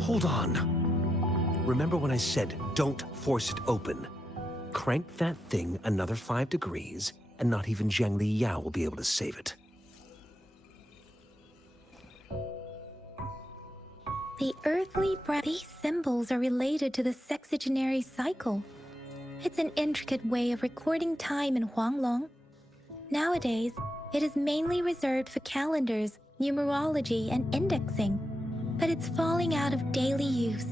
Hold on. Remember when I said don't force it open? Crank that thing another 5 degrees, and not even Zhang Li Yao will be able to save it. The earthly these symbols are related to the sexagenary cycle. It's an intricate way of recording time in Huanglong. Nowadays, it is mainly reserved for calendars, numerology, and indexing, but it's falling out of daily use.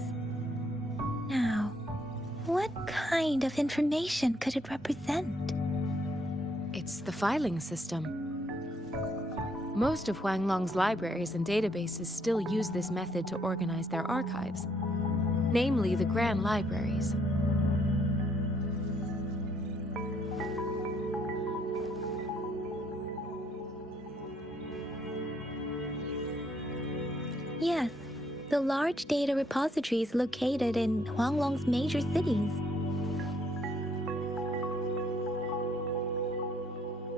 Now, what kind of information could it represent? It's the filing system. Most of Huanglong's libraries and databases still use this method to organize their archives, namely the Grand Libraries. Yes, the large data repositories located in Huanglong's major cities.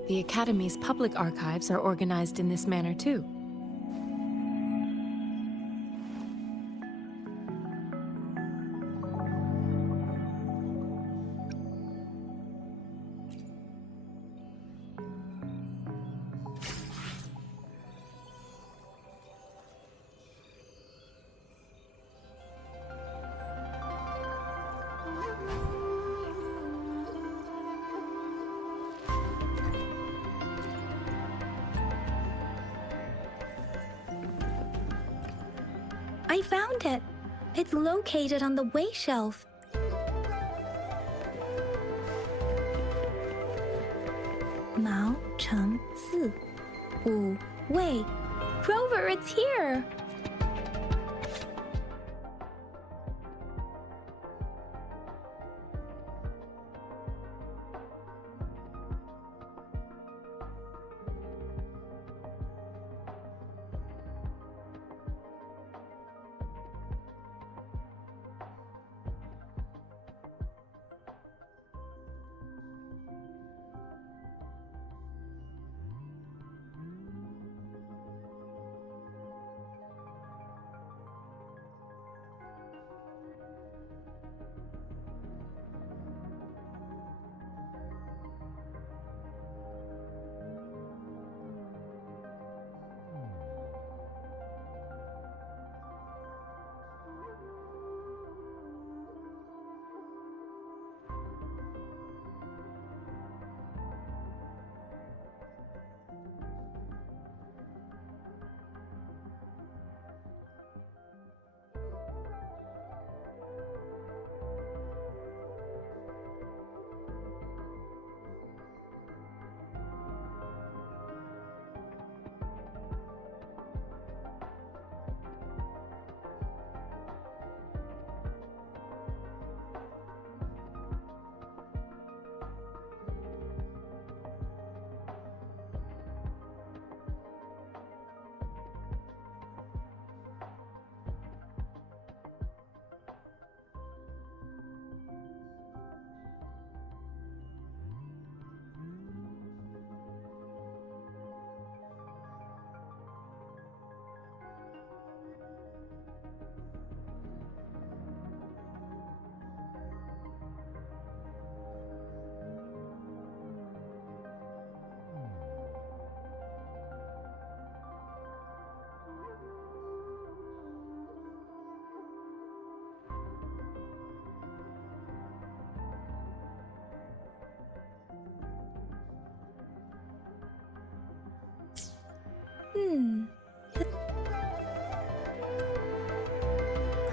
The Academy's public archives are organized in this manner too. I found it. It's located on the way shelf. Mao Cheng Si, Wu Wei. Grover, it's here!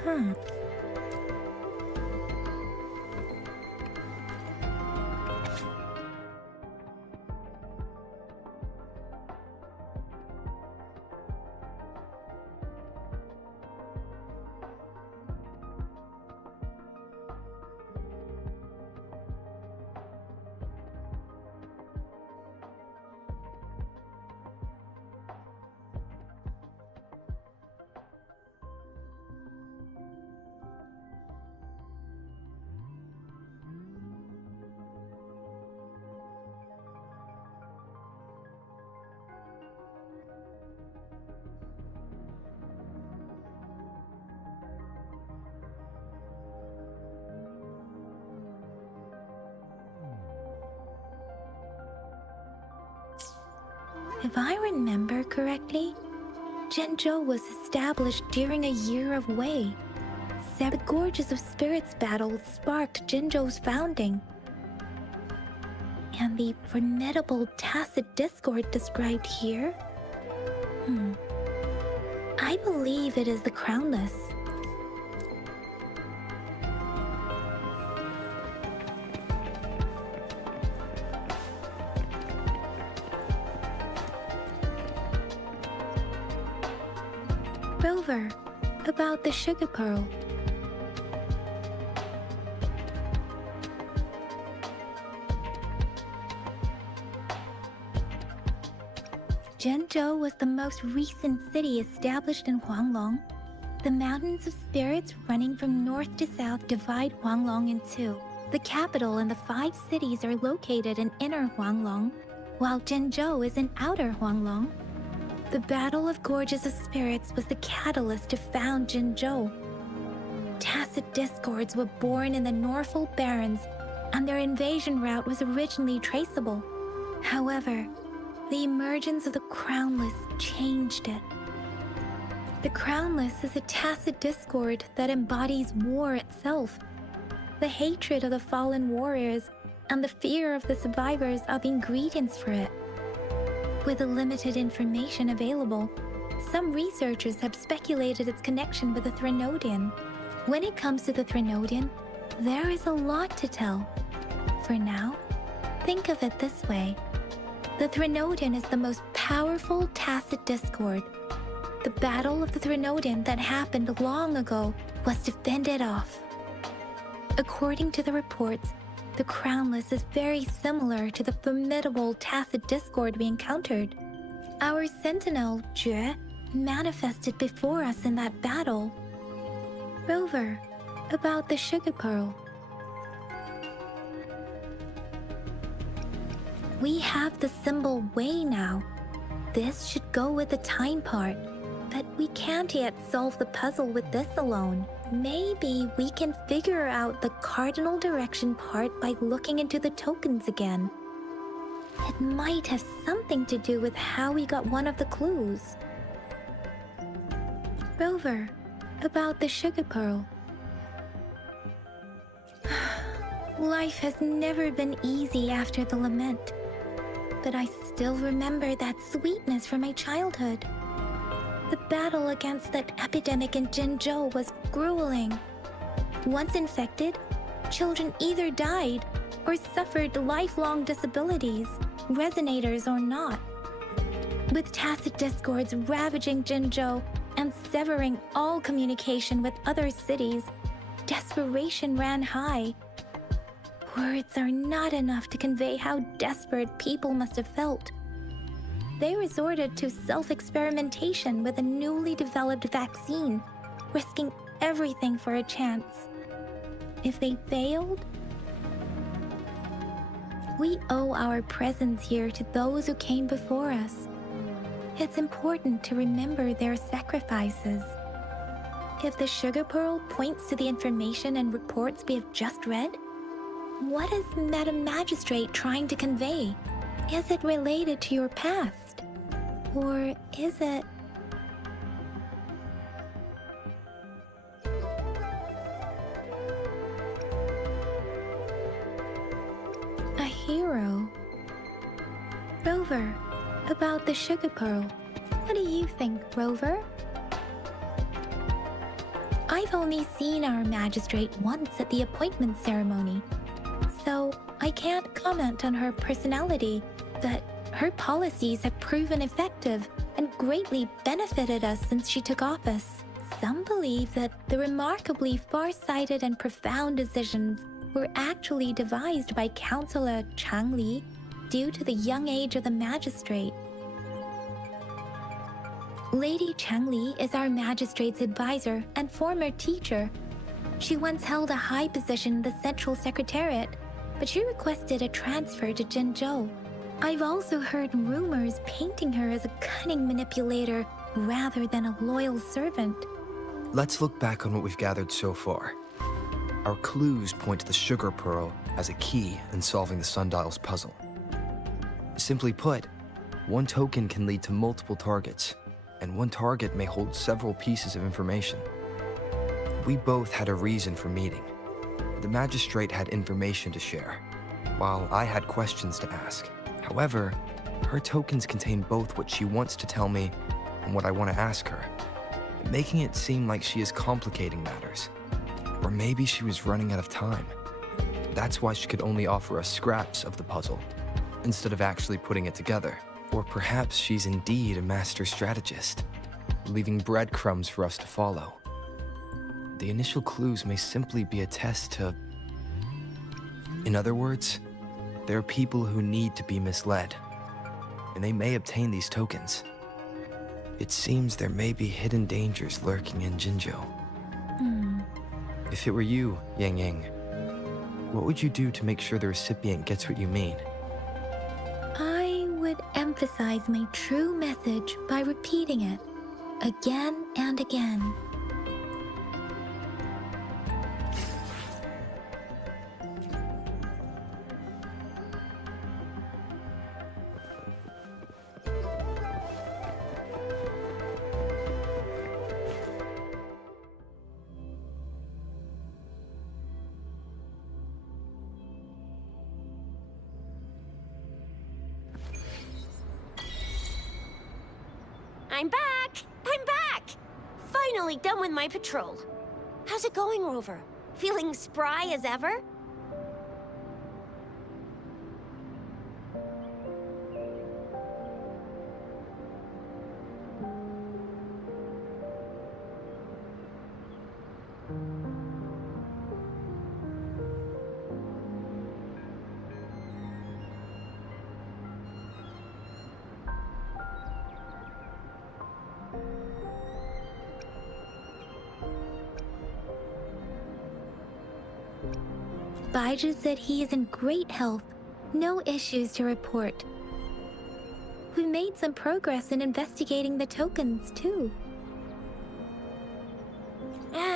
Huh. If I remember correctly, Zhenzhou was established during a year of Wei. The Gorges of Spirits battle sparked Zhenzhou's founding. And the formidable tacit discord described here? I believe it is the Crownless. Rover, about the sugar pearl. Zhenzhou was the most recent city established in Huanglong. The mountains of spirits running from north to south divide Huanglong in two. The capital and the 5 cities are located in inner Huanglong, while Zhenzhou is in outer Huanglong. The Battle of Gorges of Spirits was the catalyst to found Zhenzhou. Tacit discords were born in the Norfolk Barrens, and their invasion route was originally traceable. However, the emergence of the Crownless changed it. The Crownless is a tacit discord that embodies war itself. The hatred of the fallen warriors and the fear of the survivors are the ingredients for it. With the limited information available, some researchers have speculated its connection with the Threnodian. When it comes to the Threnodian, there is a lot to tell. For now, think of it this way. The Threnodian is the most powerful tacit discord. The Battle of the Threnodian that happened long ago was to fend it off. According to the reports, the Crownless is very similar to the formidable tacit discord we encountered. Our sentinel, Jue, manifested before us in that battle. Rover, about the sugar pearl. We have the symbol Wei now. This should go with the time part, but we can't yet solve the puzzle with this alone. Maybe we can figure out the cardinal direction part by looking into the tokens again. It might have something to do with how we got one of the clues. Rover, about the sugar pearl. Life has never been easy after the lament, but I still remember that sweetness from my childhood. The battle against that epidemic in Zhenzhou was grueling. Once infected, children either died or suffered lifelong disabilities, resonators or not. With tacit discords ravaging Zhenzhou and severing all communication with other cities, desperation ran high. Words are not enough to convey how desperate people must have felt. They resorted to self-experimentation with a newly developed vaccine, risking everything for a chance. If they failed, we owe our presence here to those who came before us. It's important to remember their sacrifices. If the sugar pearl points to the information and reports we have just read, what is Madam Magistrate trying to convey? Is it related to your past? Or is it... a hero? Rover, about the sugar pearl. What do you think, Rover? I've only seen our magistrate once at the appointment ceremony, so I can't comment on her personality, but her policies have proven effective and greatly benefited us since she took office. Some believe that the remarkably far-sighted and profound decisions were actually devised by Councillor Chang Li due to the young age of the magistrate. Lady Chang Li is our magistrate's advisor and former teacher. She once held a high position in the Central Secretariat, but she requested a transfer to Zhenzhou. I've also heard rumors painting her as a cunning manipulator rather than a loyal servant. Let's look back on what we've gathered so far. Our clues point to the sugar pearl as a key in solving the sundial's puzzle. Simply put, One token can lead to multiple targets, and one target may hold several pieces of information. We both had a reason for meeting. The magistrate had information to share, while I had questions to ask. However, her tokens contain both what she wants to tell me and what I want to ask her, making it seem like she is complicating matters. Or maybe she was running out of time. That's why she could only offer us scraps of the puzzle, instead of actually putting it together. Or perhaps she's indeed a master strategist, leaving breadcrumbs for us to follow. The initial clues may simply be a test to... In other words, there are people who need to be misled, and they may obtain these tokens. It seems there may be hidden dangers lurking in Jinzhou. If it were you, Yang Yang, what would you do to make sure the recipient gets what you mean? I would emphasize my true message by repeating it again and again. I'm back! I'm back! Finally done with my patrol. How's it going, Rover? Feeling spry as ever? Baiju said he is in great health, no issues to report. We made some progress in investigating the tokens, too.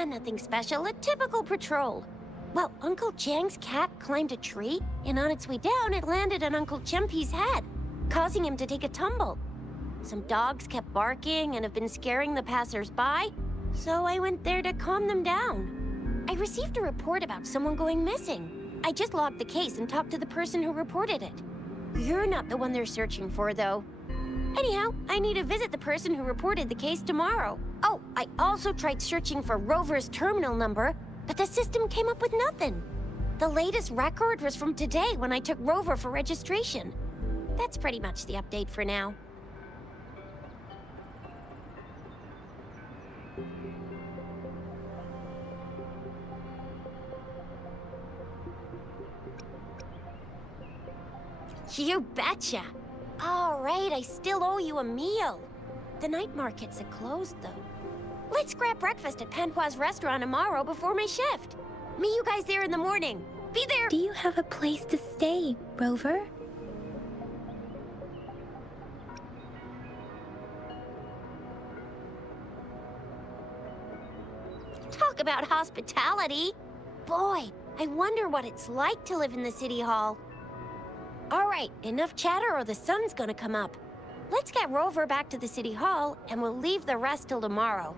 Nothing special, a typical patrol. Well, Uncle Jiang's cat climbed a tree, and on its way down, it landed on Uncle Chempi's head, causing him to take a tumble. Some dogs kept barking and have been scaring the passers-by, so I went there to calm them down. I received a report about someone going missing. I just logged the case and talked to the person who reported it. You're not the one they're searching for, though. Anyhow, I need to visit the person who reported the case tomorrow. Oh, I also tried searching for Rover's terminal number, but the system came up with nothing. The latest record was from today when I took Rover for registration. That's pretty much the update for now. You betcha! All right, I still owe you a meal. The night markets are closed, though. Let's grab breakfast at Panhua's restaurant tomorrow before my shift. Meet you guys there in the morning. Be there! Do you have a place to stay, Rover? Talk about hospitality! Boy, I wonder what it's like to live in the city hall. All right, enough chatter or the sun's gonna come up. Let's get Rover back to the city hall, and we'll leave the rest till tomorrow.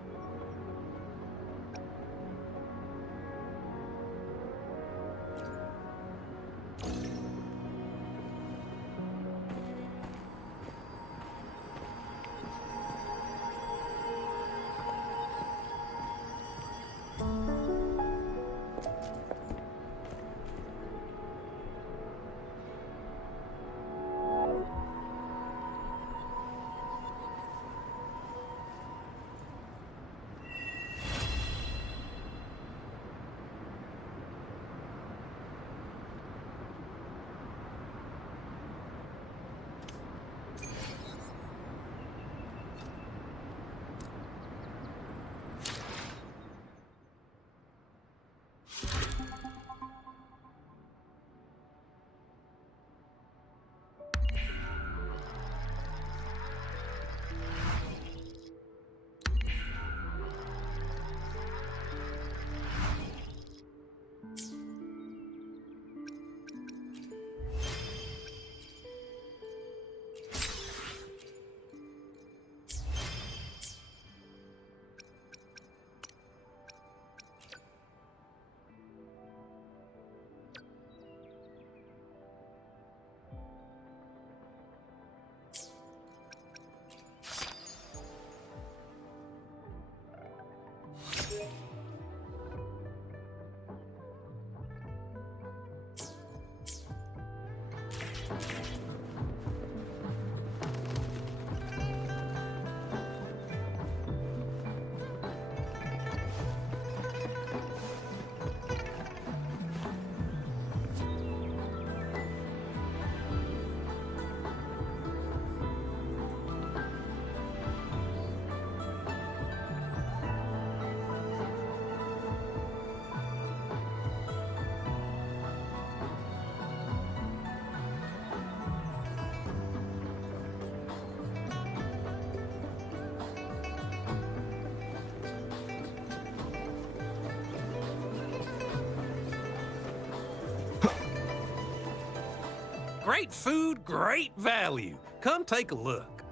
Great food, great value. Come take a look.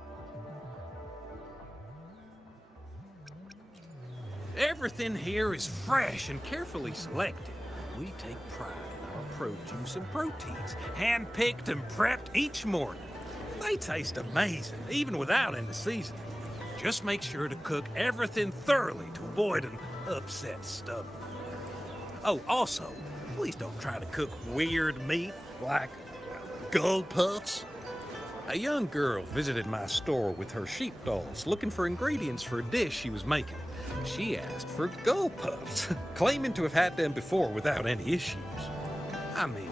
Everything here is fresh and carefully selected. We take pride in our produce and proteins, hand-picked and prepped each morning. They taste amazing, even without any seasoning. Just make sure to cook everything thoroughly to avoid an upset stomach. Oh, also, please don't try to cook weird meat like gull puffs. A young girl visited my store with her sheep dolls looking for ingredients for a dish she was making. She asked for gull puffs, claiming to have had them before without any issues. I mean,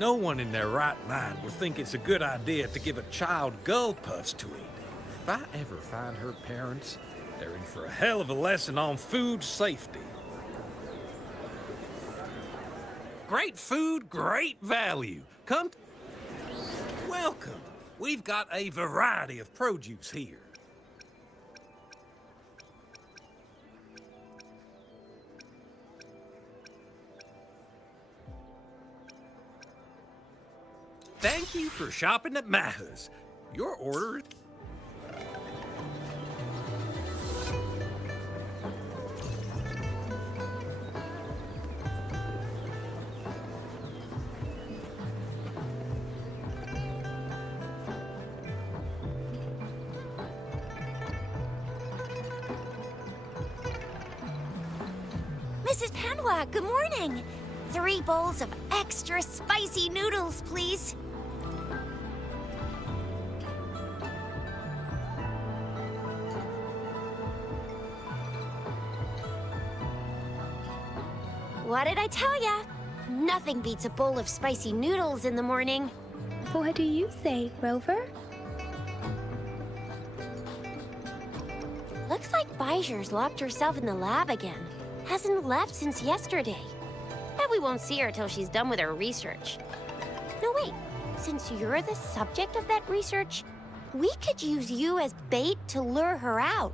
no one in their right mind would think it's a good idea to give a child gull puffs to eat. If I ever find her parents, they're in for a hell of a lesson on food safety. Great food, great value. Come. Welcome. We've got a variety of produce here. Thank you for shopping at Maha's. Your order. Mrs. Panwa, good morning. 3 bowls of extra spicy noodles, please. What did I tell ya? Nothing beats a bowl of spicy noodles in the morning. What do you say, Rover? Looks like Bijur's locked herself in the lab again. Hasn't left since yesterday. Bet we won't see her till she's done with her research. No, wait. Since you're the subject of that research, we could use you as bait to lure her out.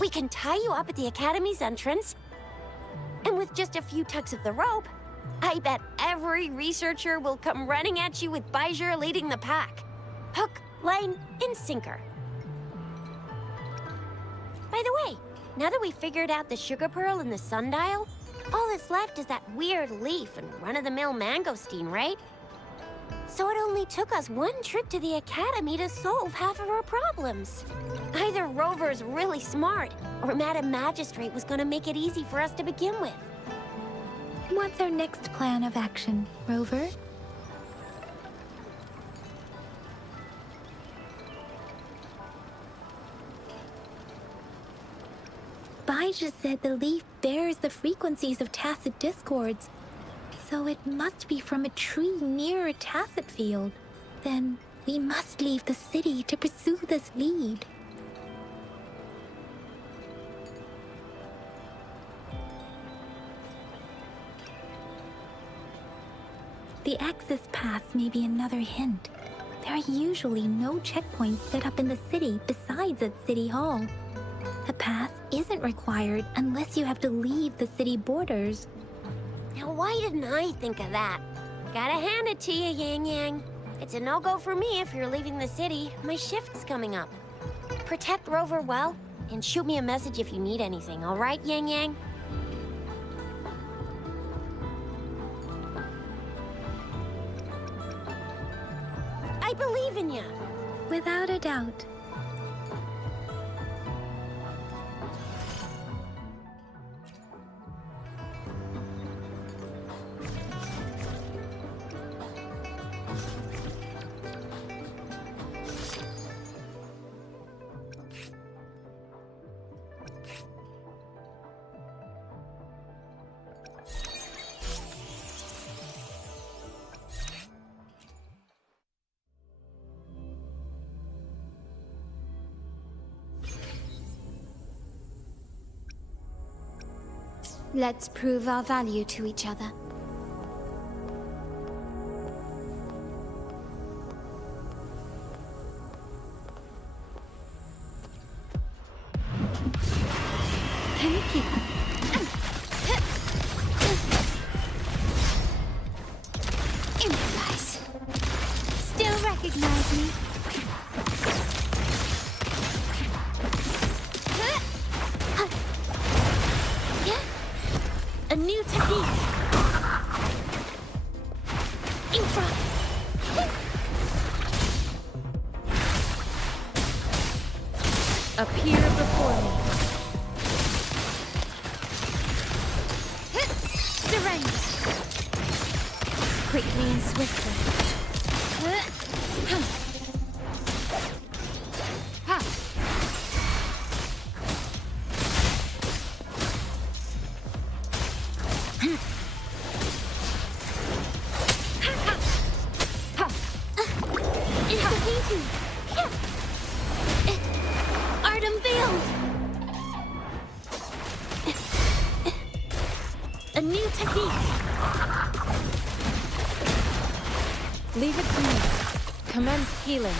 We can tie you up at the Academy's entrance, and with just a few tugs of the rope, I bet every researcher will come running at you with Bijur leading the pack. Hook, line, and sinker. By the way, now that we've figured out the sugar pearl and the sundial, all that's left is that weird leaf and run-of-the-mill mangosteen, right? So it only took us 1 trip to the Academy to solve half of our problems. Either Rover's really smart, or Madam Magistrate was gonna make it easy for us to begin with. What's our next plan of action, Rover? Bijah said the leaf bears the frequencies of tacit discords, so it must be from a tree near a tacit field. Then we must leave the city to pursue this lead. The access pass may be another hint. There are usually no checkpoints set up in the city besides at City Hall. A pass isn't required unless you have to leave the city borders. Now, why didn't I think of that? Gotta hand it to you, Yang Yang. It's a no-go for me if you're leaving the city. My shift's coming up. Protect Rover well, and shoot me a message if you need anything, all right, Yang Yang? I believe in you. Without a doubt. Let's prove our value to each other. Can you keep her? Improvise. recognize me? A new technique. Infra. Appear before me. Surrender. Quickly and swiftly. Art unveiled. A new technique. Leave it to me. Commence healing.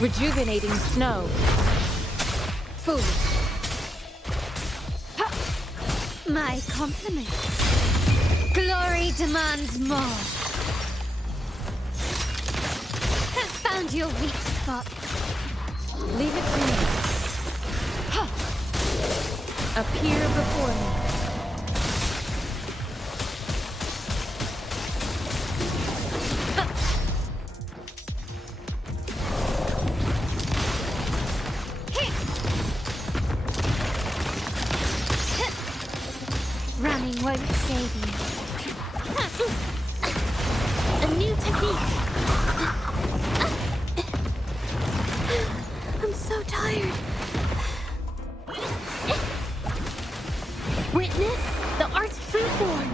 Rejuvenating snow. Foolish. My compliments. Glory demands more. Have found your weak spot. Leave it to me. Appear before me. Running won't save you. A new technique. I'm so tired. Witness the art's true form.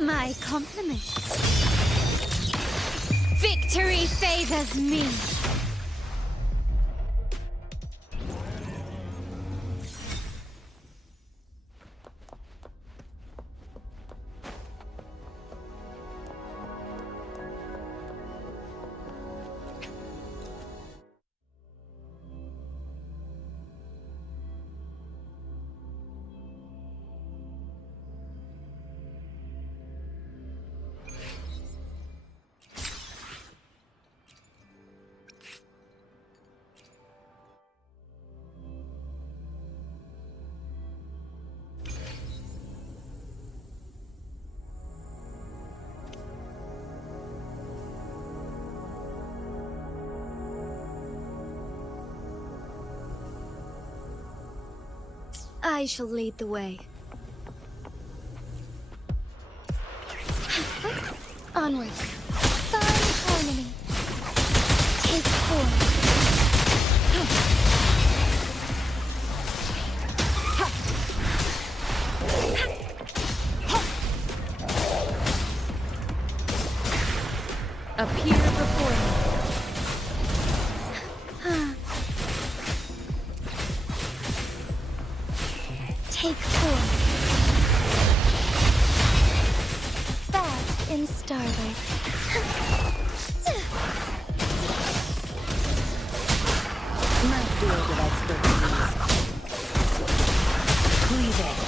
My compliments. Victory favors me. I shall lead the way. Onward. Find harmony. Take form. Appear before me. Take form. Bask in starlight. My field of expertise. Cleavage.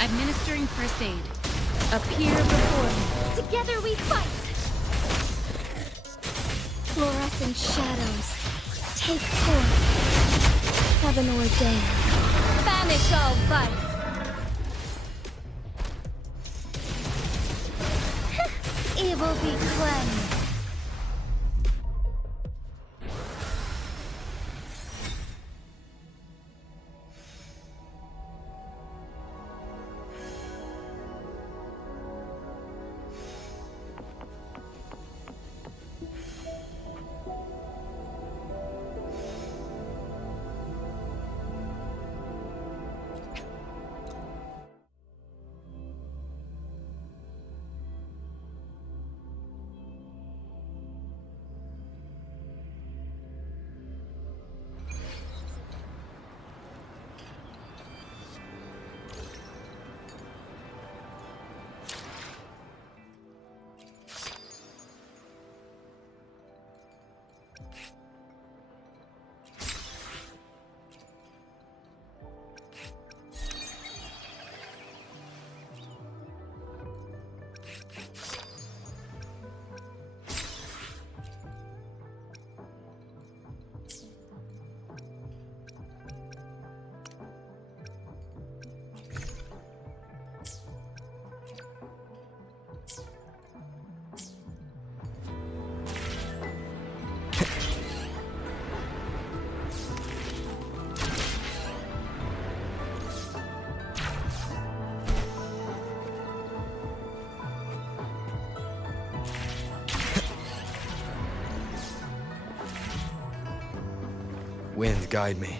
Administering first aid. Appear before me. Together we fight. Fluorescent shadows. Take form. Heaven ordained. Banish all vice. Evil be cleansed. Wind, guide me.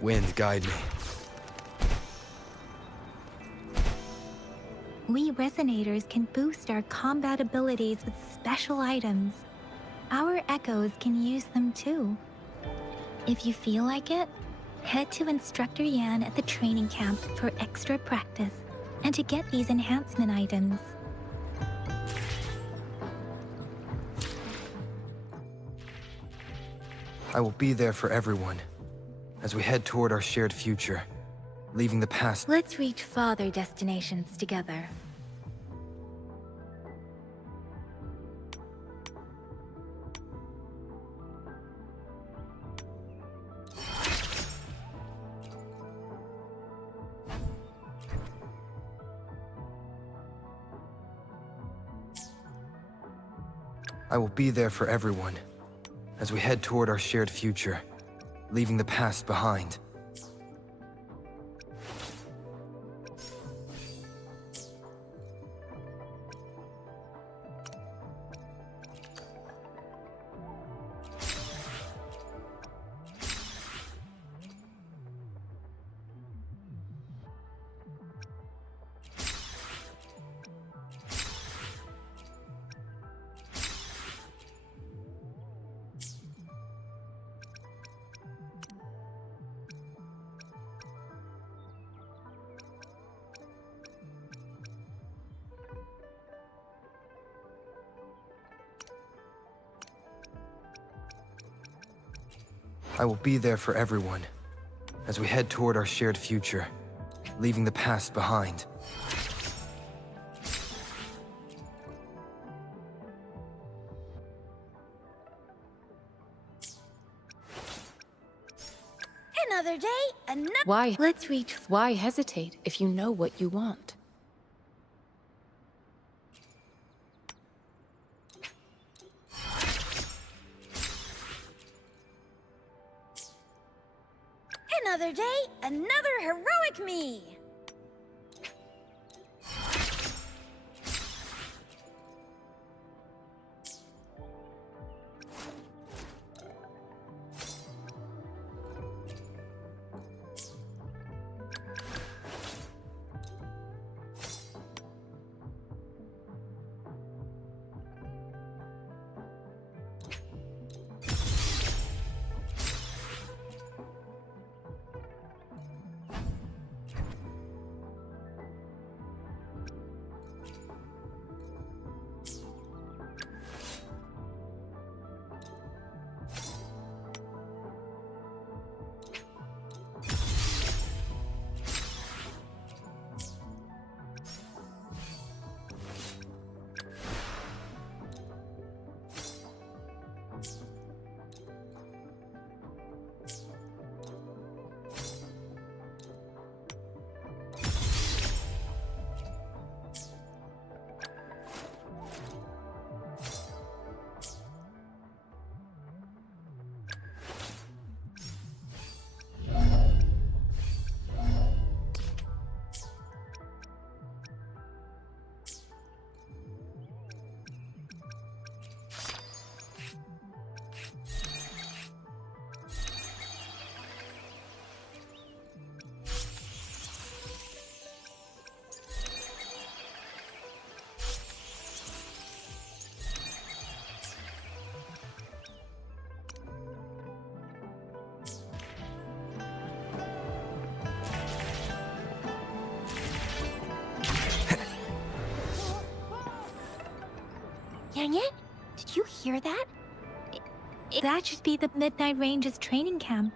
Wind, guide me. We resonators can boost our combat abilities with special items. Our echoes can use them too. If you feel like it, head to Instructor Yan at the training camp for extra practice and to get these enhancement items. I will be there for everyone as we head toward our shared future, leaving the past. Let's reach farther destinations together. I will be there for everyone as we head toward our shared future, leaving the past behind. I will be there for everyone as we head toward our shared future, leaving the past behind. Another day, another... Why hesitate if you know what you want? Another day, another heroic me! Did you hear that? That should be the Midnight Range's training camp.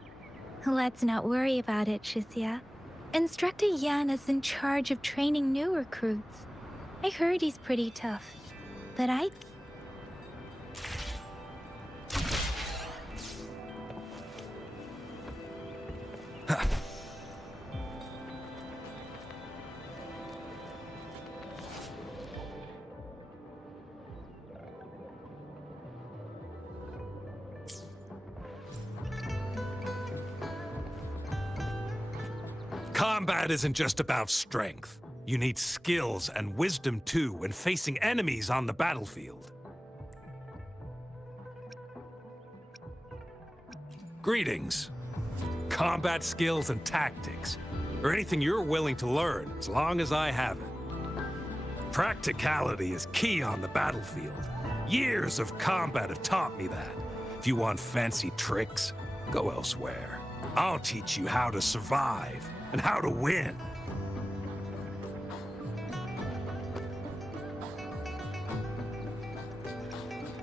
Let's not worry about it, Shisia. Instructor Yan is in charge of training new recruits. I heard he's pretty tough, but Combat isn't just about strength. You need skills and wisdom too when facing enemies on the battlefield. Greetings. Combat skills and tactics, or anything you're willing to learn as long as I have it. Practicality is key on the battlefield. Years of combat have taught me that. If you want fancy tricks, go elsewhere. I'll teach you how to survive and how to win.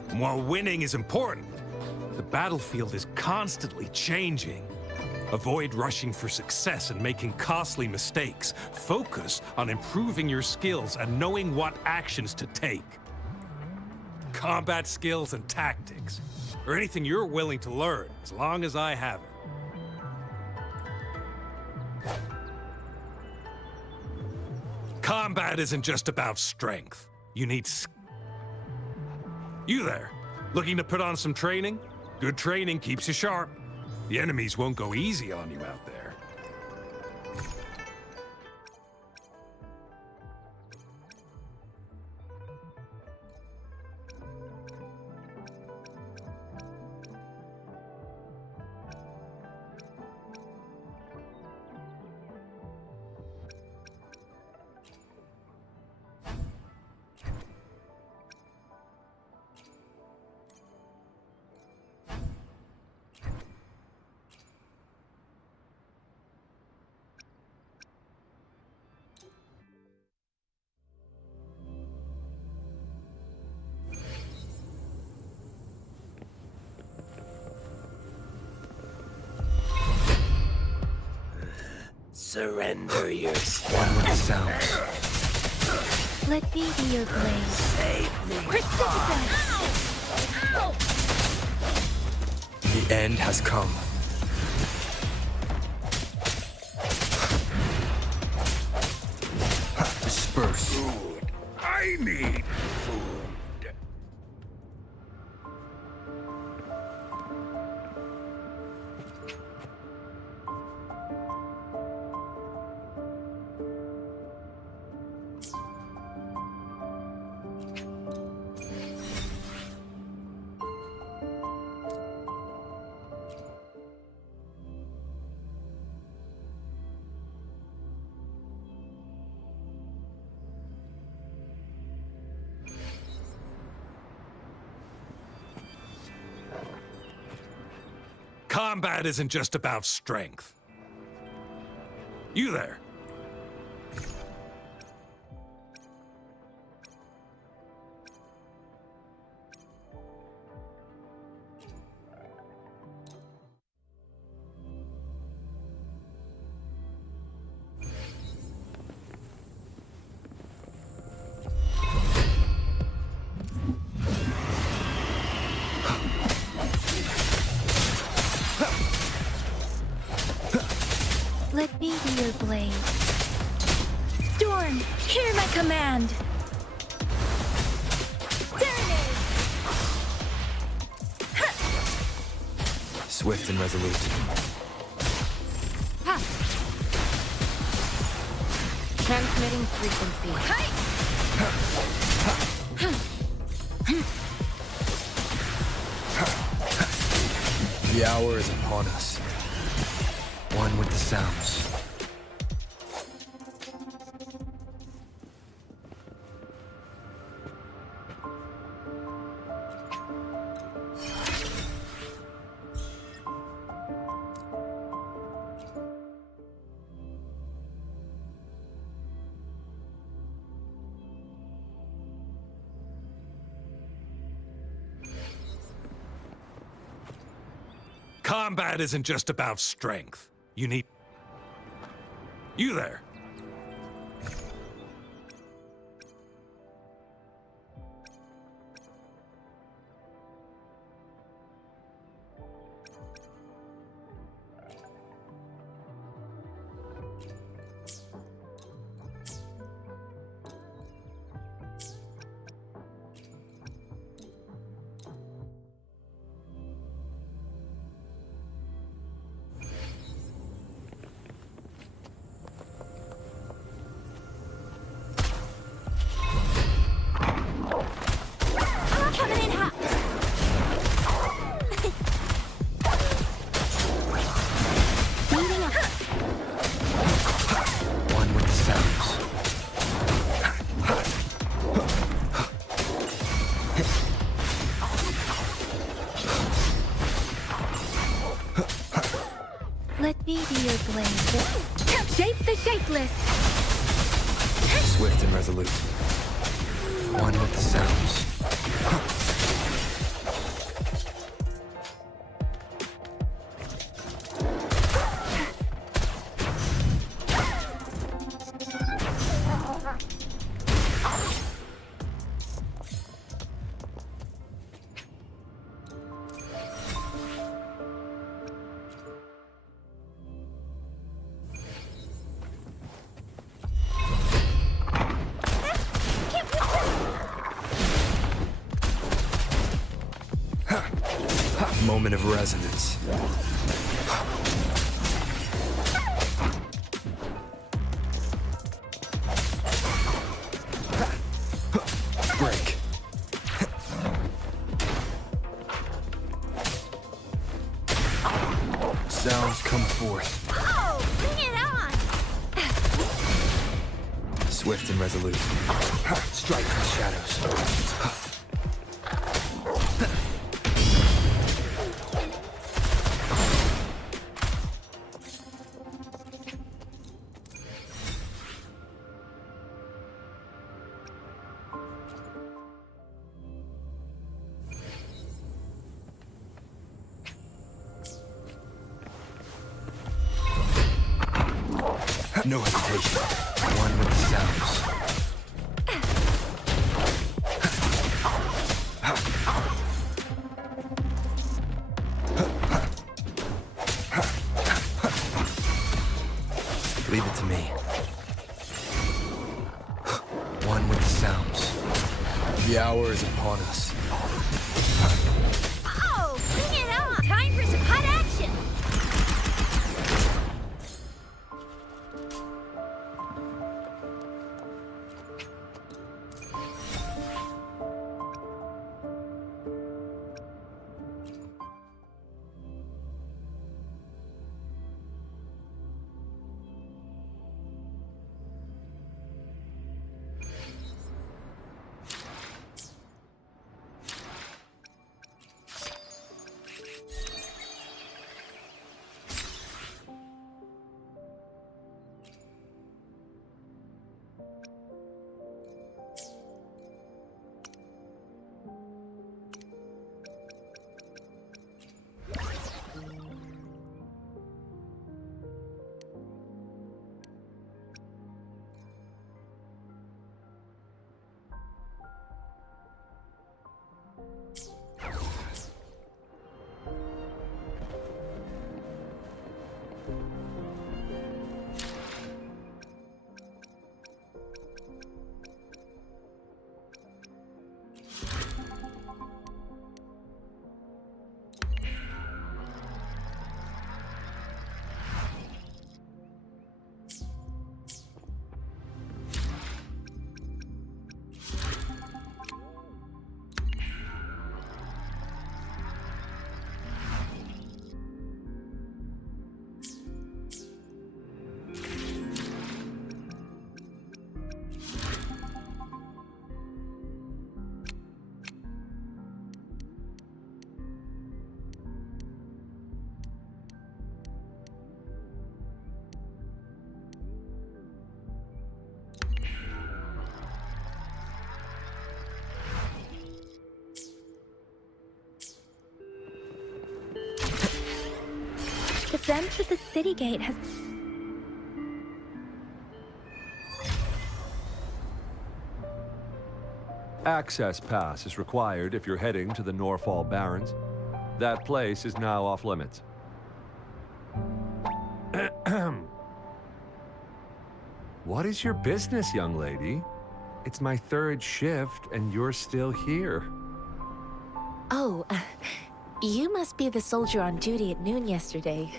And while winning is important, the battlefield is constantly changing. Avoid rushing for success and making costly mistakes. Focus on improving your skills and knowing what actions to take. Combat skills and tactics, or anything you're willing to learn as long as I have it. Combat isn't just about strength. You need You there, looking to put on some training? Good training keeps you sharp. The enemies won't go easy on you out there. Surrender yourself. One with the sounds. let me be your blade. Save me. Precipitate! Ow! The end has come. Disperse. Food. I need food. Combat isn't just about strength. You there. Let me be your blade. Storm, hear my command! Serenade! Swift and resolute. Ha! Transmitting frequency. The hour is upon us. One with the sounds. Combat isn't just about strength. You need... You there. Coming in hot. Speeding up. One with the sounds. Let me be your blade. Shape the shapeless. Swift and resolute. One with the sounds. Moment of resonance. Break. Sounds come forth. Oh, bring it on! Swift and resolute. Strike from shadows. No hesitation. One with the sounds. Leave it to me. One with the sounds. The hour is upon us. Oh, bring it on! Time for some hot action! Defense at the city gate has... Access pass is required if you're heading to the Norfall Barrens. That place is now off limits. What is your business, young lady? It's my third shift, and you're still here. Oh, you must be the soldier on duty at noon yesterday.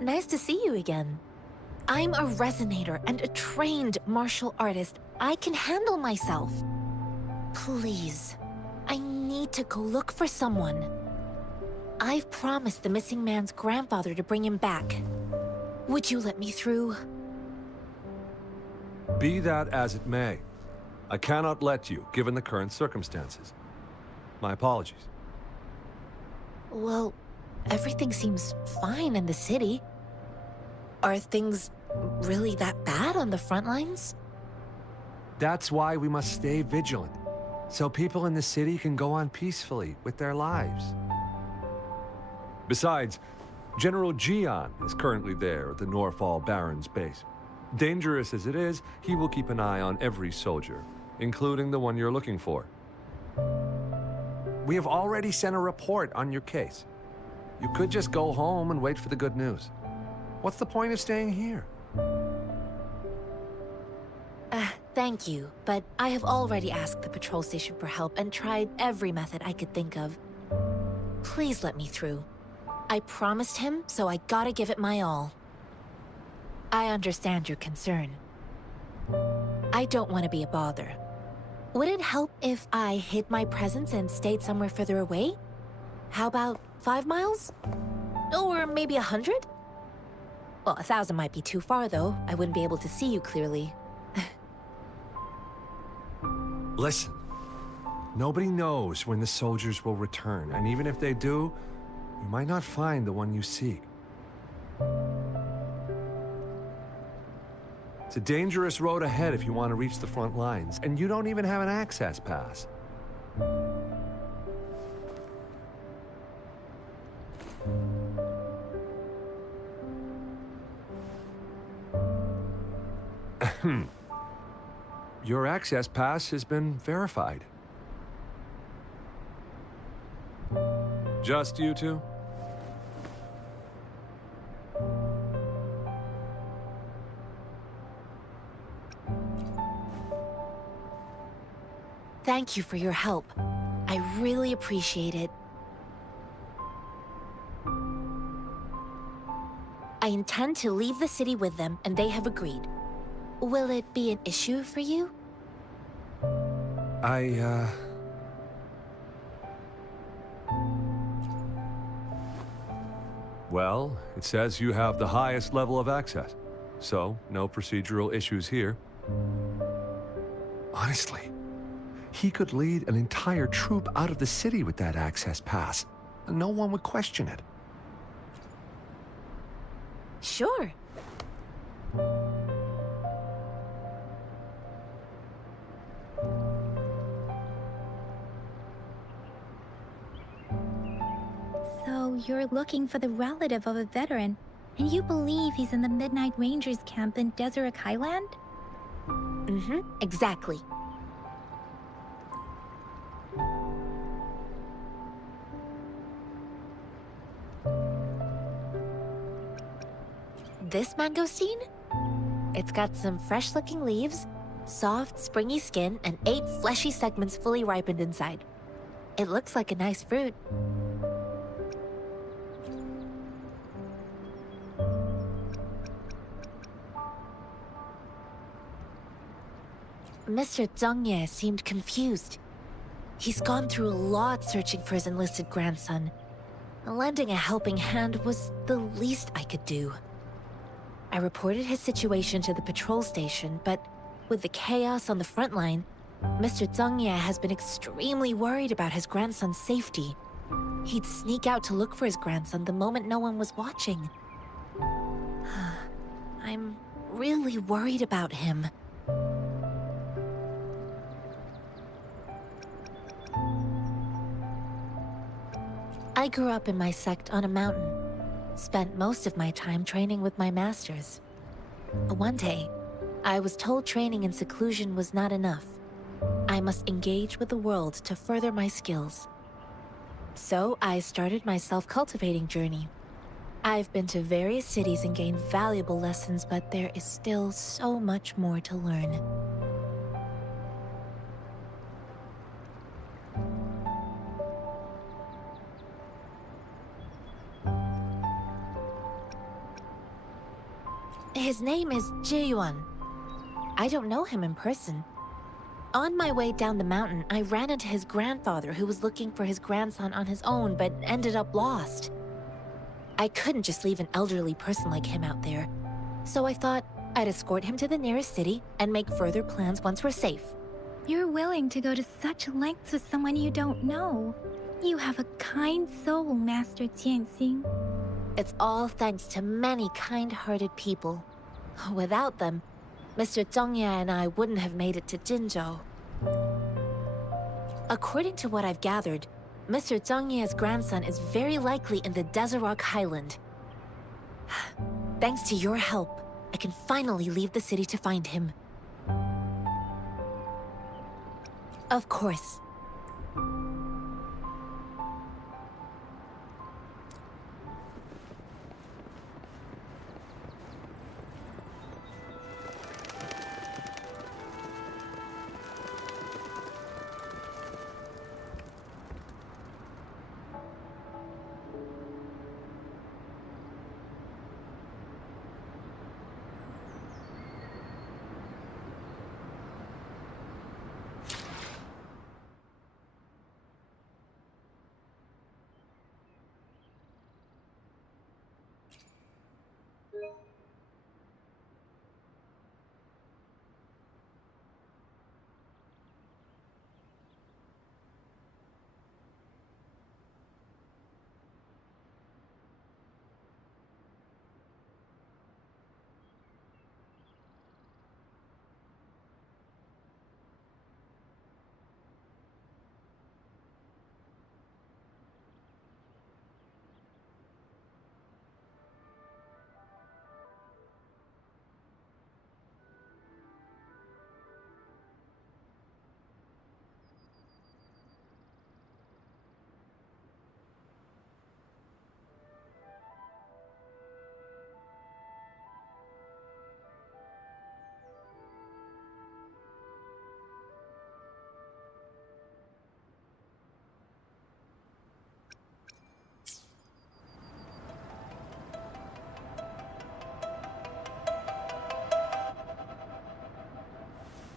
Nice to see you again. I'm a resonator and a trained martial artist. I can handle myself. Please, I need to go look for someone. I've promised the missing man's grandfather to bring him back. Would you let me through? Be that as it may, I cannot let you, given the current circumstances. My apologies. Well, everything seems fine in the city. Are things really that bad on the front lines? That's why we must stay vigilant, so people in the city can go on peacefully with their lives. Besides, General Gian is currently there at the Norfall Barrens base. Dangerous as it is, he will keep an eye on every soldier, including the one you're looking for. We have already sent a report on your case. You could just go home and wait for the good news. What's the point of staying here? Thank you, but I have already asked the patrol station for help and tried every method I could think of. Please let me through. I promised him, so I gotta give it my all. I understand your concern. I don't want to be a bother. Would it help if I hid my presence and stayed somewhere further away? How about 5 miles? Or maybe 100? Well, 1,000 might be too far, though. I wouldn't be able to see you clearly. Listen, nobody knows when the soldiers will return, and even if they do, you might not find the one you seek. It's a dangerous road ahead if you want to reach the front lines, and you don't even have an access pass. Your access pass has been verified. Just you two? Thank you for your help. I really appreciate it. I intend to leave the city with them, and they have agreed. Will it be an issue for you? Well, it says you have the highest level of access, so no procedural issues here. Honestly, he could lead an entire troop out of the city with that access pass, and no one would question it. Sure. So you're looking for the relative of a veteran, and you believe he's in the Midnight Rangers camp in Deseret Highland? Mm-hmm, exactly. This mangosteen? It's got some fresh-looking leaves, soft, springy skin, and 8 fleshy segments fully ripened inside. It looks like a nice fruit. Mr. Zhengye seemed confused. He's gone through a lot searching for his enlisted grandson. Lending a helping hand was the least I could do. I reported his situation to the patrol station, but with the chaos on the front line, Mr. Zhengye has been extremely worried about his grandson's safety. He'd sneak out to look for his grandson the moment no one was watching. I'm really worried about him. I grew up in my sect on a mountain. spent most of my time training with my masters. One day, I was told training in seclusion was not enough. I must engage with the world to further my skills. So I started my self-cultivating journey. I've been to various cities and gained valuable lessons, but there is still so much more to learn. His name is Jiyuan. I don't know him in person. On my way down the mountain, I ran into his grandfather who was looking for his grandson on his own but ended up lost. I couldn't just leave an elderly person like him out there, so I thought I'd escort him to the nearest city and make further plans once we're safe. You're willing to go to such lengths with someone you don't know. You have a kind soul, Master Tianxing. It's all thanks to many kind-hearted people. Without them, Mr. Zhongye and I wouldn't have made it to Jinzhou. According to what I've gathered, Mr. Zhongye's grandson is very likely in the Desert Highland. Thanks to your help, I can finally leave the city to find him. Of course.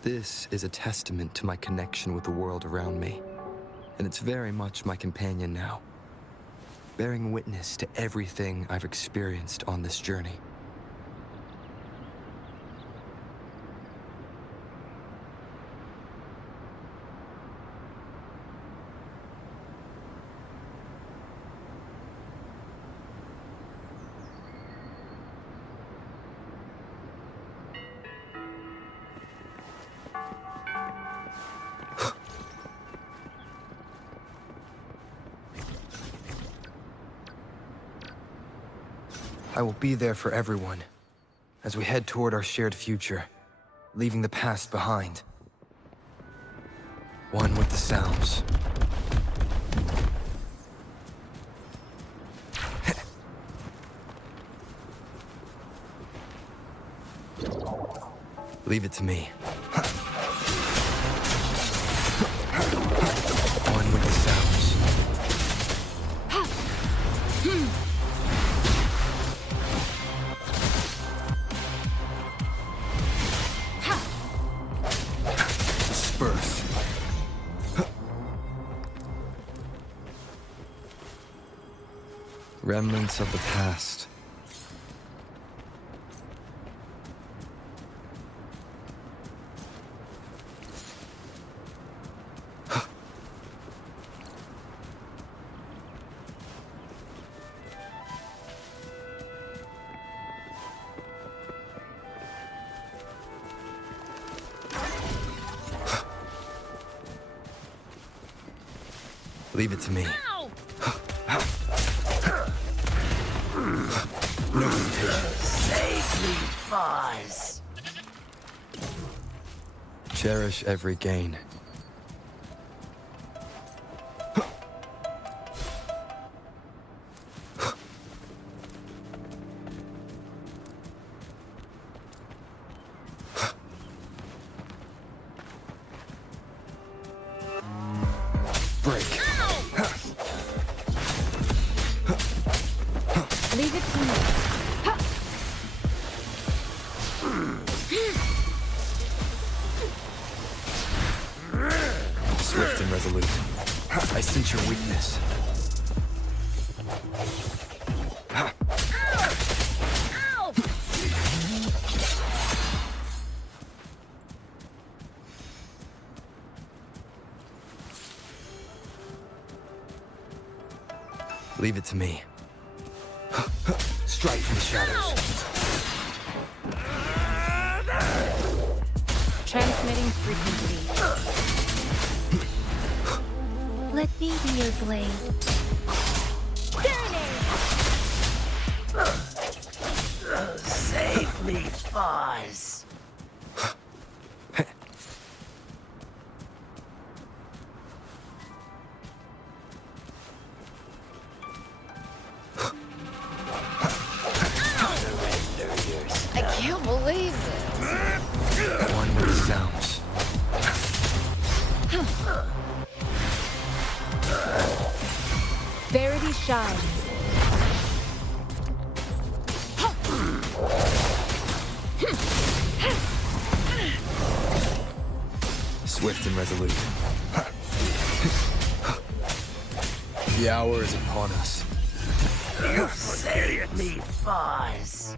This is a testament to my connection with the world around me, and it's very much my companion now, bearing witness to everything I've experienced on this journey. I will be there for everyone, as we head toward our shared future, leaving the past behind. One with the sounds. Leave it to me. One with the sounds. Disperse. Remnants of the past. Leave it to me. No temptation. Save me, boss. Cherish every gain. Break. Leave it to me. Swift and resolute. I sense your weakness. Ow! Leave it to me. Strike from the shadows. Transmitting frequency. Let me be your blade. Save me, boss. I can't believe it. One with the sounds. Verity shines. Swift and resolute. The hour is upon us. You saved me, boss.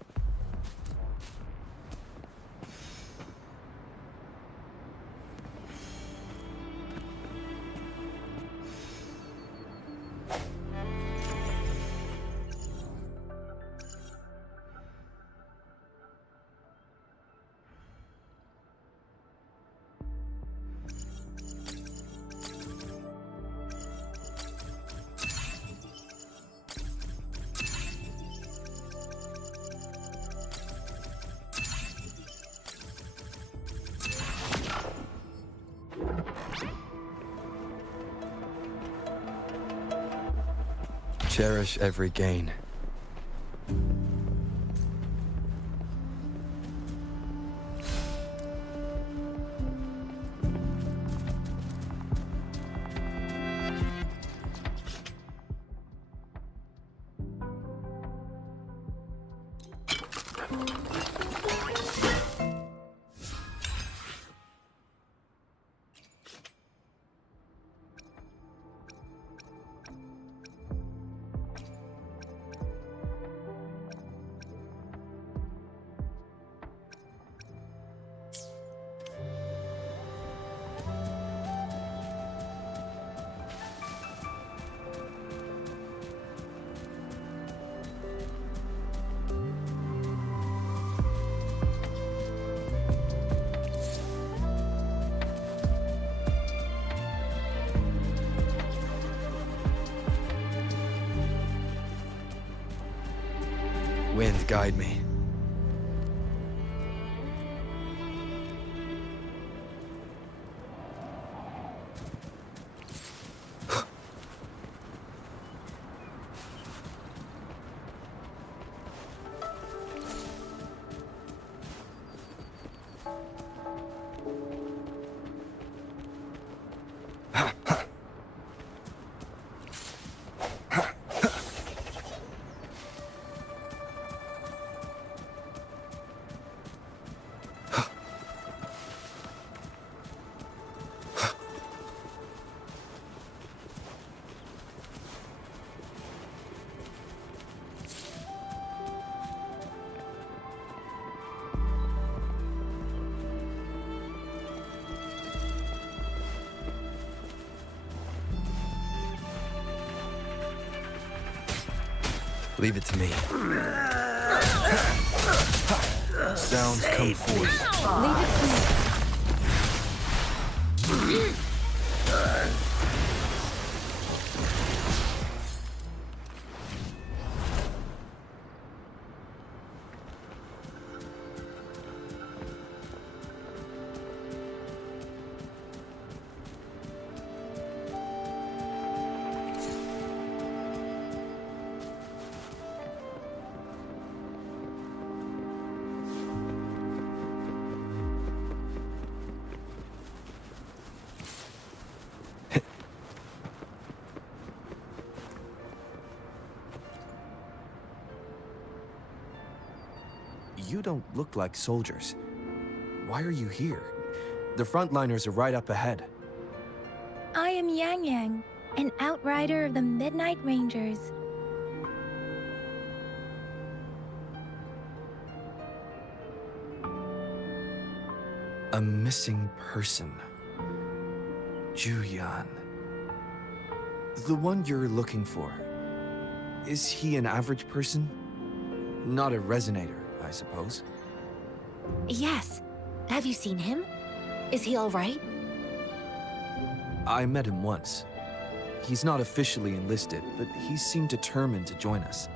Cherish every gain. Wind, guide me. Leave it to me. Sounds come forth. Leave it to me. You don't look like soldiers. Why are you here? The frontliners are right up ahead. I am Yang Yang, an outrider of the Midnight Rangers. A missing person. Juyan. The one you're looking for. Is he an average person? Not a resonator, I suppose. Yes. Have you seen him? Is he all right? I met him once. He's not officially enlisted, but he seemed determined to join us.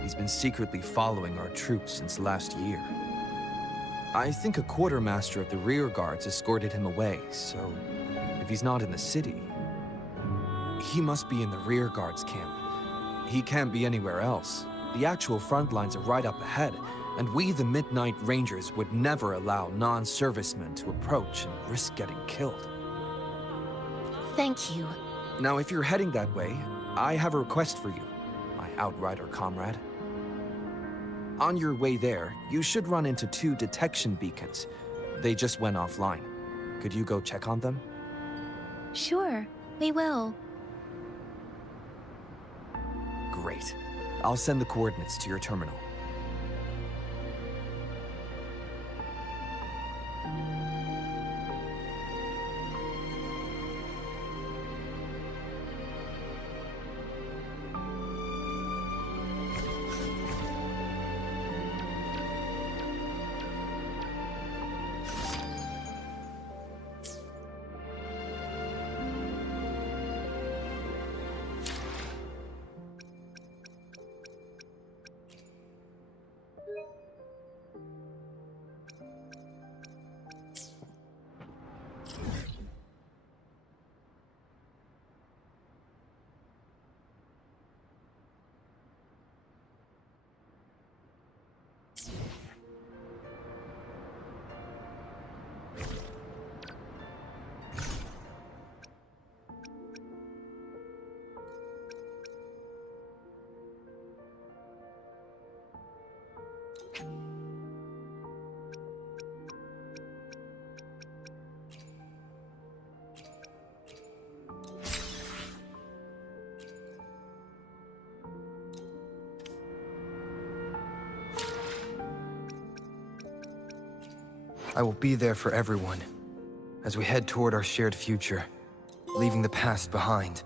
He's been secretly following our troops since last year. I think a quartermaster of the rear guards escorted him away, so if he's not in the city, he must be in the rear guards camp. He can't be anywhere else. The actual front lines are right up ahead, and we, the Midnight Rangers, would never allow non-servicemen to approach and risk getting killed. Thank you. Now, if you're heading that way, I have a request for you, my outrider comrade. On your way there, you should run into 2 detection beacons. They just went offline. Could you go check on them? Sure, we will. Great. I'll send the coordinates to your terminal. I will be there for everyone as we head toward our shared future, leaving the past behind.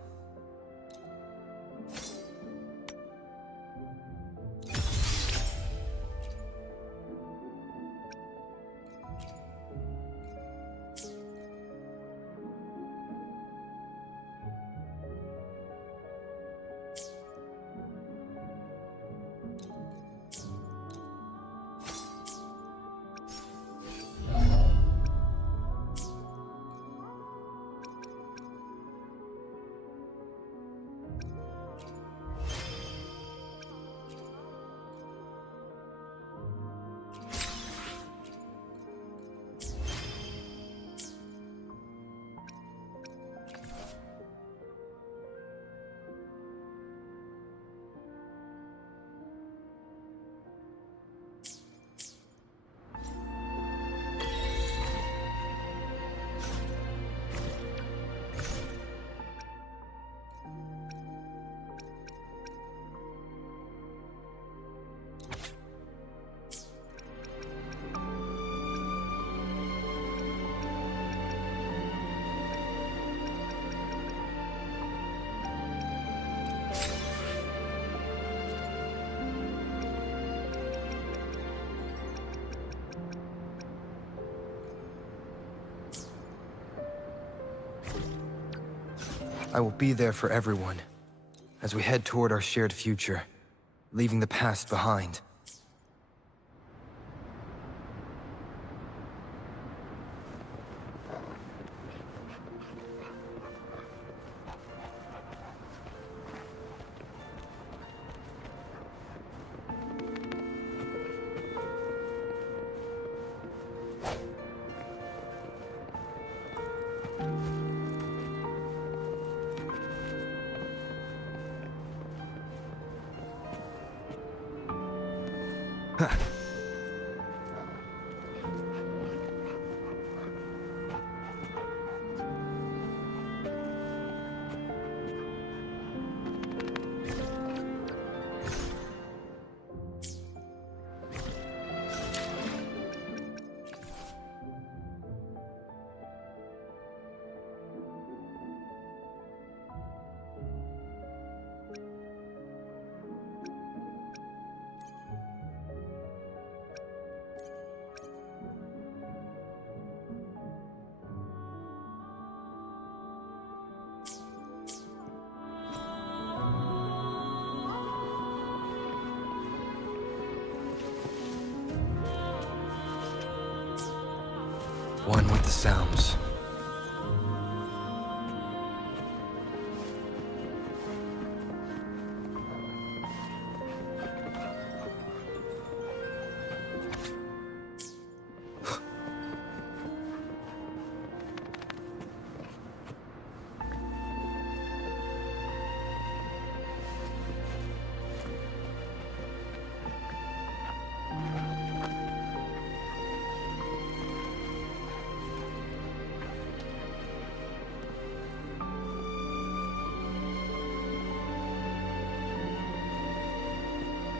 I will be there for everyone as we head toward our shared future, leaving the past behind. One with the sounds.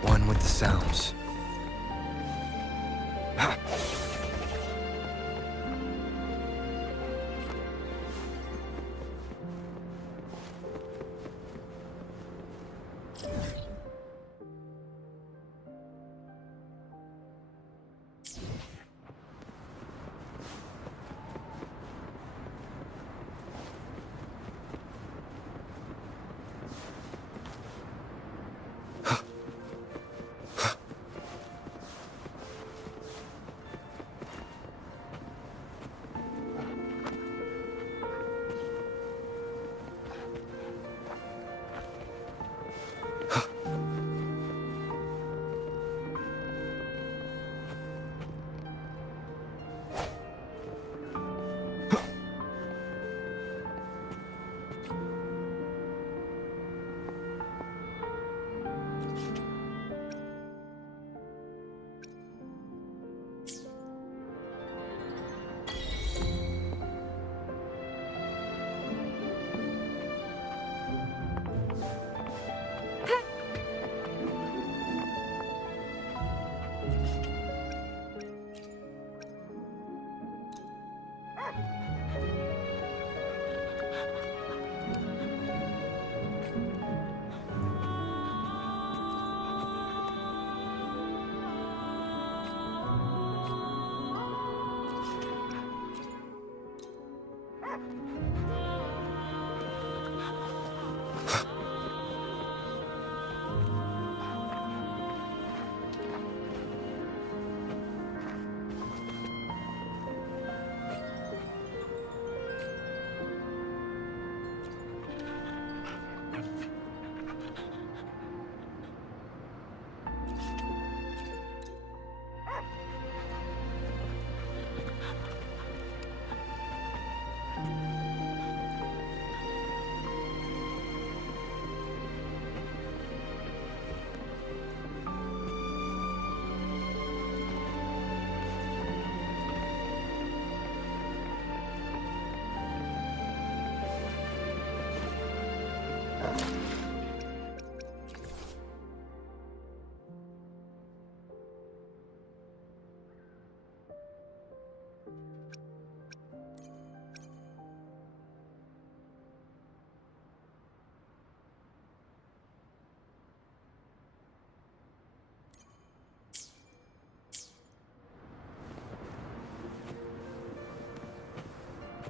One with the sounds.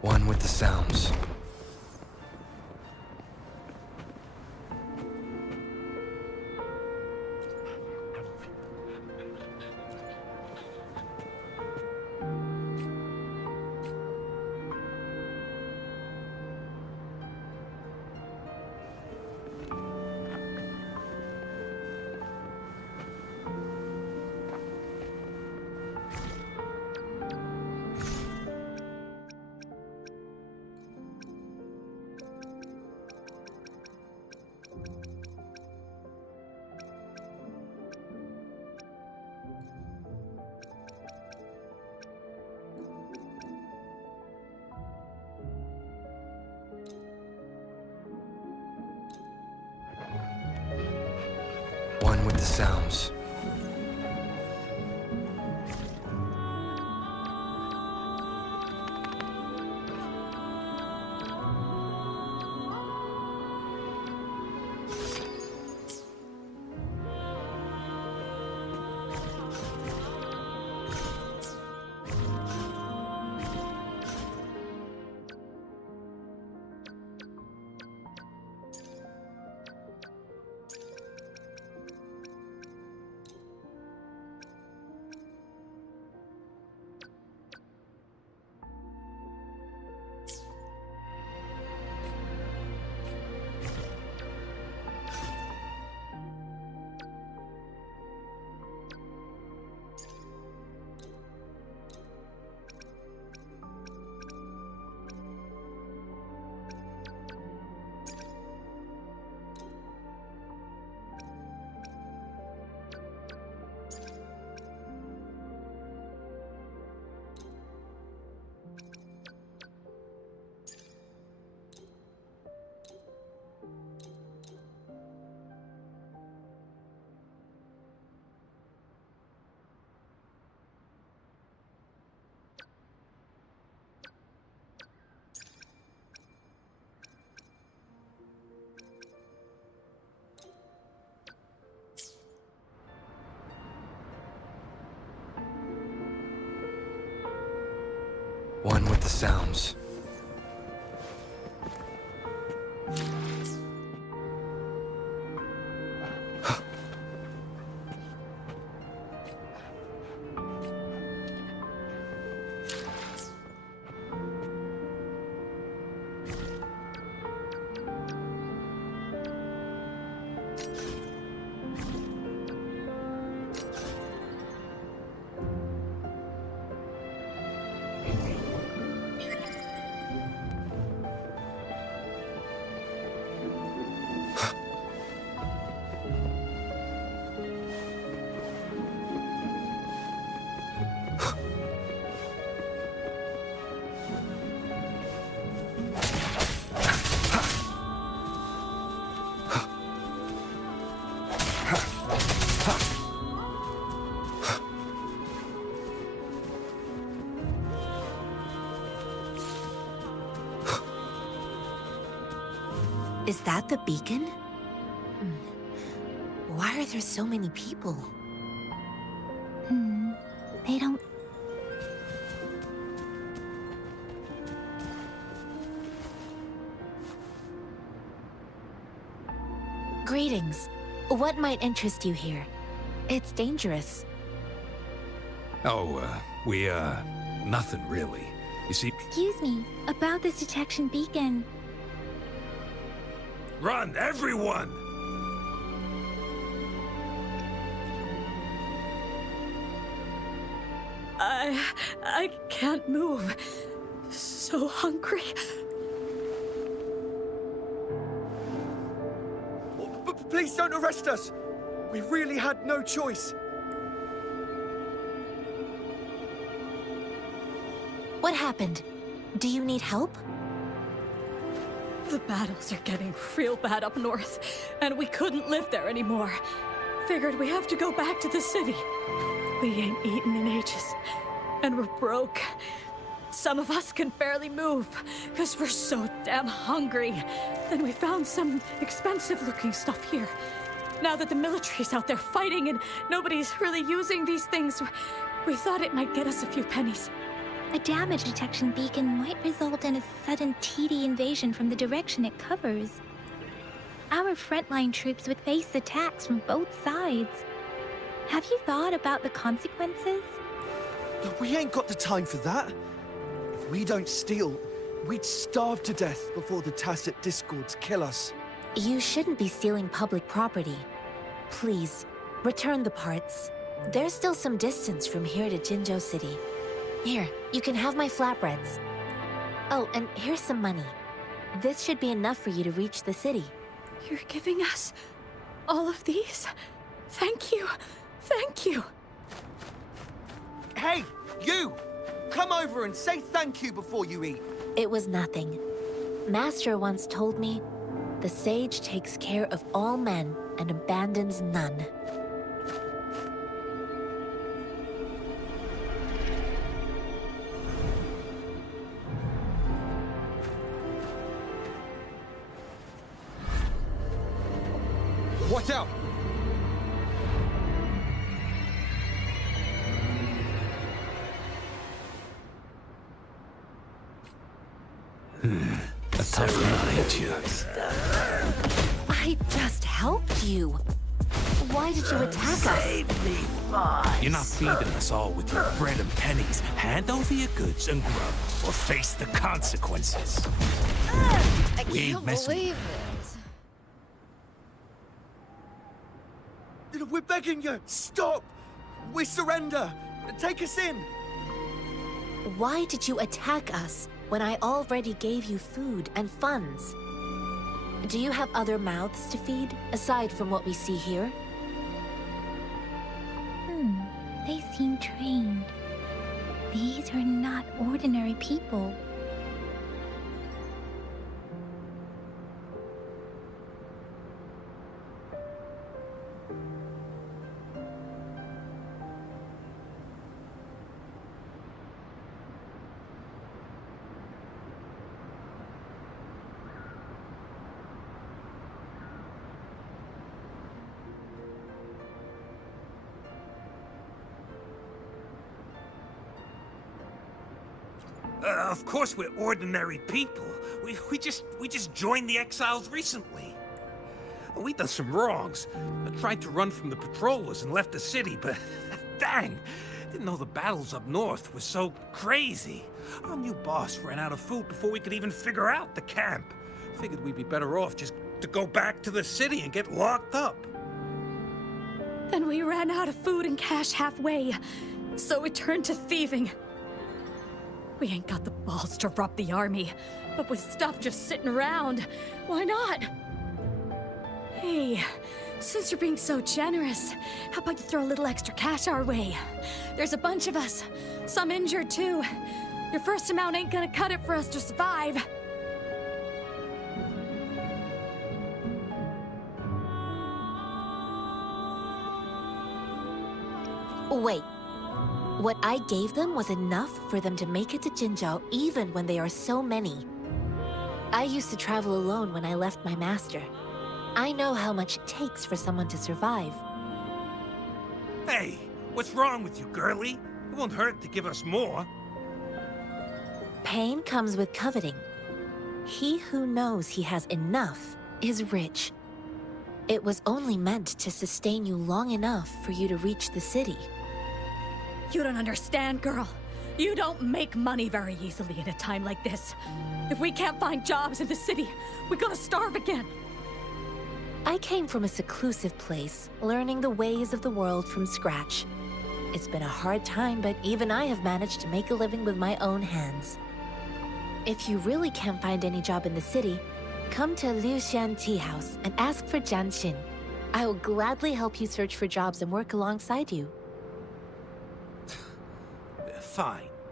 One with the sounds. One with the sounds. One with the sounds. Is that the beacon? Why are there so many people? They don't... Greetings. What might interest you here? It's dangerous. Oh, nothing really. You see, Excuse me, about this detection beacon. run, everyone! I can't move. So hungry. Please don't arrest us! We really had no choice. What happened? Do you need help? The battles are getting real bad up north, and we couldn't live there anymore. Figured we have to go back to the city. We ain't eaten in ages, and we're broke. Some of us can barely move, because we're so damn hungry. Then we found some expensive-looking stuff here. Now that the military's out there fighting and nobody's really using these things, we thought it might get us a few pennies. A damage detection beacon might result in a sudden TD invasion from the direction it covers. Our frontline troops would face attacks from both sides. Have you thought about the consequences? We ain't got the time for that. If we don't steal, we'd starve to death before the tacit discords kill us. You shouldn't be stealing public property. Please, return the parts. There's still some distance from here to Jinzhou City. Here, you can have my flatbreads. Oh, and here's some money. This should be enough for you to reach the city. You're giving us all of these? Thank you. Thank you. Hey, you! Come over and say thank you before you eat. It was nothing. Master once told me, the sage takes care of all men and abandons none. Watch out! A tough one, ain't you? I just helped you. Why did you attack us? Save me, boss. You're not feeding us all with your bread and pennies. Hand over your goods and grub, or face the consequences. I We ain't can't messing- believe it. We're begging you, stop! We surrender! Take us in! Why did you attack us when I already gave you food and funds? Do you have other mouths to feed, aside from what we see here? They seem trained. These are not ordinary people. Of course we're ordinary people. We just joined the Exiles recently. We done some wrongs. I tried to run from the patrollers and left the city, but dang, didn't know the battles up north were so crazy. Our new boss ran out of food before we could even figure out the camp. Figured we'd be better off just to go back to the city and get locked up. Then we ran out of food and cash halfway, so we turned to thieving. We ain't got the balls to rob the army, but with stuff just sitting around, why not? Hey, since you're being so generous, how about you throw a little extra cash our way? There's a bunch of us, some injured too. Your first amount ain't gonna cut it for us to survive. Wait. What I gave them was enough for them to make it to Jinzhou even when they are so many. I used to travel alone when I left my master. I know how much it takes for someone to survive. Hey, what's wrong with you, girlie? It won't hurt to give us more. Pain comes with coveting. He who knows he has enough is rich. It was only meant to sustain you long enough for you to reach the city. You don't understand, girl. You don't make money very easily in a time like this. If we can't find jobs in the city, we're gonna starve again. I came from a seclusive place, learning the ways of the world from scratch. It's been a hard time, but even I have managed to make a living with my own hands. If you really can't find any job in the city, come to Liu Xian Tea House and ask for Jian Xin. I will gladly help you search for jobs and work alongside you.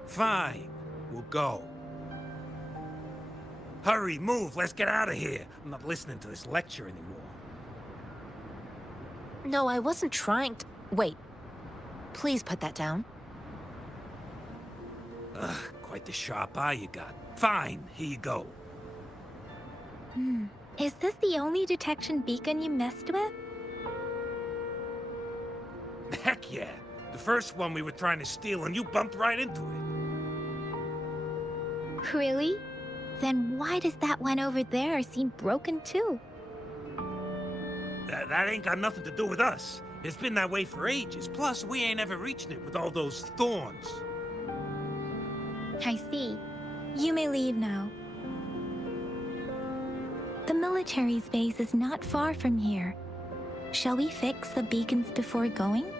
Fine. We'll go. Hurry, move, let's get out of here. I'm not listening to this lecture anymore. No, I wasn't trying to... Wait. Please put that down. Ugh, quite the sharp eye you got. Fine, here you go. Is this the only detection beacon you messed with? Heck yeah. The first one we were trying to steal and you bumped right into it. Really? Then why does that one over there seem broken too? That ain't got nothing to do with us. It's been that way for ages. Plus, we ain't ever reaching it with all those thorns. I see. You may leave now. The military's base is not far from here. Shall we fix the beacons before going?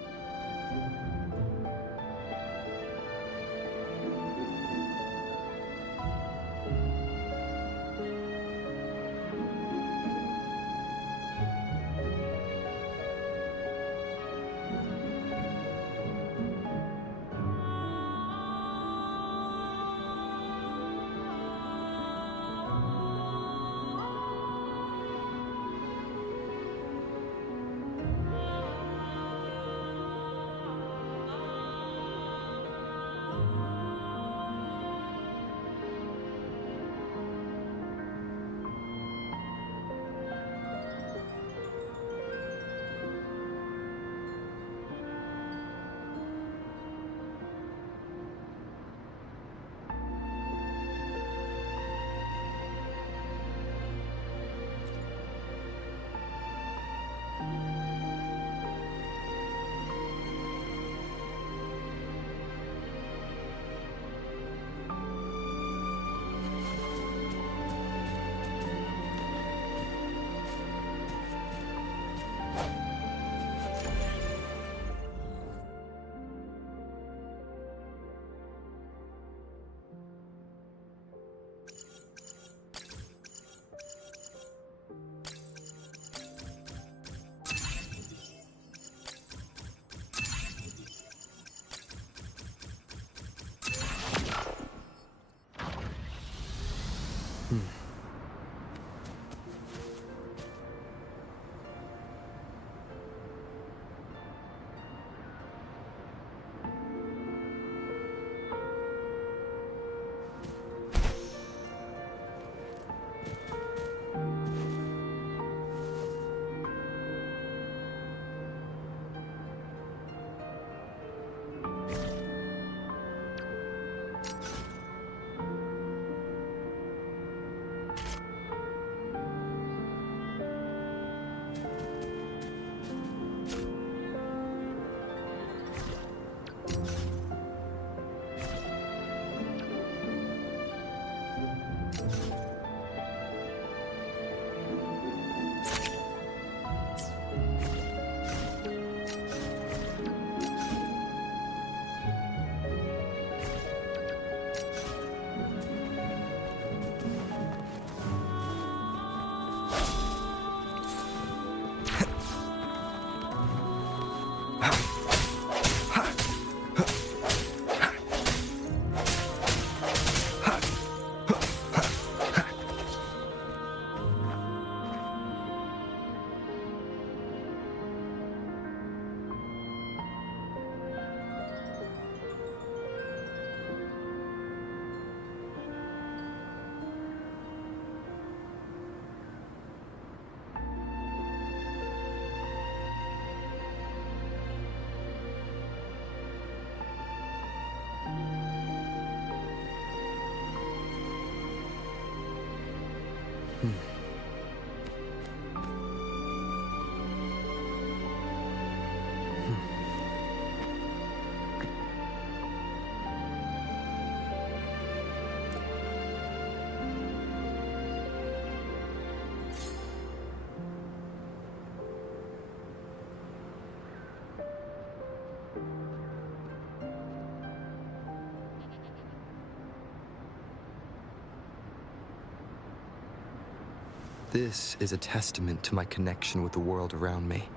This is a testament to my connection with the world around me,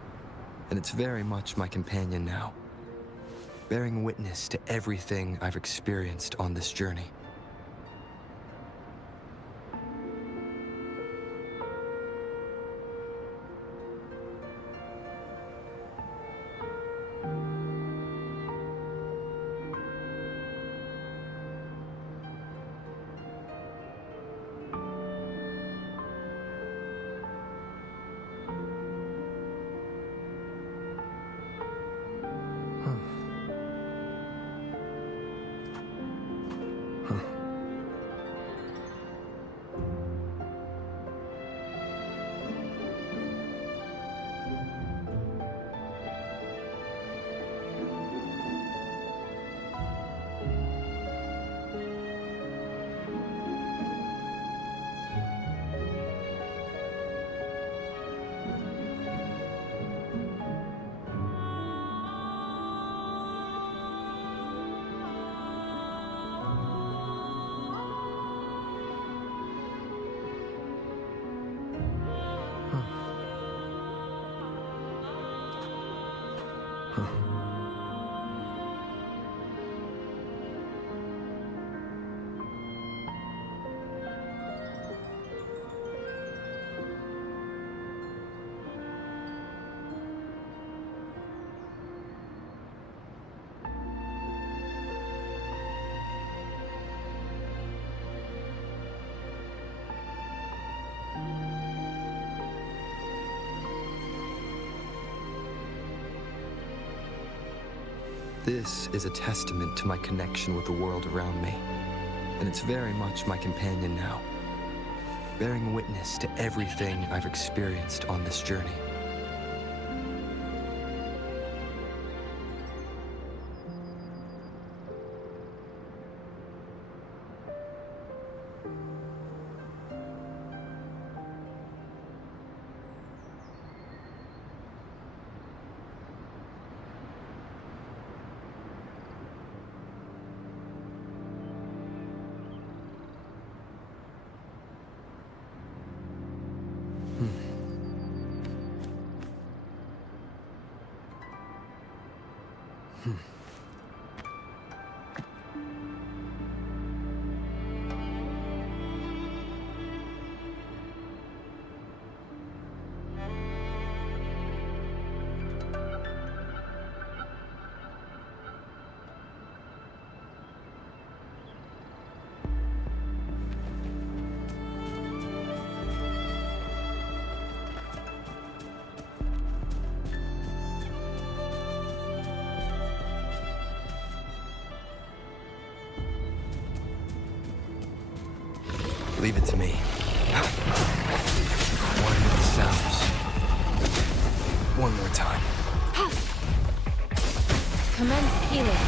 and it's very much my companion now, bearing witness to everything I've experienced on this journey. This is a testament to my connection with the world around me, and it's very much my companion now, bearing witness to everything I've experienced on this journey. Leave it to me. One with the sounds. One more time. Commence healing.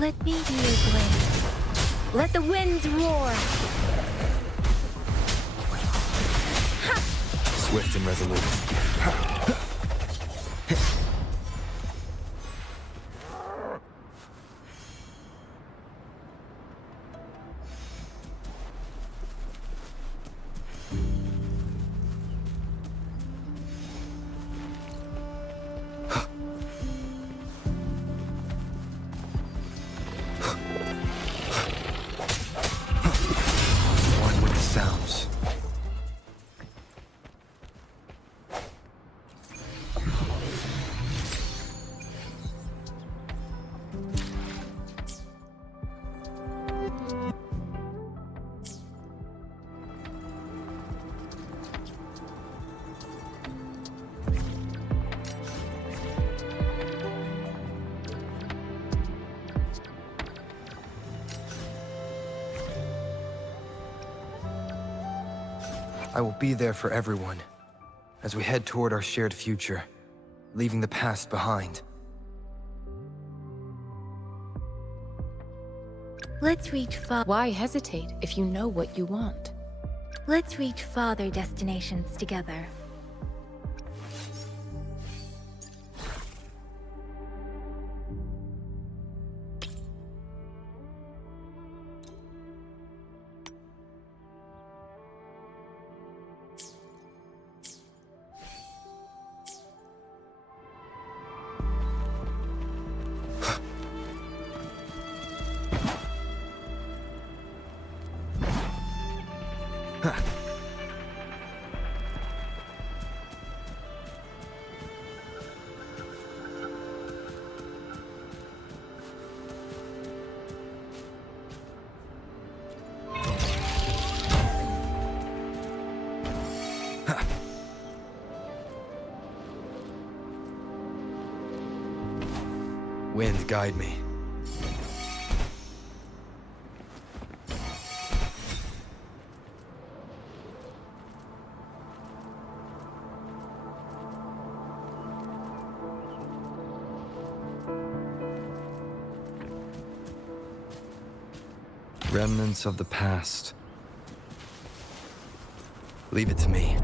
Let me be your blade. Let the winds roar. Swift and resolute. One with the sounds. I will be there for everyone as we head toward our shared future, leaving the past behind. Let's reach Why hesitate if you know what you want? Let's reach farther destinations together. Wind, guide me. Remnants of the past. Leave it to me.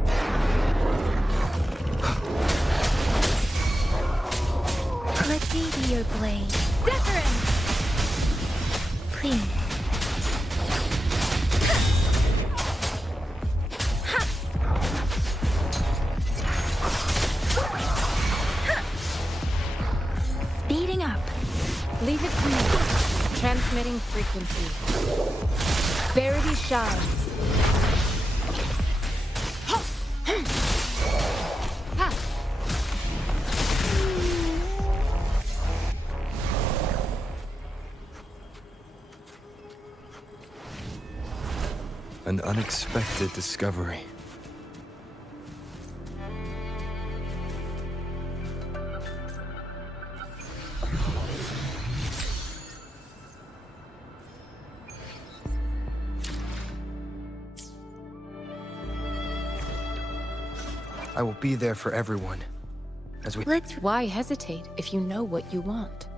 Let me be your blade. Deference! Please. Speeding up. Leave it to me. Transmitting frequency. Verity shines. An unexpected discovery. I will be there for everyone. As we... Why hesitate if you know what you want?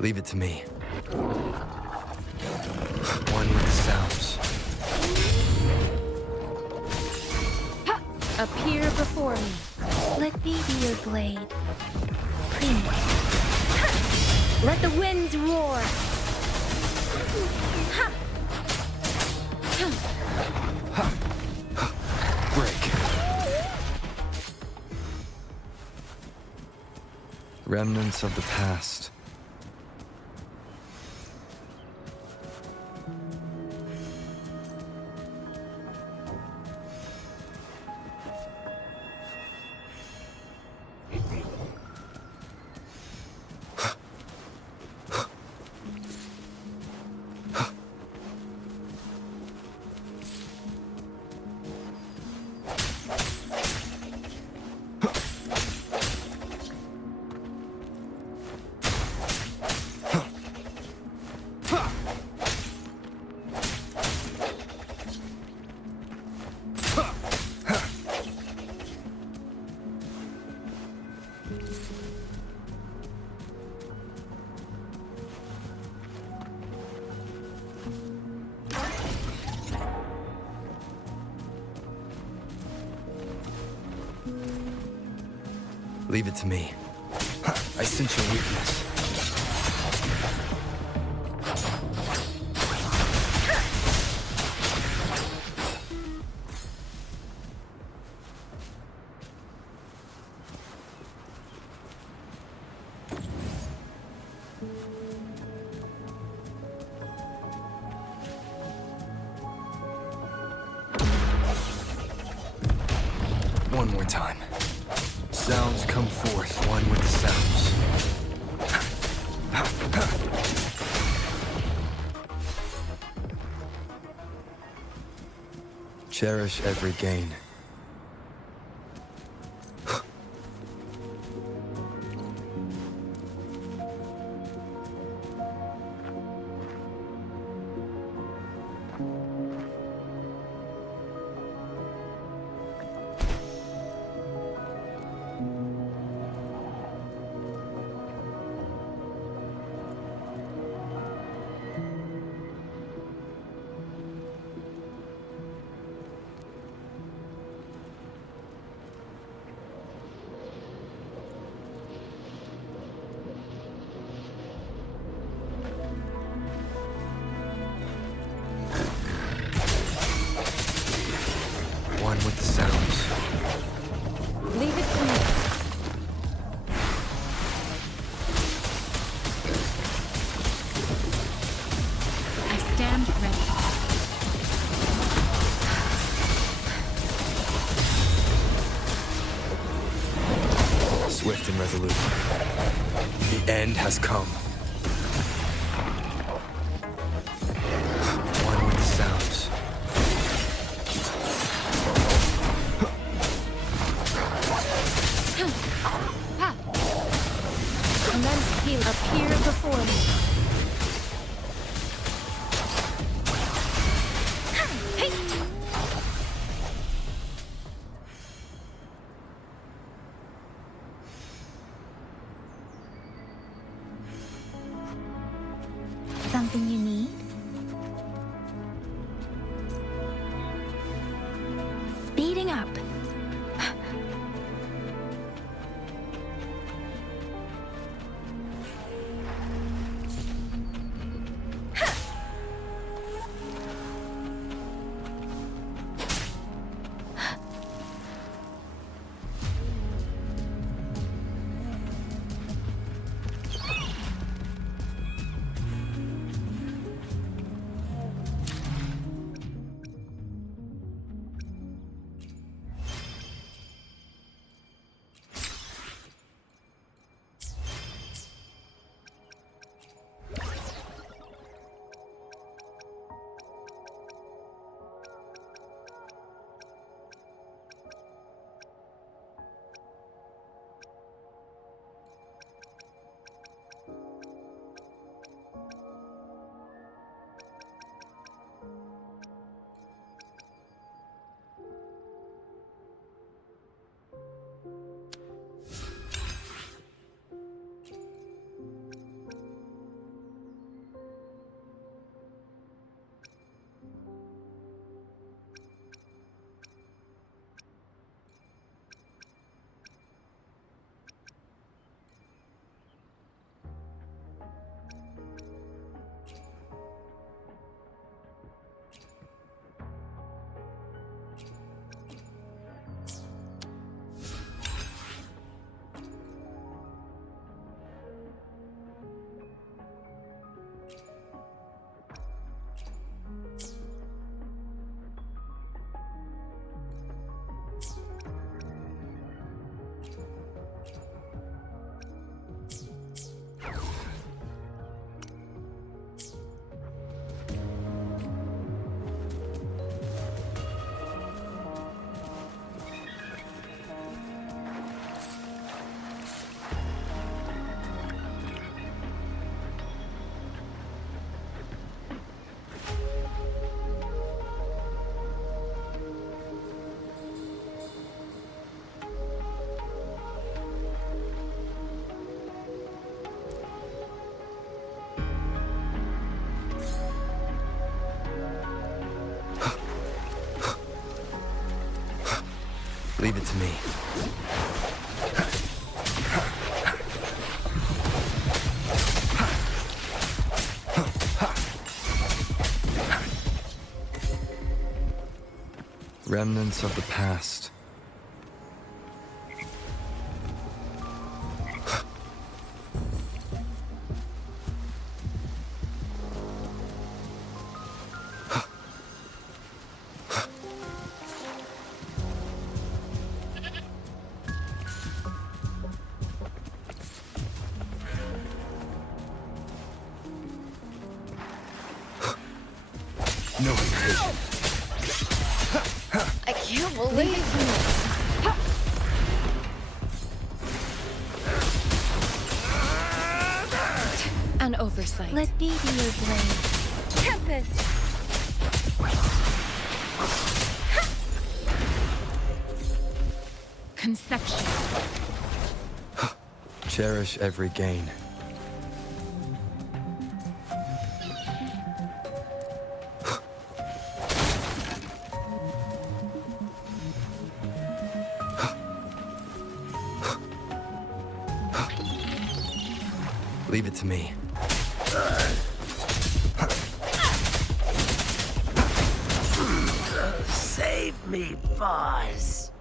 Leave it to me. One with the sounds. Appear before me. Let me be your blade. Please. Let the winds roar. Break. Remnants of the past. Leave it to me. I sense your weakness. One more time. Sounds come forth, one with the sounds. Cherish every gain. One with the sounds. Leave it to me. I stand ready. Swift and resolute. The end has come. One with the sounds. Immense heal appear before me. Something you need? Speeding up. Leave it to me. Remnants of the past. No hesitation. I can't believe it. An oversight. Let me be your blade. Tempest! Conception. Cherish every gain. Leave it to me. Save me, boss.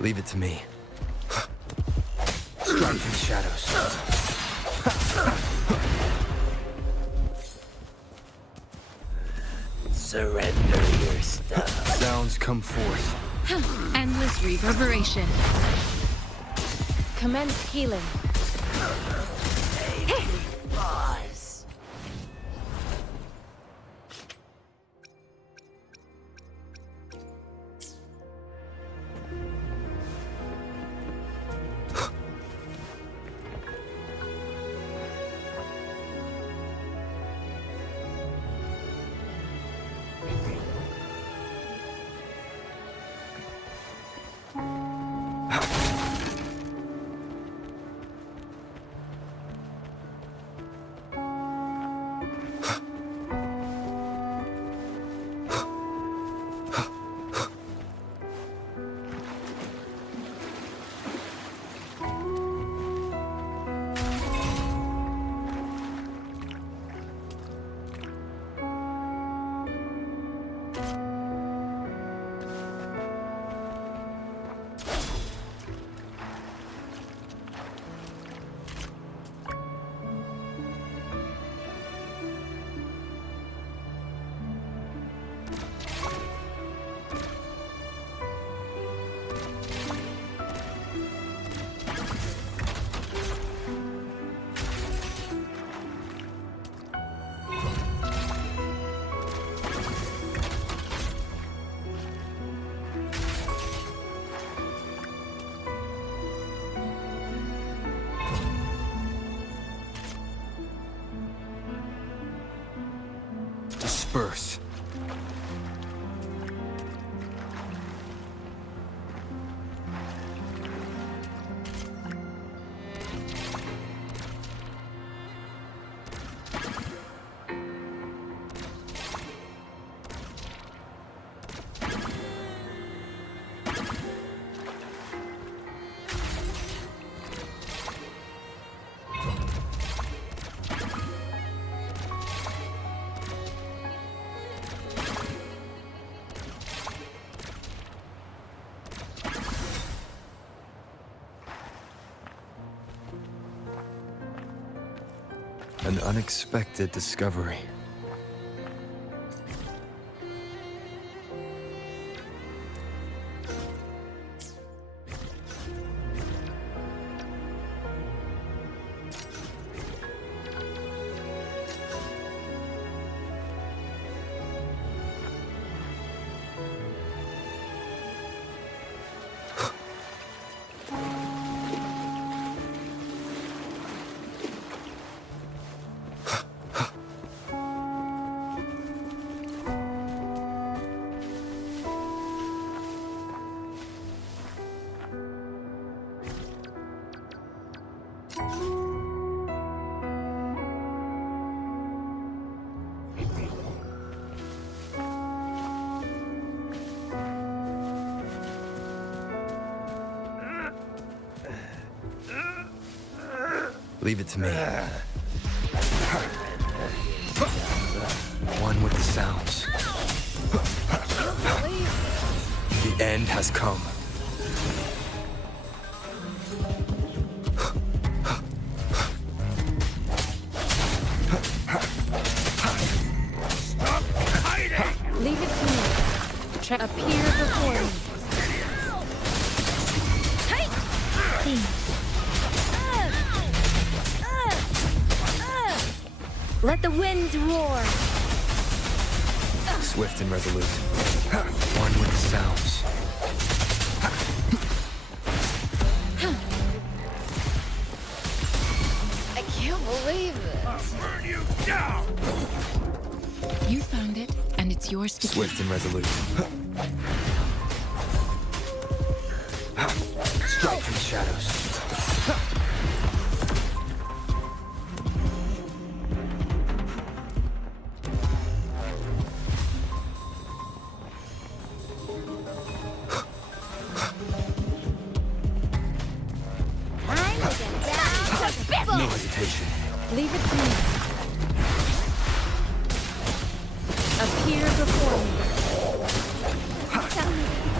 Leave it to me. Strike from the shadows. Surrender your stuff. Sounds come forth. Endless reverberation. Commence healing. Save me, boss. Disperse. An unexpected discovery. Leave it to me. One with the sounds. The end has come. Leave it to me. Check appear before me. Let the winds roar. Swift and resolute. One with the sounds. I can't believe it. I'll burn you down! You found it, and it's yours to keep. Swift and resolute. Strike from the shadows. No hesitation. Leave it to me. Appear before me.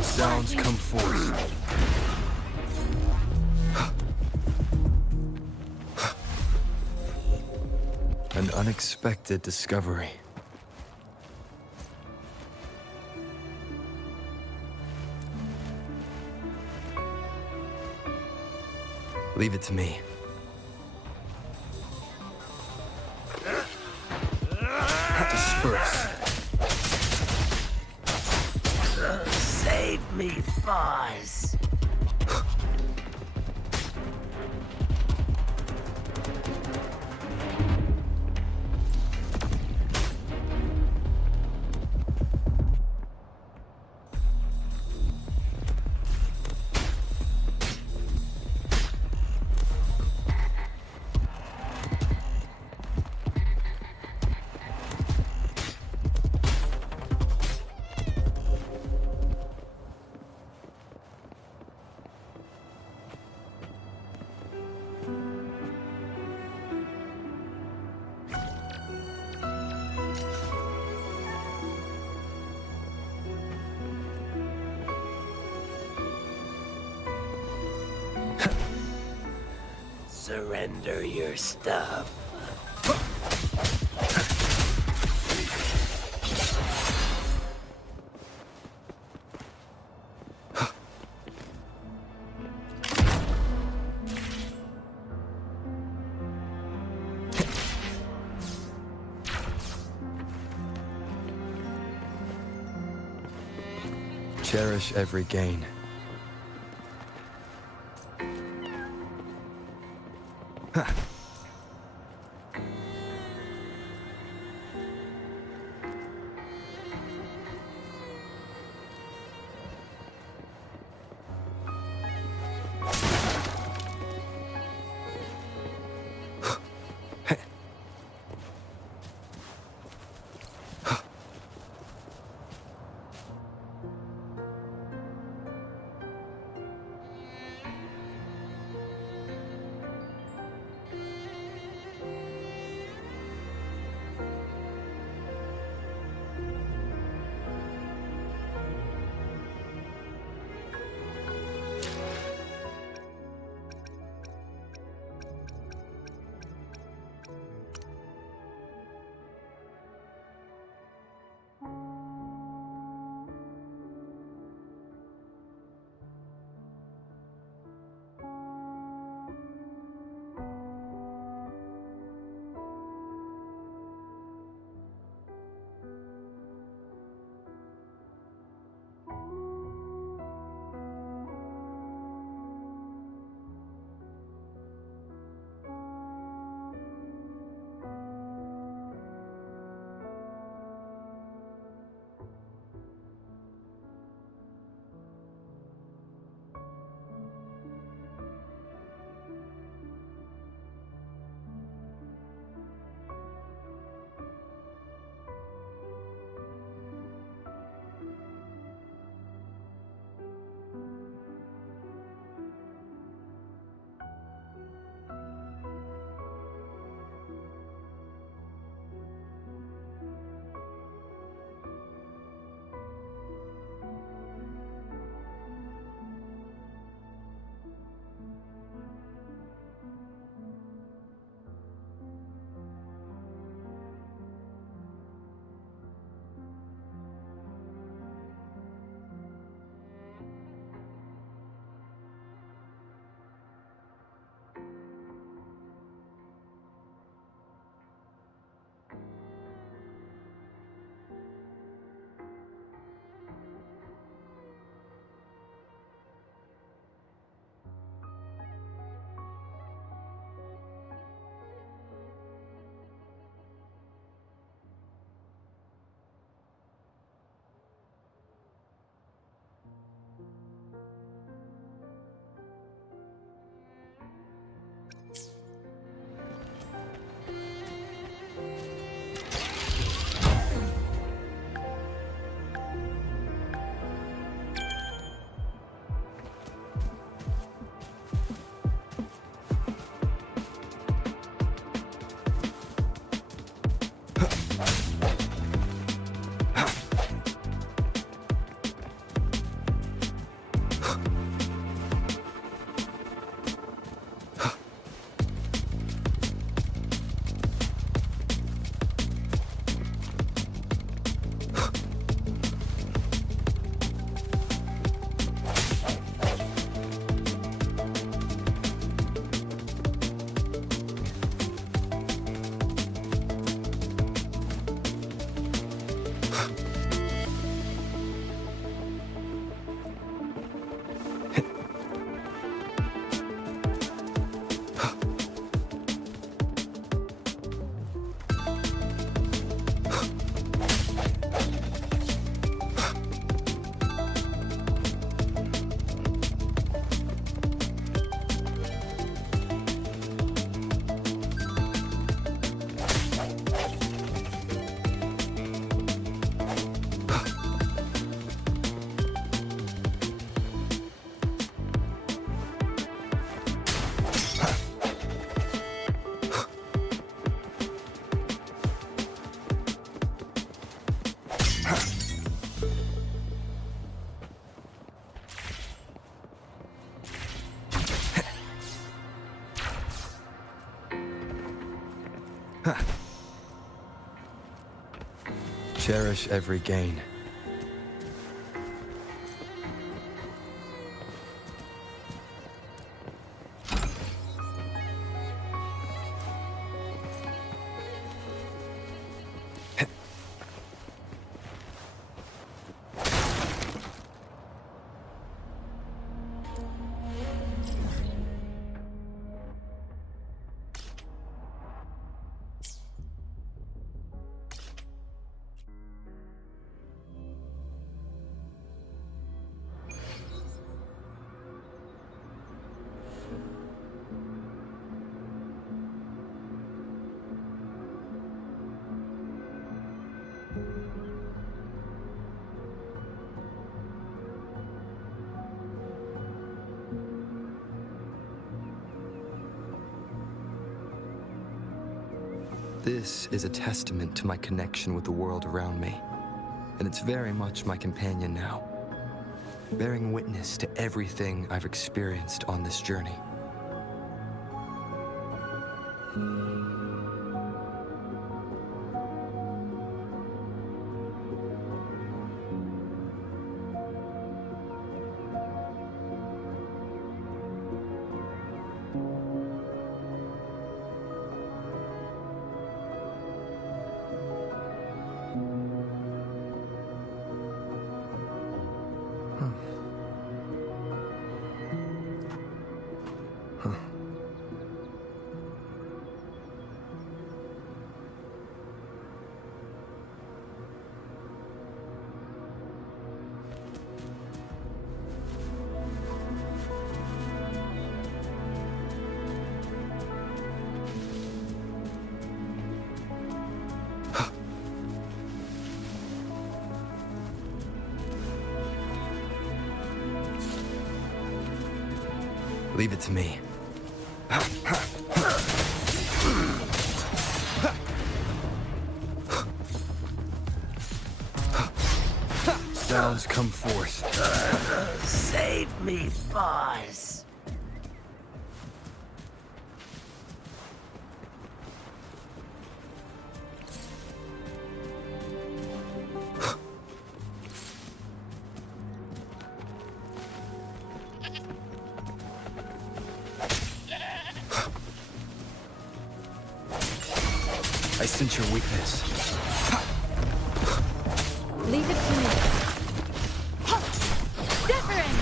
Sounds come forth. An unexpected discovery. Leave it to me. Disperse. Save me, boss. Surrender your stuff. Cherish every gain. Cherish every gain. This is a testament to my connection with the world around me, and it's very much my companion now, bearing witness to everything I've experienced on this journey. Leave it to me. Sounds come forth. Save me, boss. I sense your weakness. Leave it to me. Zephyrin!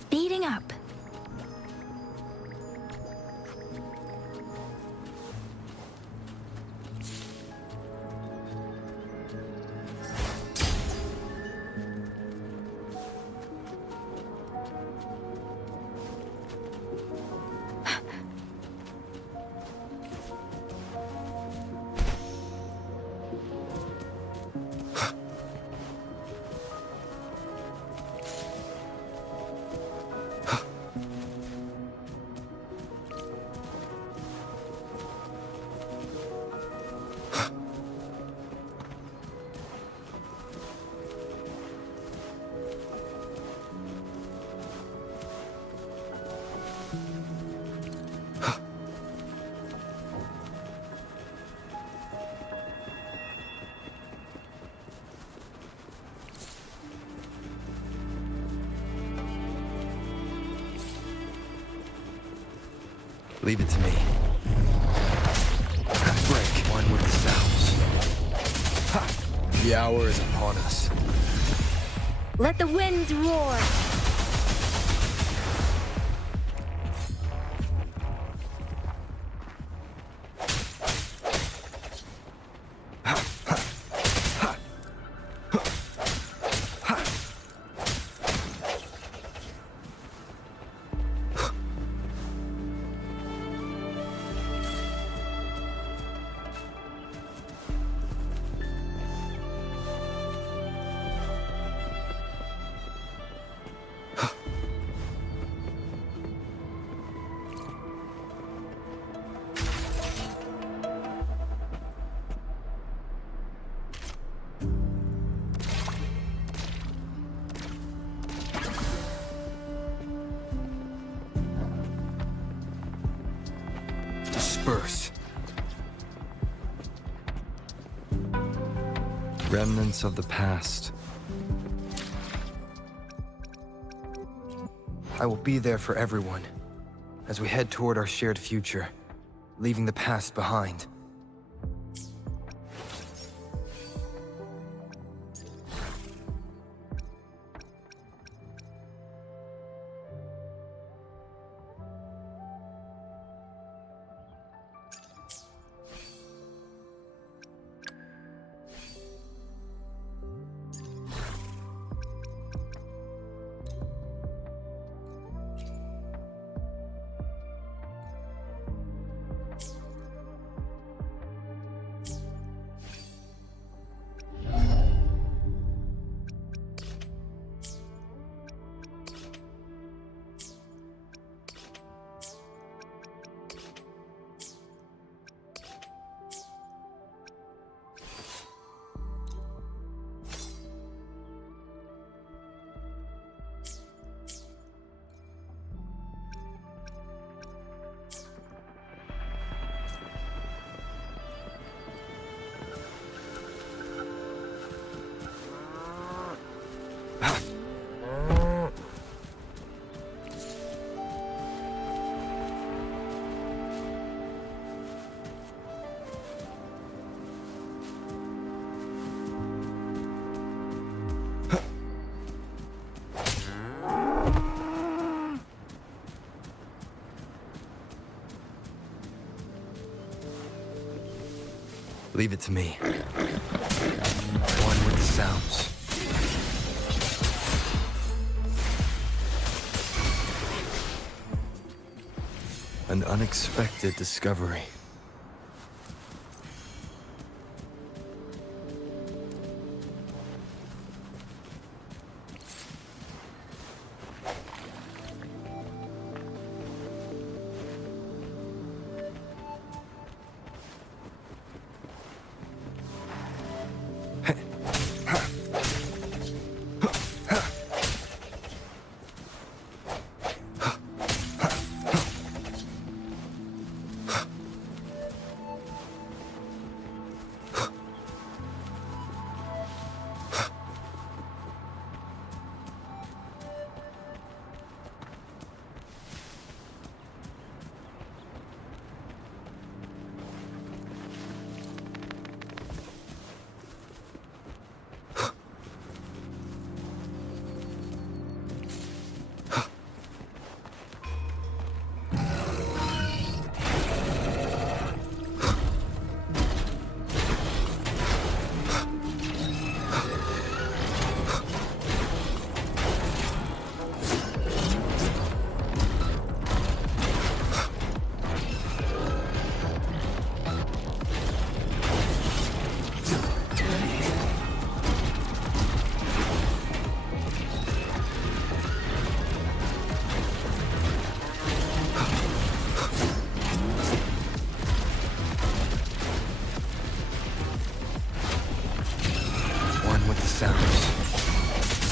Speeding up. Leave it to me. Break one with the sounds. Ha! The hour is upon us. Let the winds roar. birth. Remnants of the past. I will be there for everyone as we head toward our shared future, leaving the past behind. Leave it to me. One with the sounds. An unexpected discovery.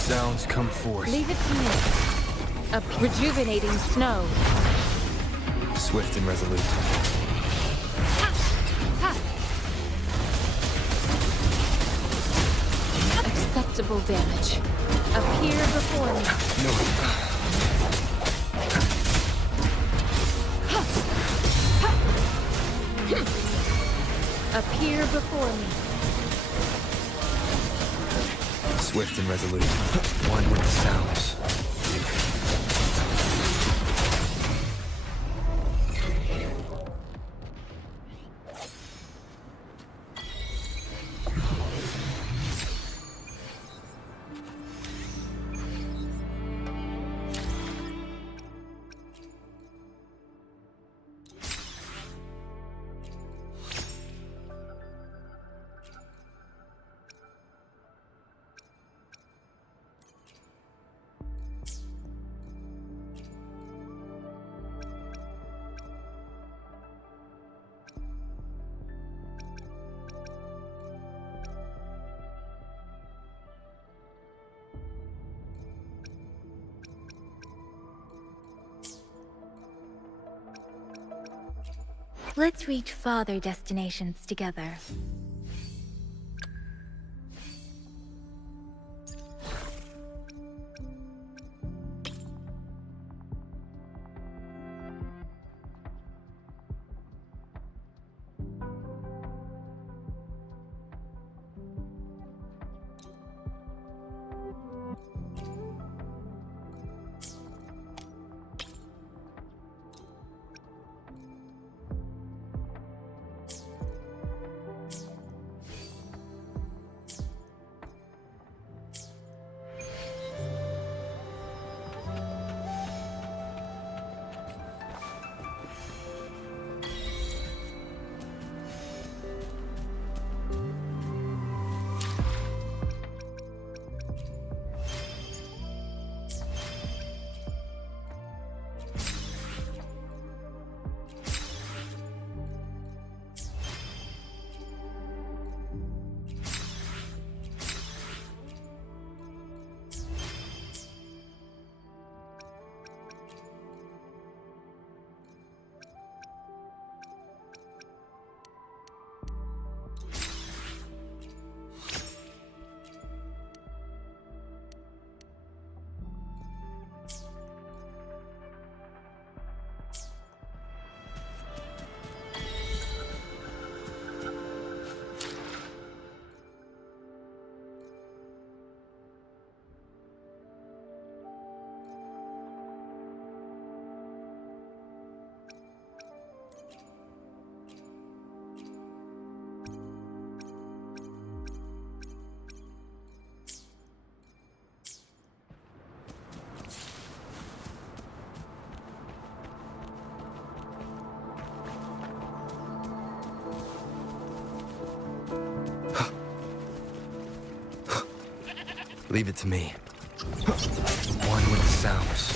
Sounds come forth. Leave it to me. A rejuvenating snow. Swift and resolute. Acceptable damage. Appear before me. No. Appear before me. Swift and resolute. One with the sounds. Let's reach farther destinations together. Leave it to me. One with the sounds.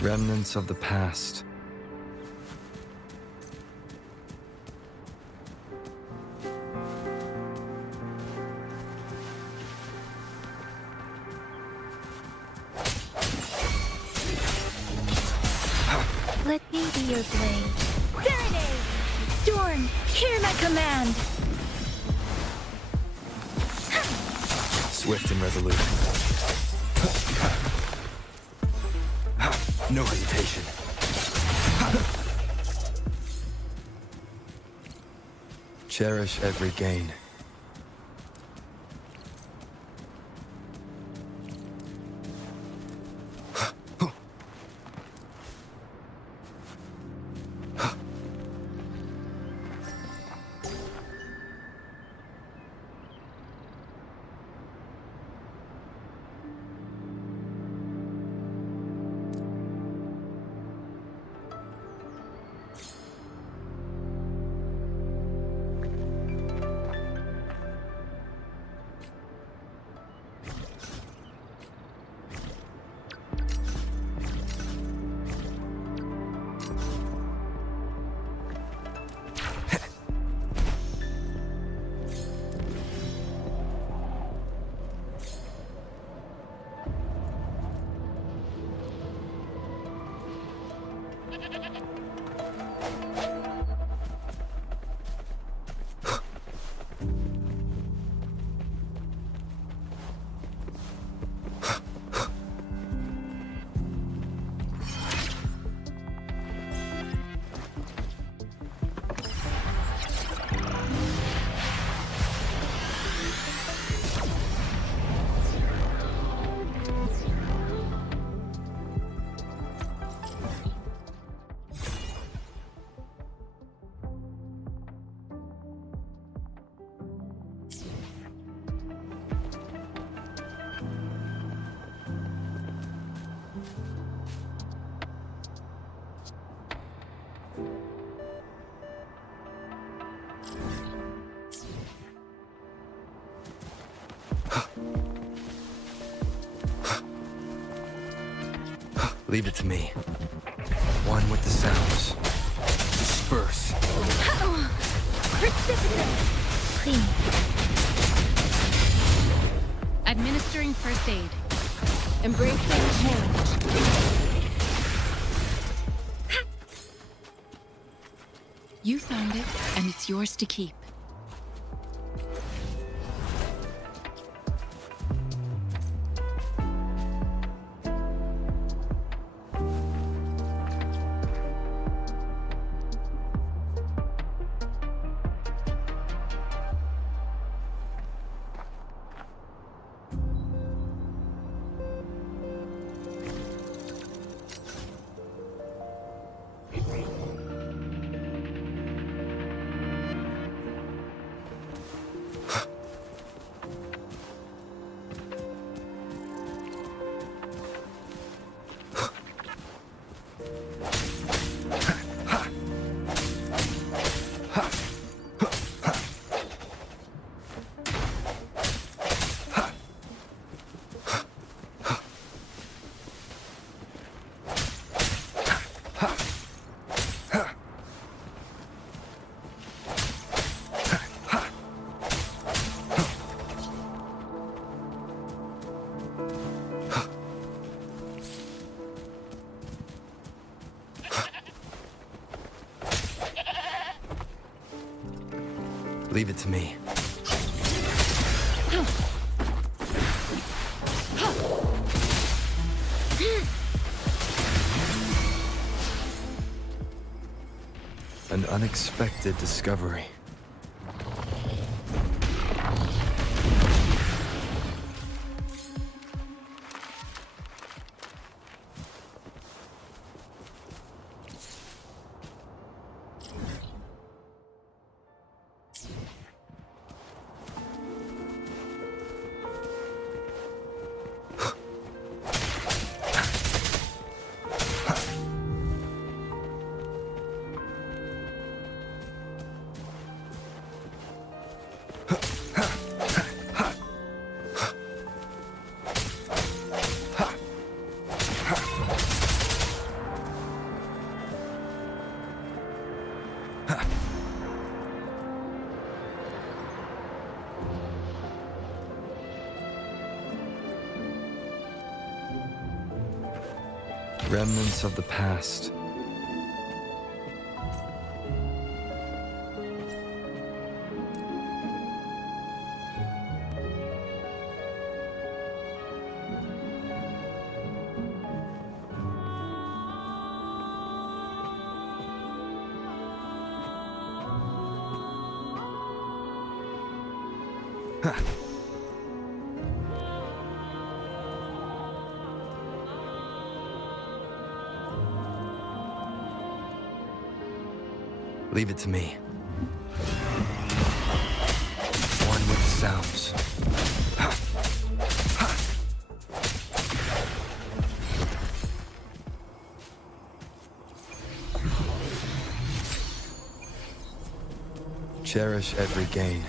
Remnants of the past. Let me be your blade. Serenade! Storm, hear my command! Swift and resolute. No hesitation. Cherish every gain. Leave it to me. One with the sounds. Disperse. Precipitous! clean. Administering first aid. Embracing change. You found it, and it's yours to keep. Leave it to me. An unexpected discovery. Remnants of the past. Leave it to me. One with the sounds. Cherish every gain.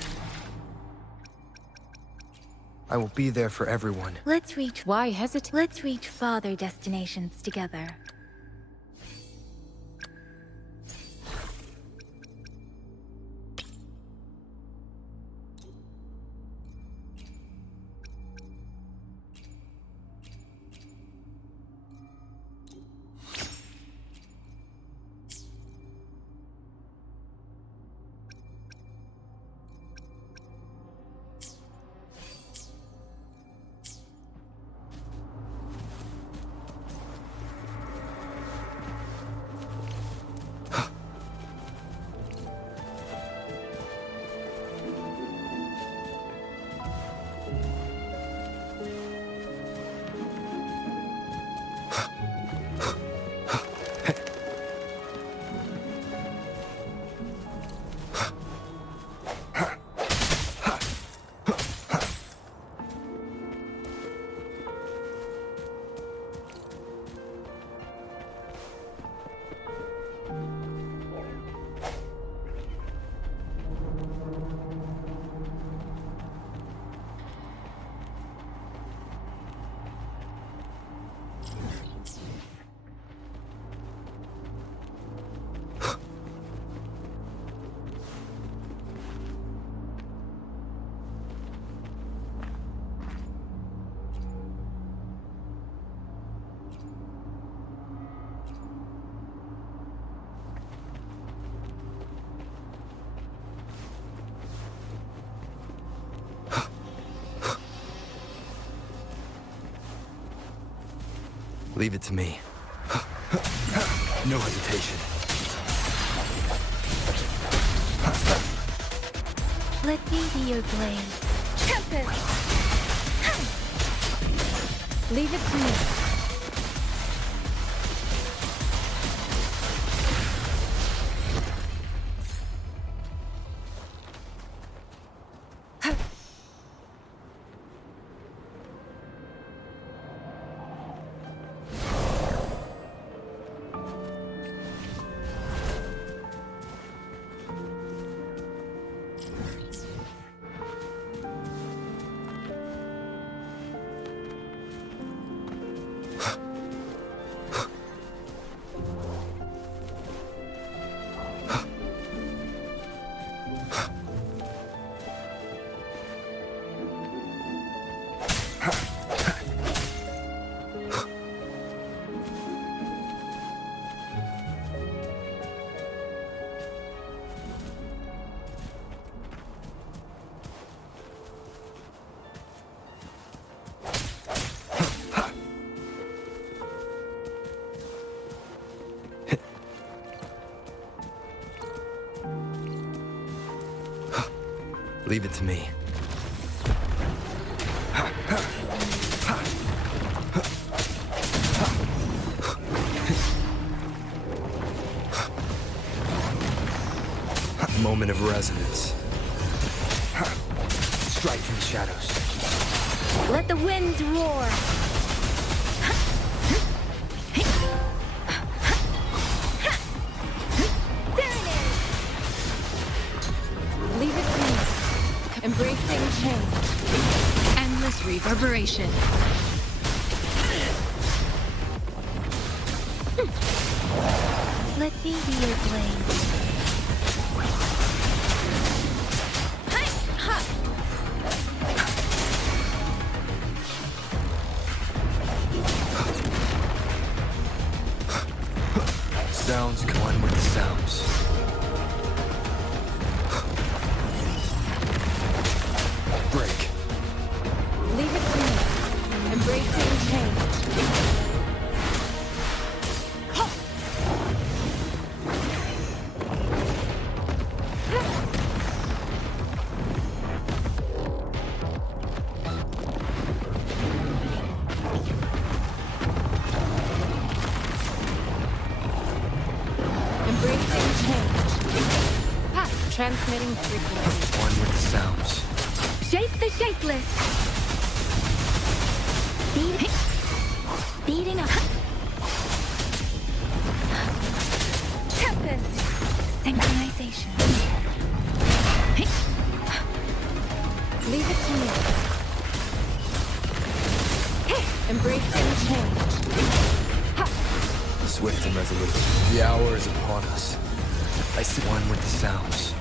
I will be there for everyone. Let's reach... Why hesitate? Let's reach farther destinations together. Leave it to me. No hesitation. Let me be your blade. Tempest! Leave it to me. Leave it to me. Moment of resonance. Strike from the shadows. Let the winds roar. Leave it to me. Embracing change. Endless reverberation. Let me be your blade. Sounds go on with the sounds. Break. Leave it to me. Embracing change. Embracing change. Transmitting frequency. One with the sounds. Shape the shapeless. Speeding up. Tempest. Synchronization. Leave it to me. Embracing change. Swift and resolute. The hour is upon us. I see one with the sounds.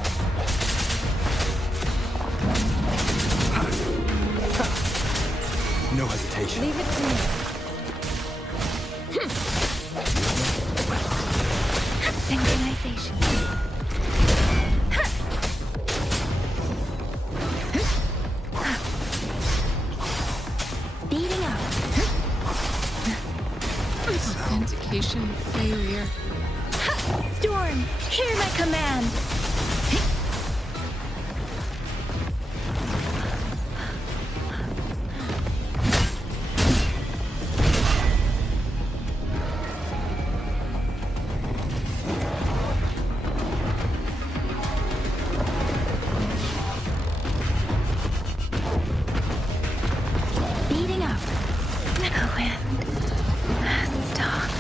No hesitation. Leave it to me. Synchronization. Speeding up. Authentication failure. Storm, hear my command. Speeding up. The wind has stopped.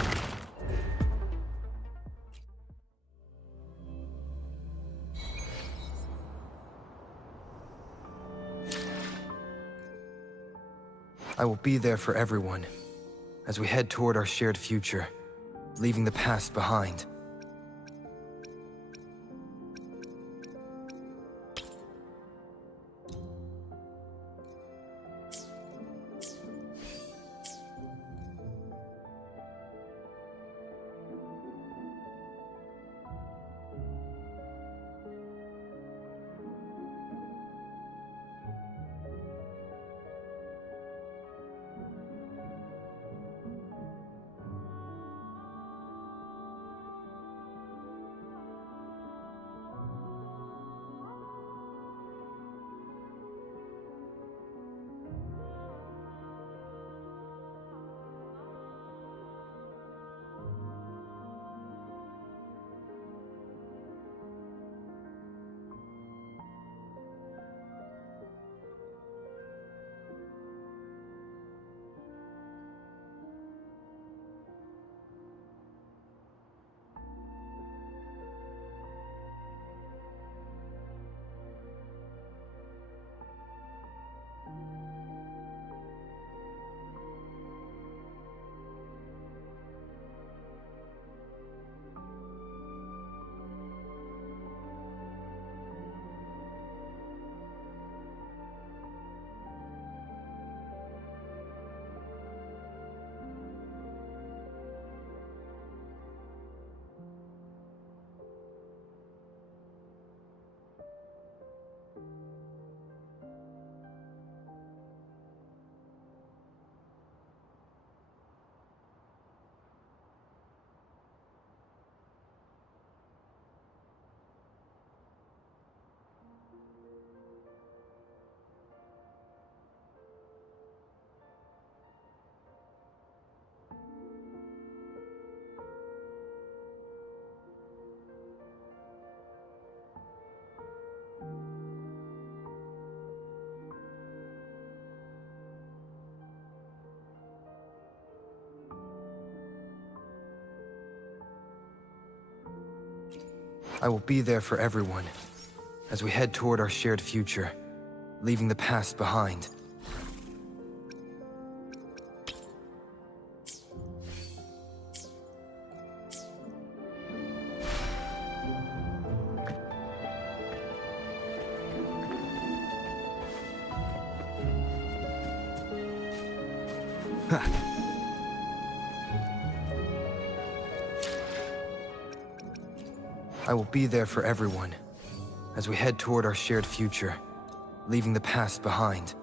I will be there for everyone as we head toward our shared future, leaving the past behind. I will be there for everyone as we head toward our shared future, leaving the past behind. I will be there for everyone as we head toward our shared future, leaving the past behind.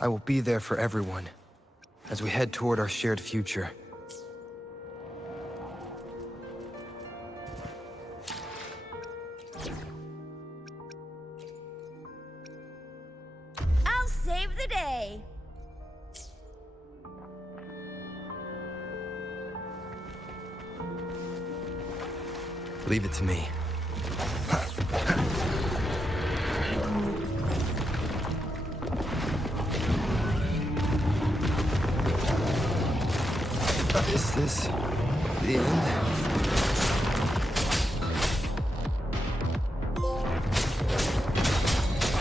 I will be there for everyone as we head toward our shared future. I'll save the day. Leave it to me. Is this the end?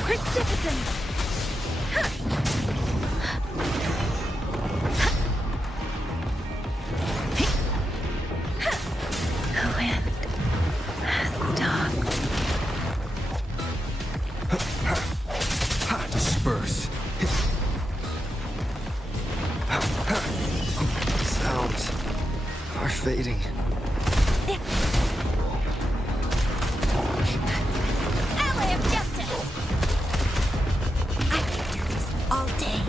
Precipitous! The wind has stopped. Disperse. Sounds are fading. Ally of justice! I could do this all day.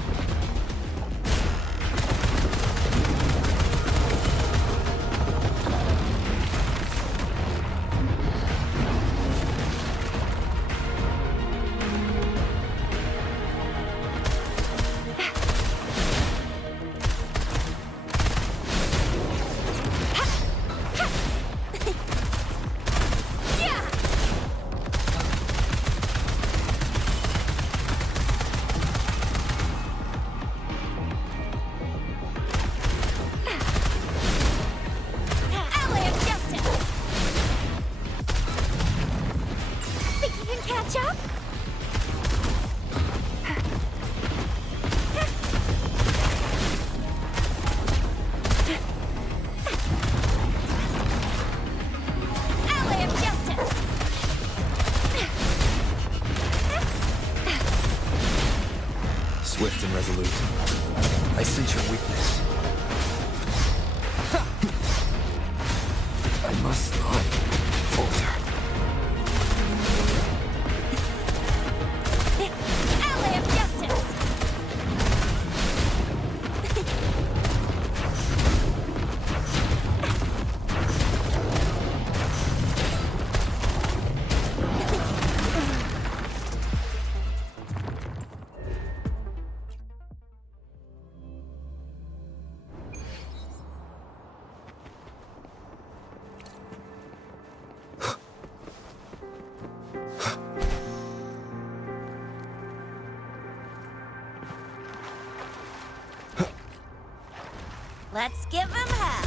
Let's give him hell.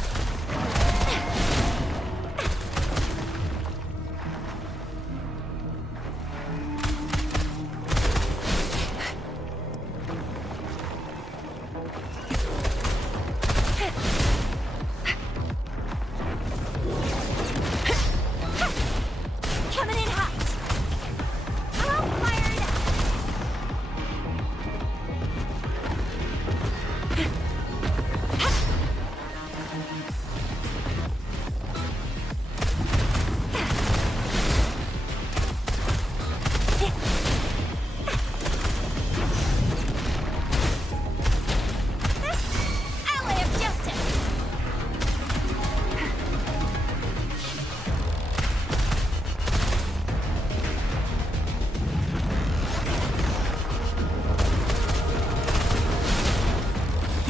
Coming in hot. I'll fire it up. Alley of justice.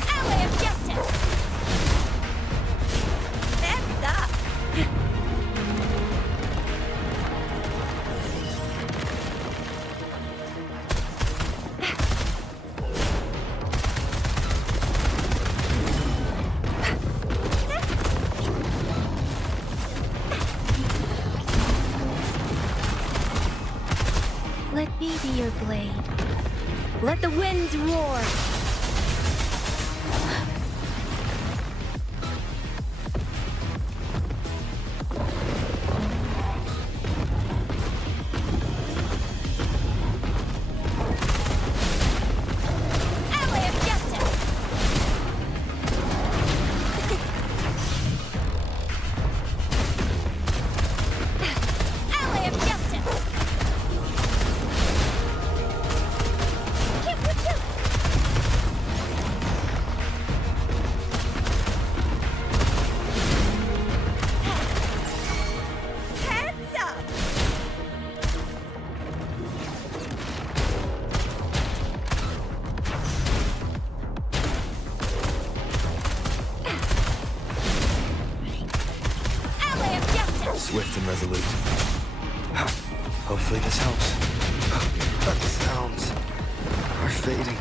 Alley of justice. Heads up. Let me be your blade. Let the winds roar. Alley of justice. Alley of justice. Can't put you. Heads up. Alley of justice. Swift and resolute. Hopefully this helps. The sounds are fading.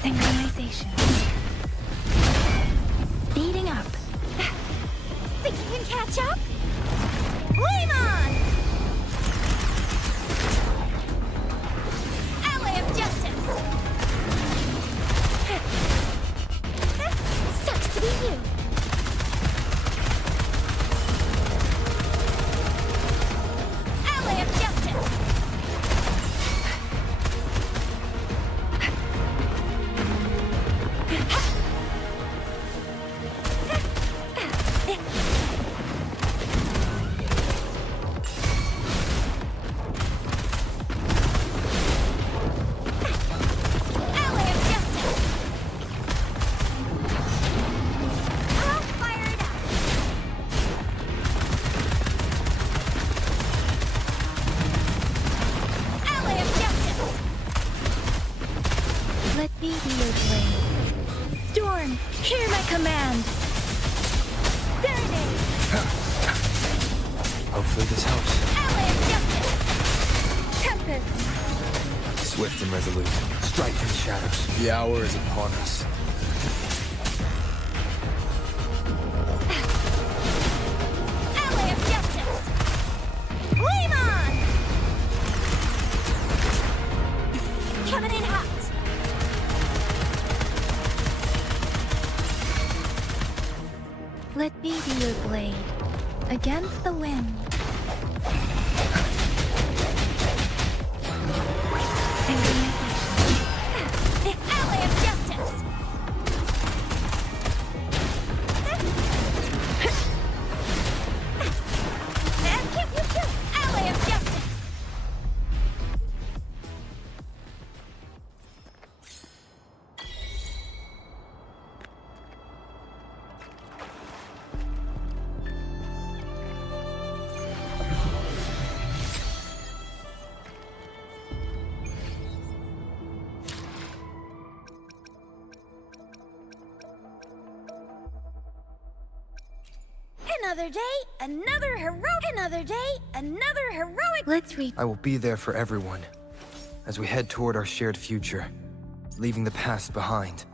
Synchronization. Speeding up. Think you can catch up? Flame on! Alley of justice. Sucks to be you. Alley of justice. Alley of justice. I'll fire it up. Alley of justice. Let me be your blade. Storm, hear my command. Serenade. Hopefully this helps. Alley of justice. Tempest. Swift and resolute. Strike from the shadows. The hour is upon us. Alley of justice. Flame on. Coming in hot. Let me be your blade. Against the wind. Synchronization. Alley of justice. Can't you too? Alley of justice. Another day, another heroic. Let's read. I will be there for everyone as we head toward our shared future. leaving the past behind.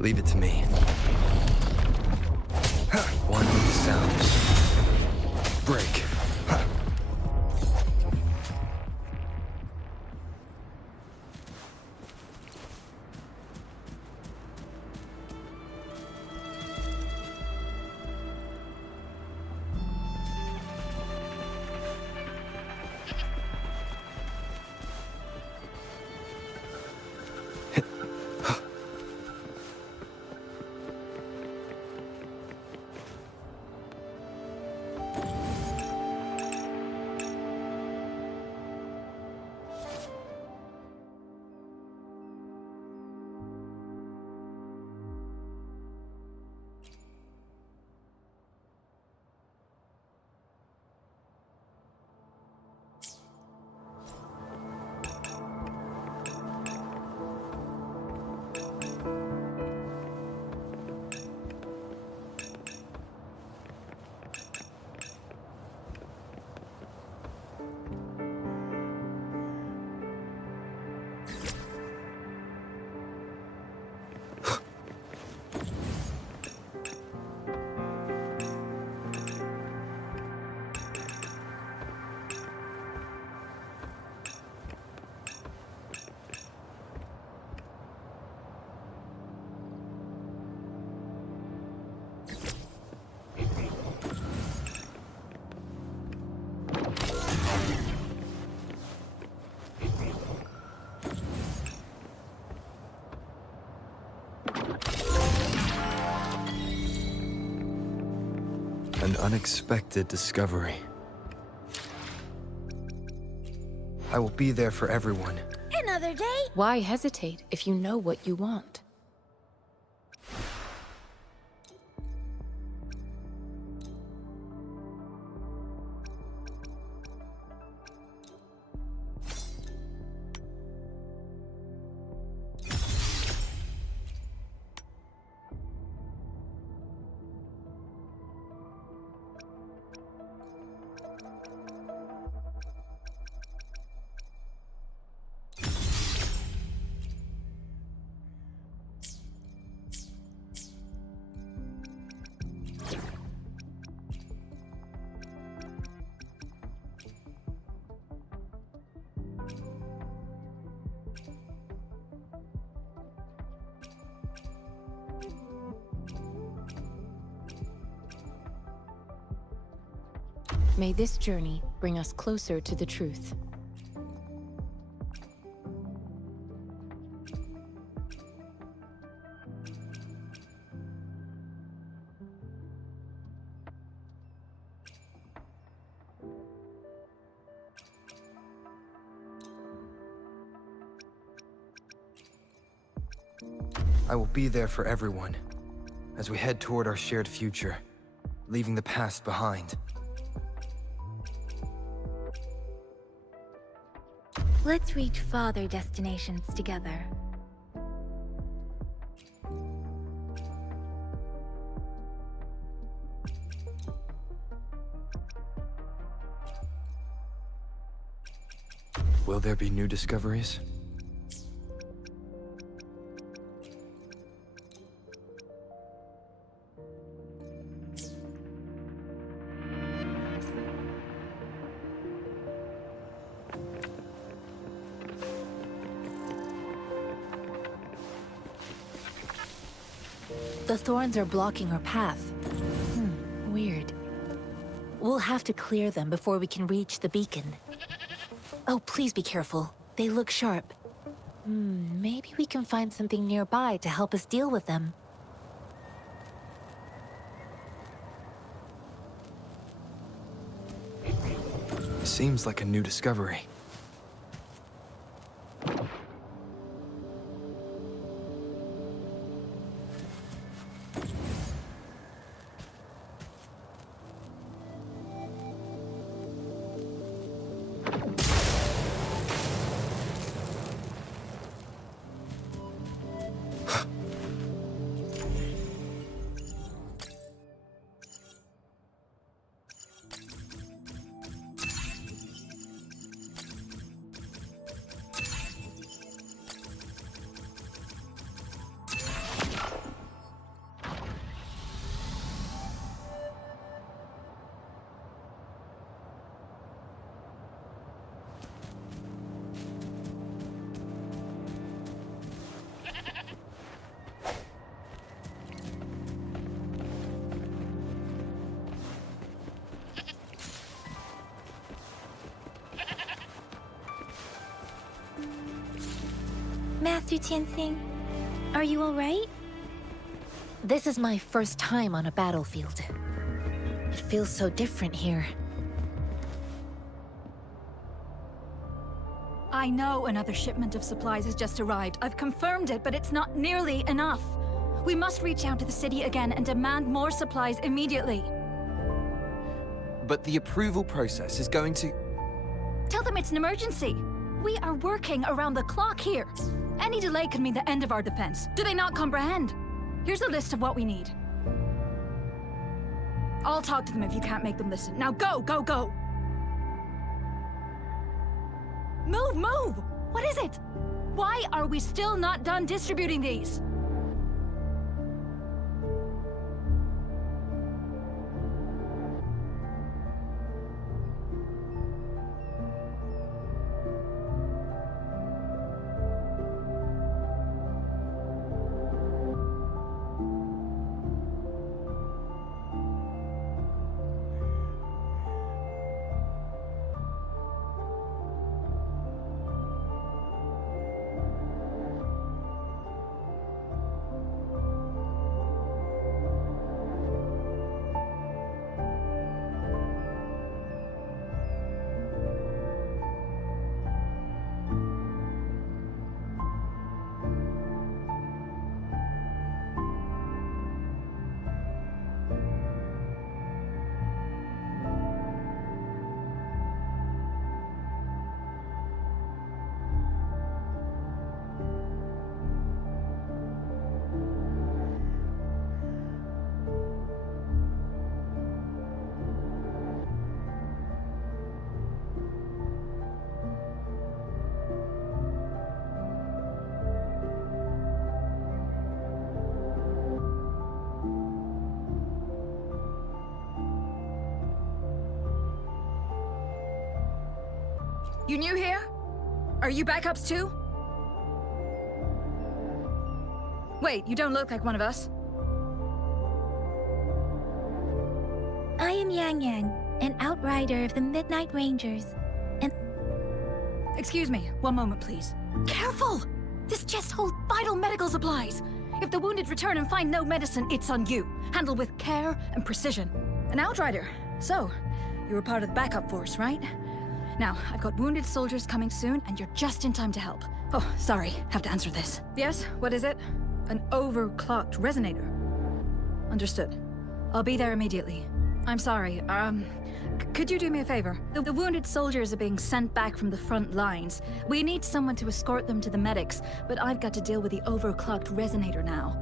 Leave it to me. One with the sounds. Break. An unexpected discovery. I will be there for everyone. Another day? Why hesitate if you know what you want? May this journey bring us closer to the truth. I will be there for everyone as we head toward our shared future, leaving the past behind. Let's reach farther destinations together. Will there be new discoveries? The thorns are blocking our path. Weird. We'll have to clear them before we can reach the beacon. Oh, please be careful. They look sharp. Maybe we can find something nearby to help us deal with them. Seems like a new discovery. Master Tianxing, are you alright? This is my first time on a battlefield. It feels so different here. I know another shipment of supplies has just arrived. I've confirmed it, but it's not nearly enough. We must reach out to the city again and demand more supplies immediately. But the approval process is going to... Tell them it's an emergency. We are working around the clock here. Any delay could mean the end of our defense. Do they not comprehend? Here's a list of what we need. I'll talk to them if you can't make them listen. Now go, go, go! Move, move! What is it? Why are we still not done distributing these? You new here? Are you backups too? Wait, you don't look like one of us. I am Yang Yang, an outrider of the Midnight Rangers. And Excuse me, one moment, please. Careful! This chest holds vital medical supplies. If the wounded return and find no medicine, it's on you. Handled with care and precision. An outrider. So, you were part of the backup force, right? Now, I've got wounded soldiers coming soon, and you're just in time to help. Oh, sorry, have to answer this. Yes, what is it? An overclocked resonator. Understood. I'll be there immediately. I'm sorry, could you do me a favor? The wounded soldiers are being sent back from the front lines. We need someone to escort them to the medics, but I've got to deal with the overclocked resonator now.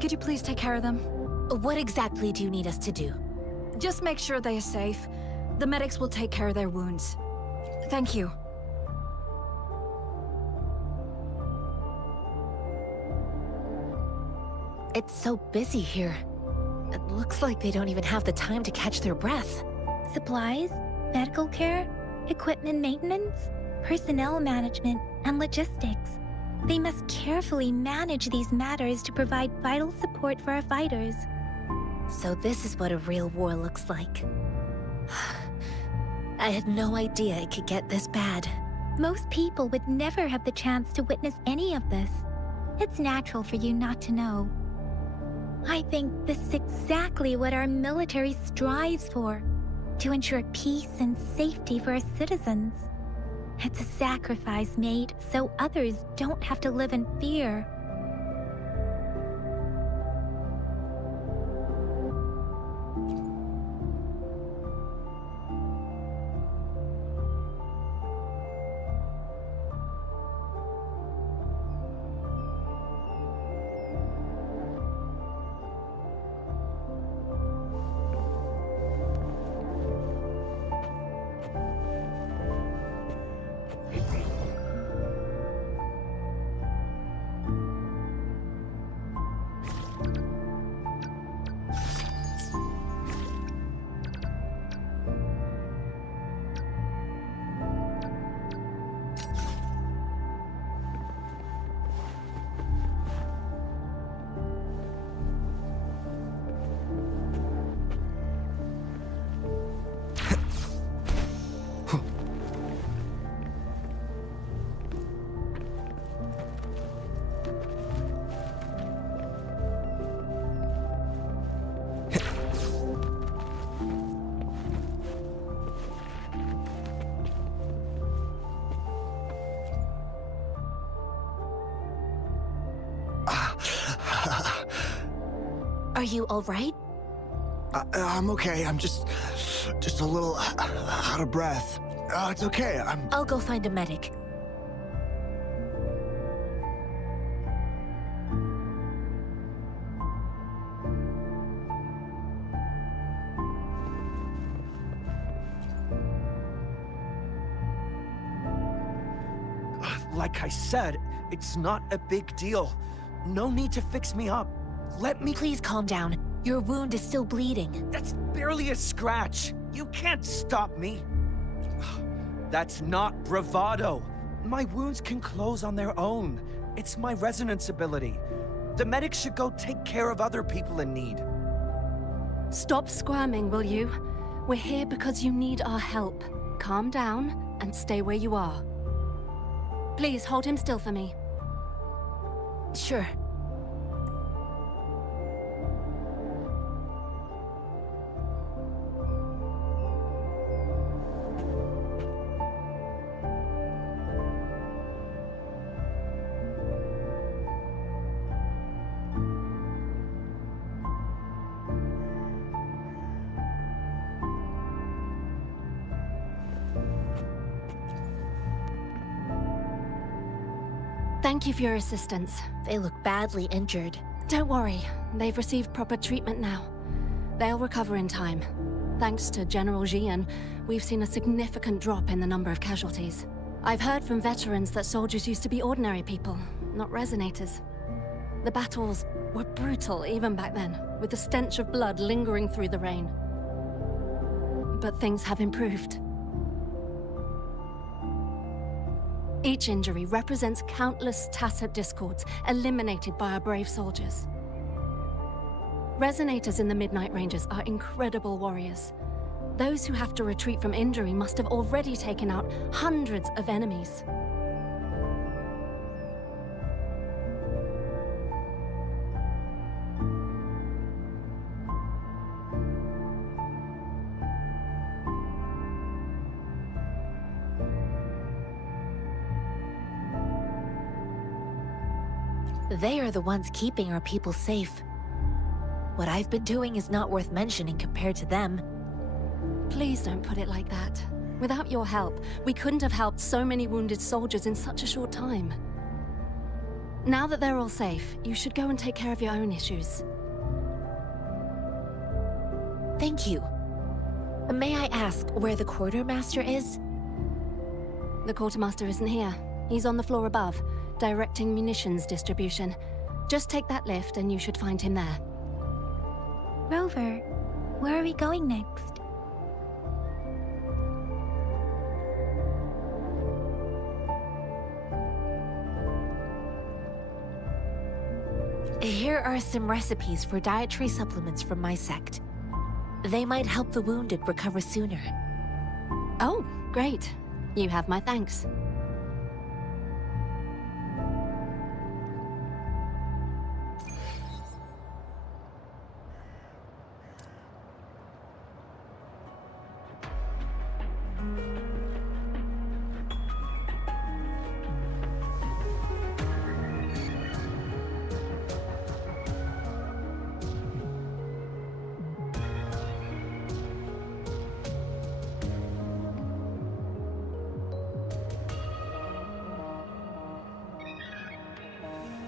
Could you please take care of them? What exactly do you need us to do? Just make sure they are safe. The medics will take care of their wounds. Thank you. It's so busy here. It looks like they don't even have the time to catch their breath. supplies, medical care, equipment maintenance, personnel management, and logistics. They must carefully manage these matters to provide vital support for our fighters. So this is what a real war looks like. I had no idea it could get this bad. Most people would never have the chance to witness any of this. It's natural for you not to know. I think this is exactly what our military strives for, to ensure peace and safety for our citizens. It's a sacrifice made so others don't have to live in fear. Are you all right? I'm okay. I'm just a little out of breath. It's okay. I'll go find a medic. Like I said, it's not a big deal. No need to fix me up. Let me... Please calm down. Your wound is still bleeding. That's barely a scratch. You can't stop me. That's not bravado. My wounds can close on their own. It's my resonance ability. The medics should go take care of other people in need. Stop squirming, will you? We're here because you need our help. Calm down and stay where you are. Please hold him still for me. Sure. Thank you for your assistance. They look badly injured. Don't worry, they've received proper treatment now. They'll recover in time. Thanks to General Jian, we've seen a significant drop in the number of casualties. I've heard from veterans that soldiers used to be ordinary people, not resonators. The battles were brutal even back then, with the stench of blood lingering through the rain. But things have improved. Each injury represents countless tacit discords eliminated by our brave soldiers. Resonators in the Midnight Rangers are incredible warriors. Those who have to retreat from injury must have already taken out hundreds of enemies. They are the ones keeping our people safe. What I've been doing is not worth mentioning compared to them. Please don't put it like that. Without your help, we couldn't have helped so many wounded soldiers in such a short time. Now that they're all safe, you should go and take care of your own issues. Thank you. May I ask where the quartermaster is? The quartermaster isn't here. He's on the floor above, directing munitions distribution. Just take that lift and you should find him there. Rover, where are we going next? Here are some recipes for dietary supplements from my sect. They might help the wounded recover sooner. Oh, great. You have my thanks.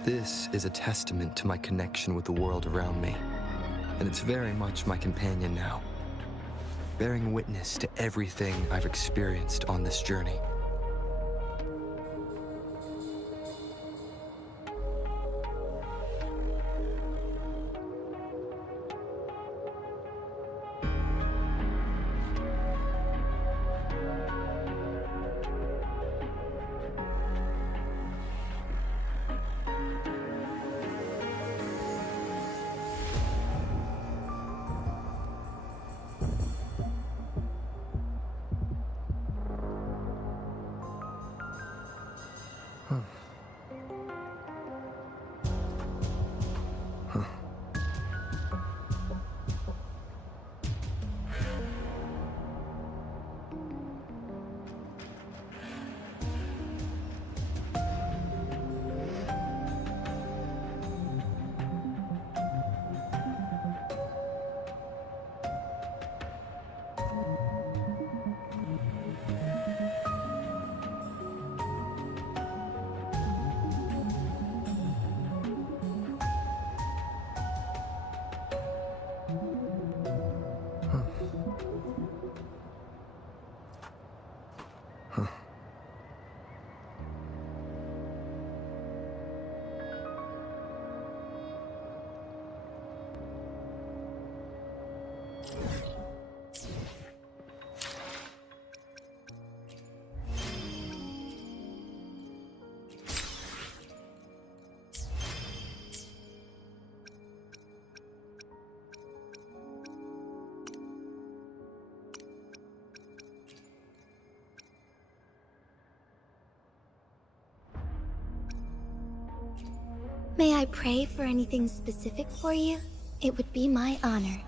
This is a testament to my connection with the world around me, and it's very much my companion now, bearing witness to everything I've experienced on this journey. May I pray for anything specific for you? It would be my honor.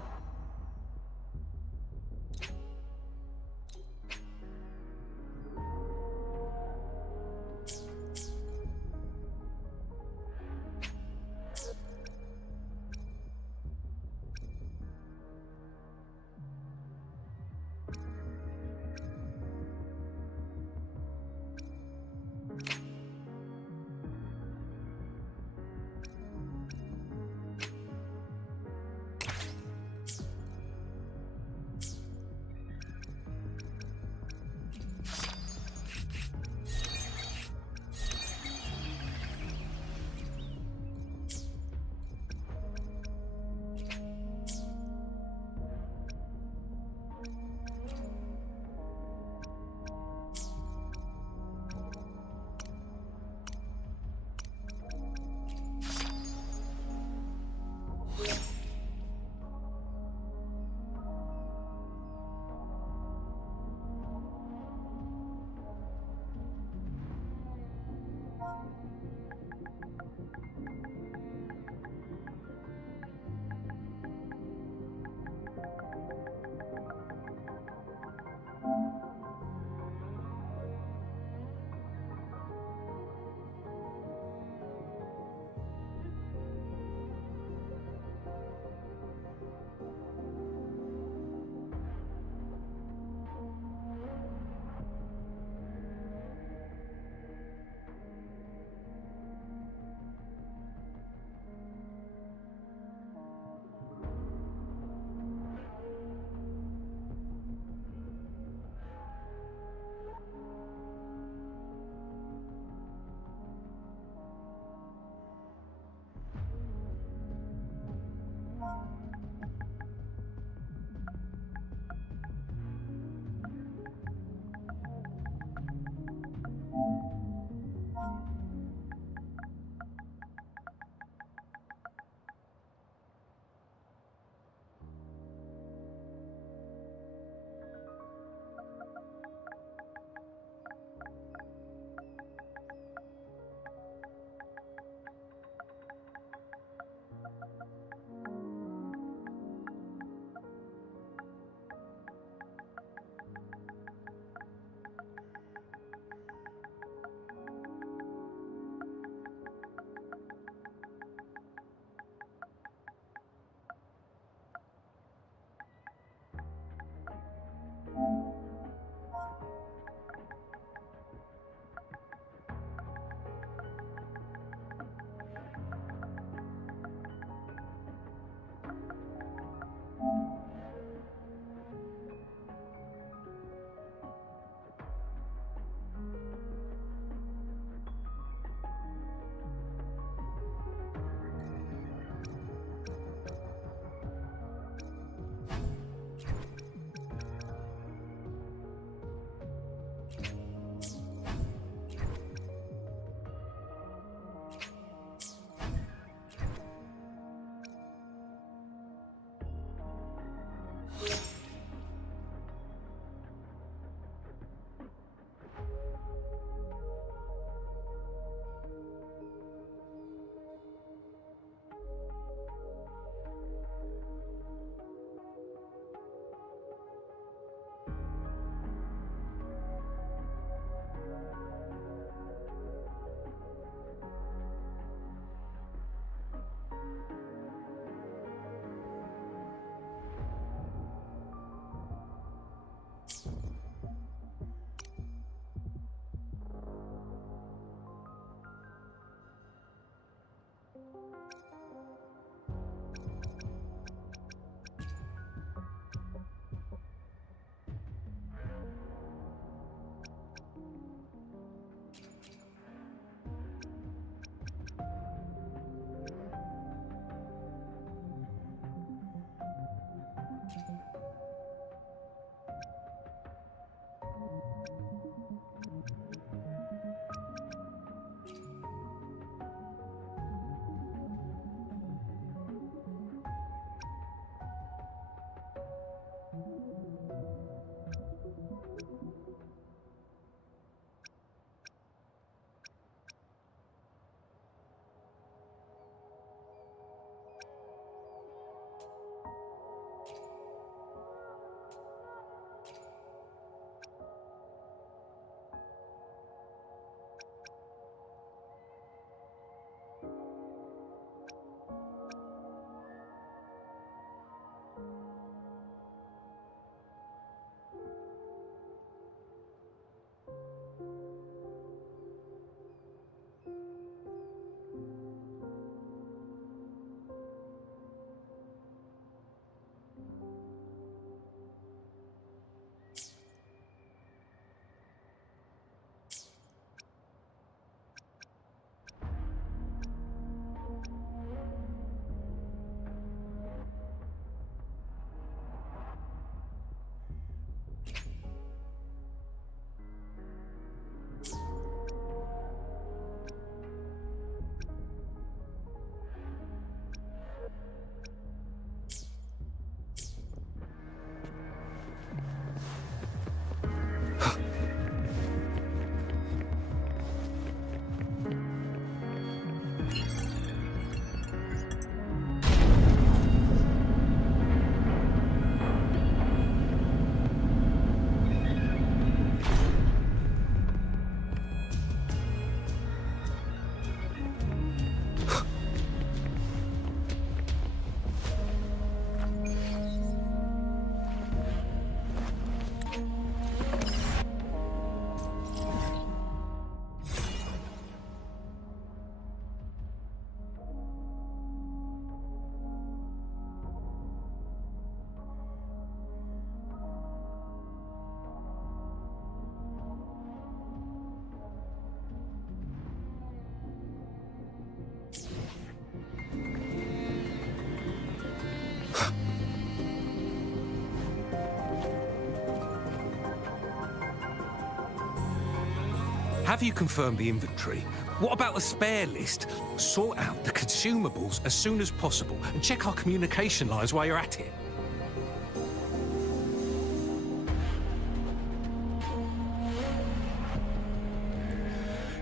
have you confirmed the inventory? What about the spare list? Sort out the consumables as soon as possible and check our communication lines while you're at it.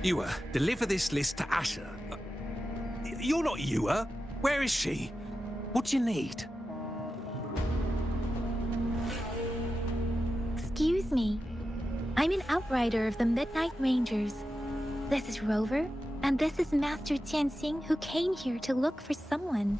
Yua, deliver this list to Asher. You're not Yua. Where is she? What do you need? Excuse me. I'm an outrider of the Midnight Rangers. This is Rover, and this is Master Tianxing, who came here to look for someone.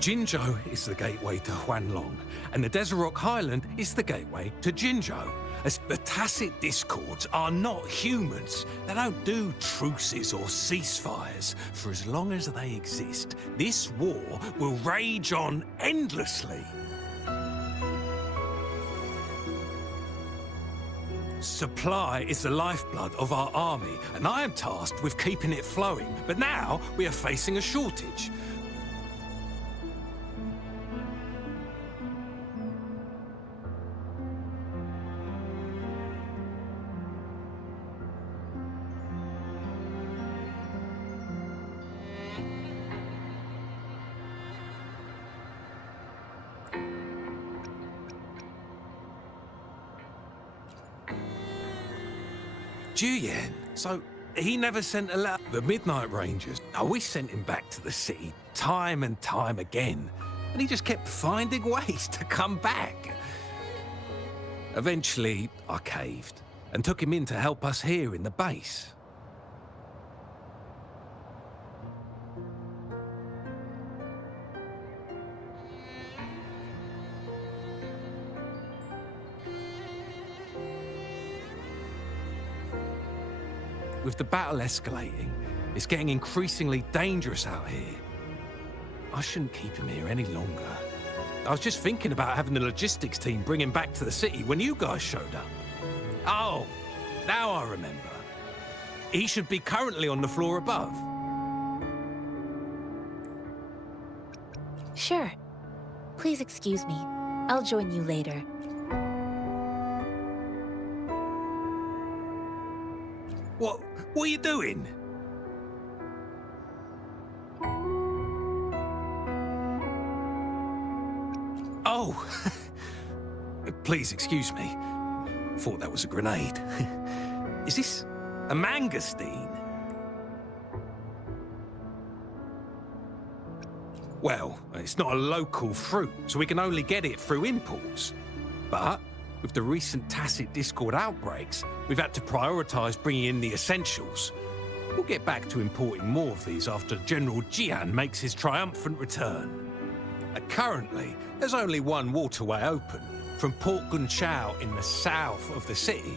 Jinzhou is the gateway to Huanlong, and the Desert Rock Highland is the gateway to Jinzhou. As the tacit discords are not humans. They don't do truces or ceasefires. For as long as they exist, this war will rage on endlessly. Supply is the lifeblood of our army, and I am tasked with keeping it flowing. But now we are facing a shortage. Juyen, so he never sent a letter. The Midnight Rangers, we sent him back to the city time and time again, and he just kept finding ways to come back. Eventually, I caved and took him in to help us here in the base. With the battle escalating, it's getting increasingly dangerous out here. I shouldn't keep him here any longer. I was just thinking about having the logistics team bring him back to the city when you guys showed up. Oh, now I remember. He should be currently on the floor above. Sure. Please excuse me. I'll join you later. What are you doing? Oh, please excuse me. Thought that was a grenade. Is this a mangosteen? Well, it's not a local fruit, so we can only get it through imports. But with the recent tacit discord outbreaks, we've had to prioritize bringing in the essentials. We'll get back to importing more of these after General Jian makes his triumphant return. Currently, there's only one waterway open, from Port Gunchao in the south of the city.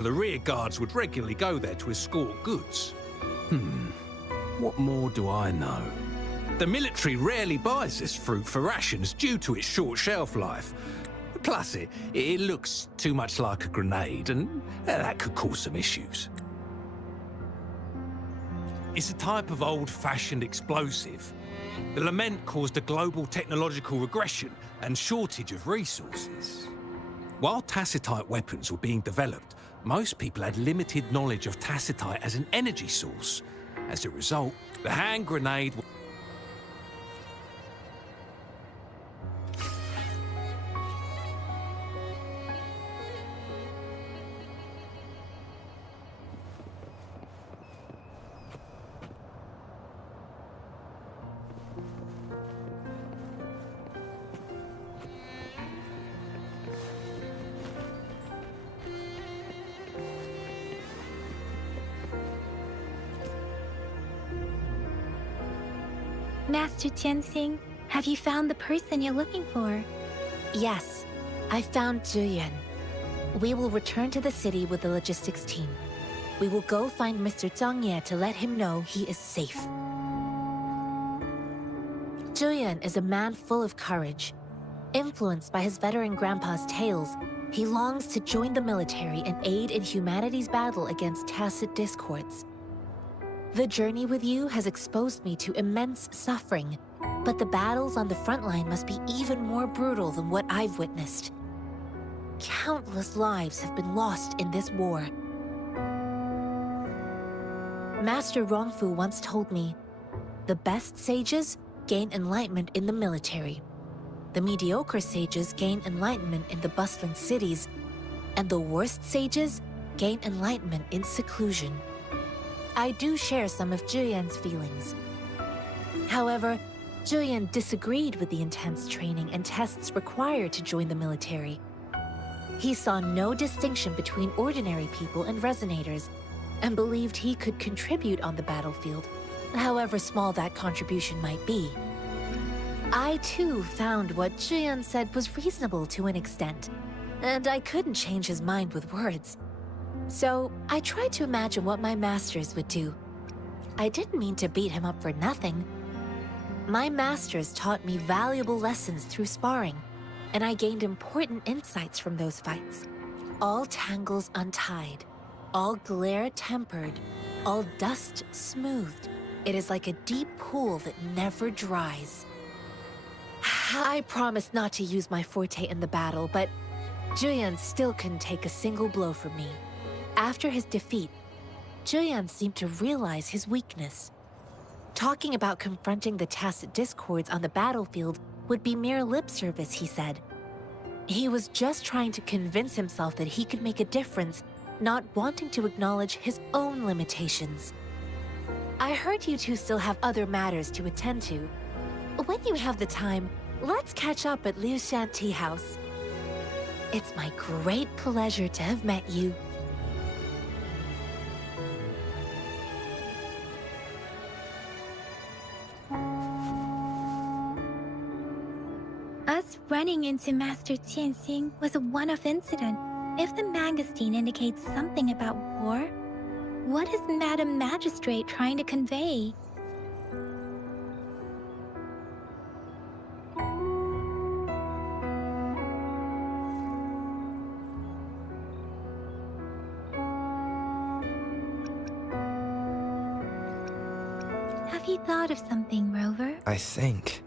The rear guards would regularly go there to escort goods. What more do I know? The military rarely buys this fruit for rations due to its short shelf life. Plus, it looks too much like a grenade, and that could cause some issues. It's a type of old-fashioned explosive. The lament caused a global technological regression and shortage of resources. While tacitite weapons were being developed, most people had limited knowledge of tacitite as an energy source. As a result, the hand grenade... Master Tianxing, have you found the person you're looking for? Yes, I found Zhuyan. We will return to the city with the logistics team. We will go find Mr. Zhang Ye to let him know he is safe. Zhuyan is a man full of courage. Influenced by his veteran grandpa's tales, he longs to join the military and aid in humanity's battle against tacit discords. The journey with you has exposed me to immense suffering, but the battles on the front line must be even more brutal than what I've witnessed. Countless lives have been lost in this war. Master Rongfu once told me, the best sages gain enlightenment in the military. The mediocre sages gain enlightenment in the bustling cities, and the worst sages gain enlightenment in seclusion. I do share some of Zhuyan's feelings. However, Zhuyan disagreed with the intense training and tests required to join the military. He saw no distinction between ordinary people and resonators, and believed he could contribute on the battlefield, however small that contribution might be. I too found what Zhuyan said was reasonable to an extent, and I couldn't change his mind with words. So I tried to imagine what my masters would do. I didn't mean to beat him up for nothing. My masters taught me valuable lessons through sparring, and I gained important insights from those fights. All tangles untied, all glare tempered, all dust smoothed. It is like a deep pool that never dries. I promised not to use my forte in the battle, but Zhuyan still couldn't take a single blow from me. After his defeat, Zhuyan seemed to realize his weakness. Talking about confronting the tacit discords on the battlefield would be mere lip service, he said. He was just trying to convince himself that he could make a difference, not wanting to acknowledge his own limitations. I heard you two still have other matters to attend to. When you have the time, let's catch up at Liu Shan Tea House. It's my great pleasure to have met you. Us running into Master Tianxing was a one-off incident. If the magazine indicates something about war, what is Madam Magistrate trying to convey? Have you thought of something, Rover? I think.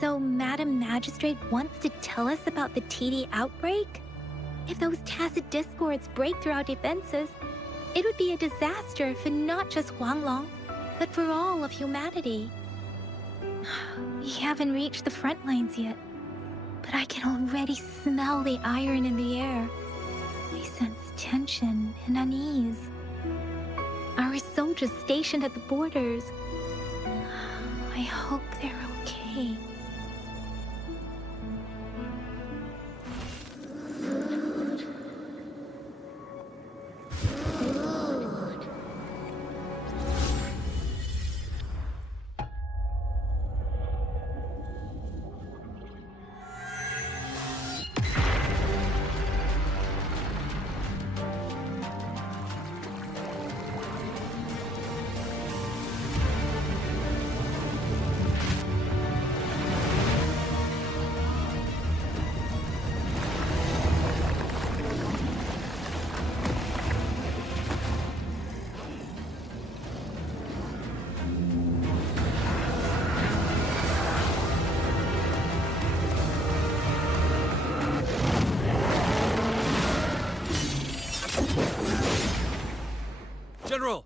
So Madam Magistrate wants to tell us about the TD outbreak? If those tacit discords break through our defenses, it would be a disaster for not just Huanglong, but for all of humanity. We haven't reached the front lines yet, but I can already smell the iron in the air. I sense tension and unease. Our soldiers stationed at the borders. I hope they're okay. General!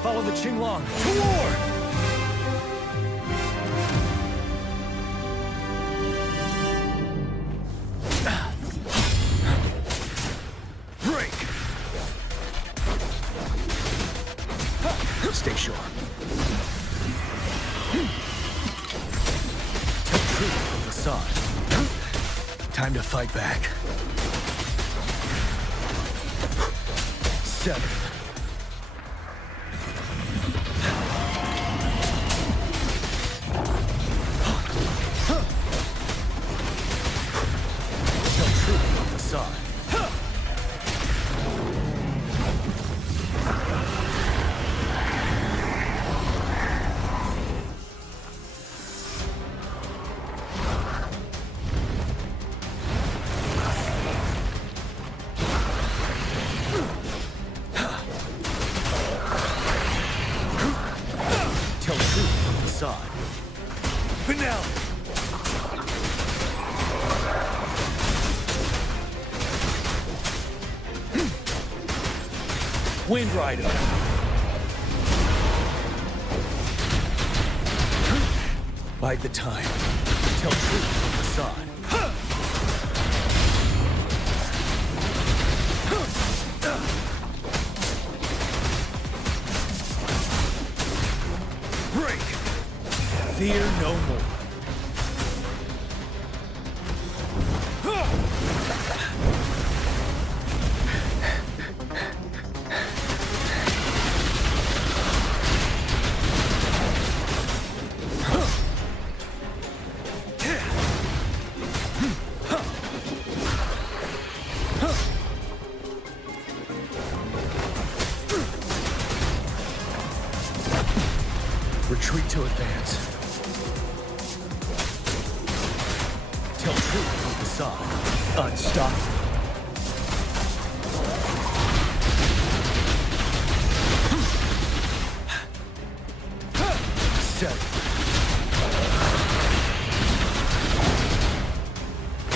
Follow the Qinglong to war! Break! Stay sure. Take truth from the facade. Time to fight back. 7. Wind Rider. Bide the time. Tell truth from facade. Break. Fear no more. Retreat to advance. Tell truth from facade. Unstoppable. Set.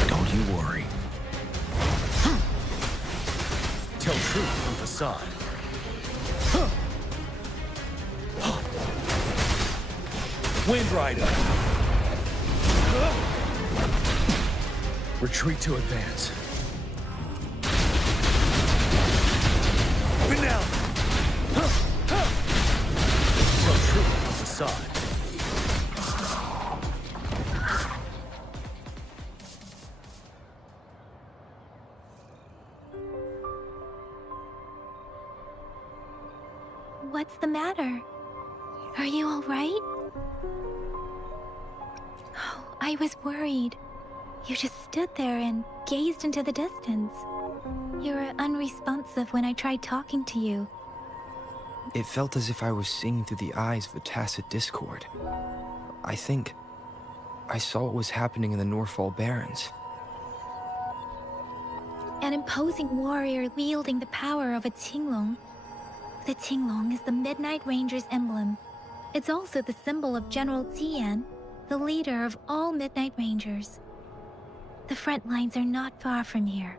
Don't you worry. Tell truth from facade. Wind Rider. Retreat to advance. Finale. Tell truth from facade. What's the matter? Are you all right? Oh, I was worried. You just stood there and gazed into the distance. You were unresponsive when I tried talking to you. It felt as if I was seeing through the eyes of a tacit discord. I think I saw what was happening in the Northfall Barrens. An imposing warrior wielding the power of a Qinglong. The Qinglong is the Midnight Ranger's emblem. It's also the symbol of General Tian, the leader of all Midnight Rangers. The front lines are not far from here.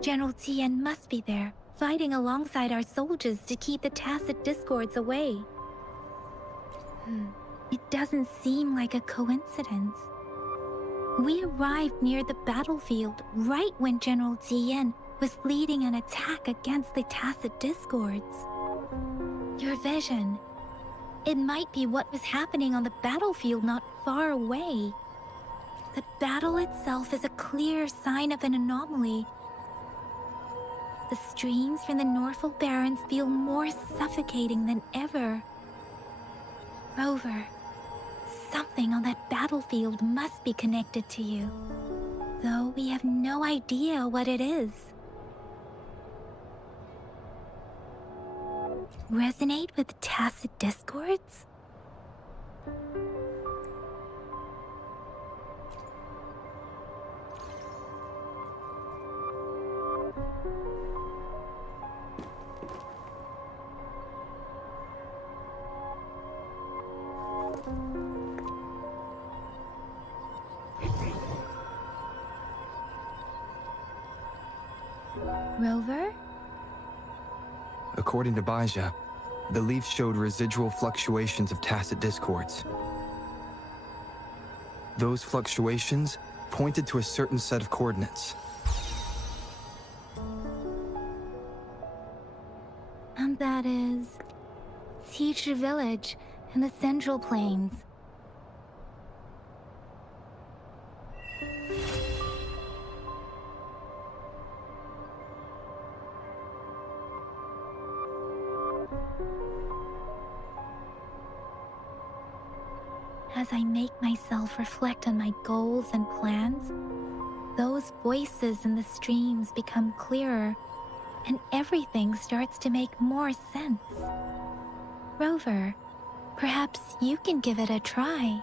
General Tian must be there, fighting alongside our soldiers to keep the tacit discords away. It doesn't seem like a coincidence. We arrived near the battlefield right when General Tian was leading an attack against the tacit discords. Your vision. It might be what was happening on the battlefield not far away. The battle itself is a clear sign of an anomaly. The streams from the Northfall Barrens feel more suffocating than ever. Rover, something on that battlefield must be connected to you, though we have no idea what it is. Resonate with tacit discords? Rover? According to Baija, the leaf showed residual fluctuations of tacit discords. Those fluctuations pointed to a certain set of coordinates. And that is... Siege Village in the Central Plains. As I make myself reflect on my goals and plans, those voices in the streams become clearer, and everything starts to make more sense. Rover, perhaps you can give it a try.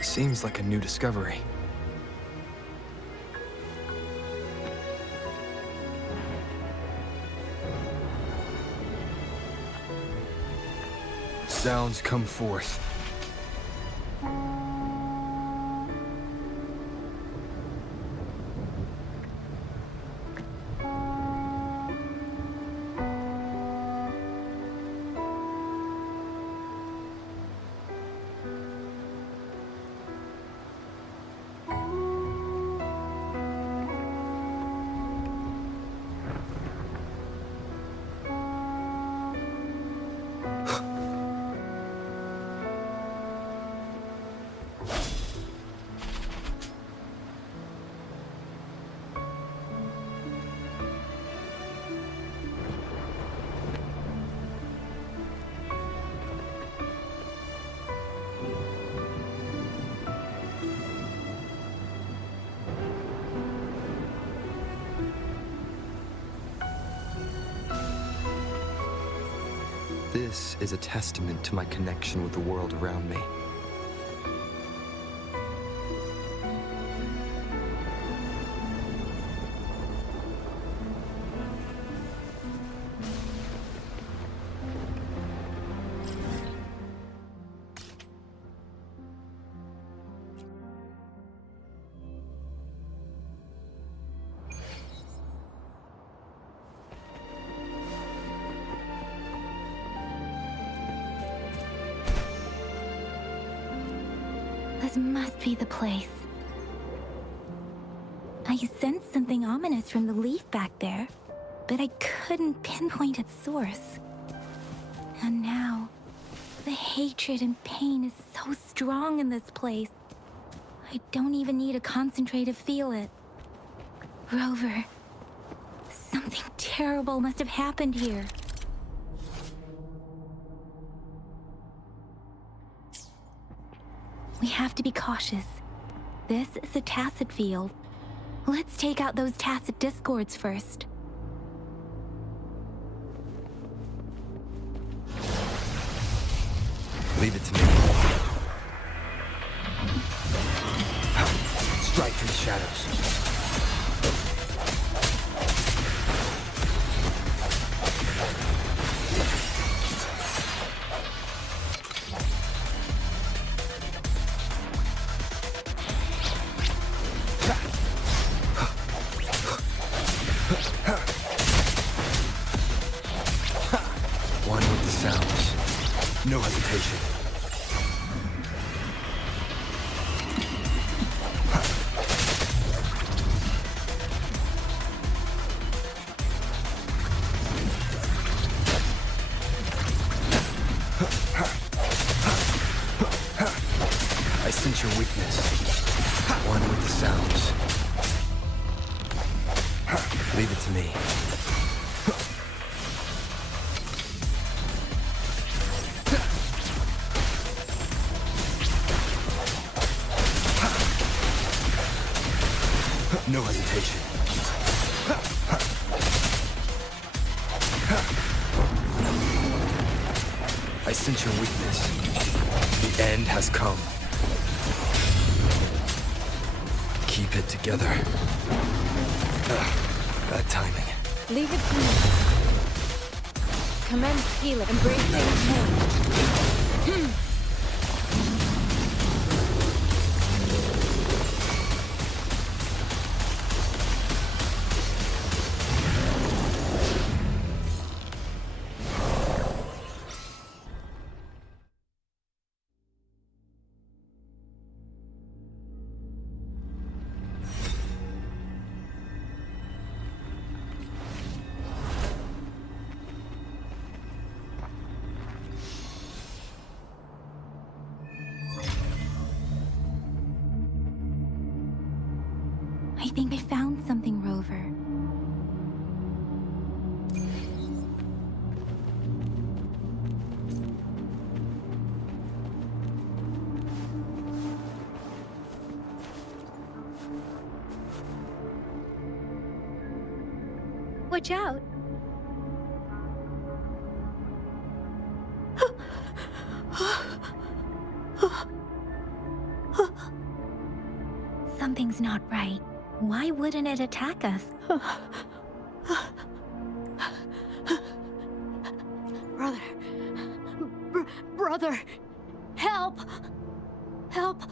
Seems like a new discovery. Sounds come forth. This is a testament to my connection with the world around me. This must be the place. I sensed something ominous from the leaf back there, but I couldn't pinpoint its source. And now, the hatred and pain is so strong in this place. I don't even need to concentrate to feel it. Rover, something terrible must have happened here. We have to be cautious. This is a tacit field. Let's take out those tacit discords first. Leave it to me. Strike through the shadows. One with the sounds. No hesitation. I sense your weakness. One with the sounds. Leave it to me. No hesitation. I sense your weakness. The end has come. Keep it together. Bad timing. Leave it to me. Commence healing. Embracing pain. I think I found something, Rover. Watch out! Something's not right. Why wouldn't it attack us? Brother. Brother. Help! Help!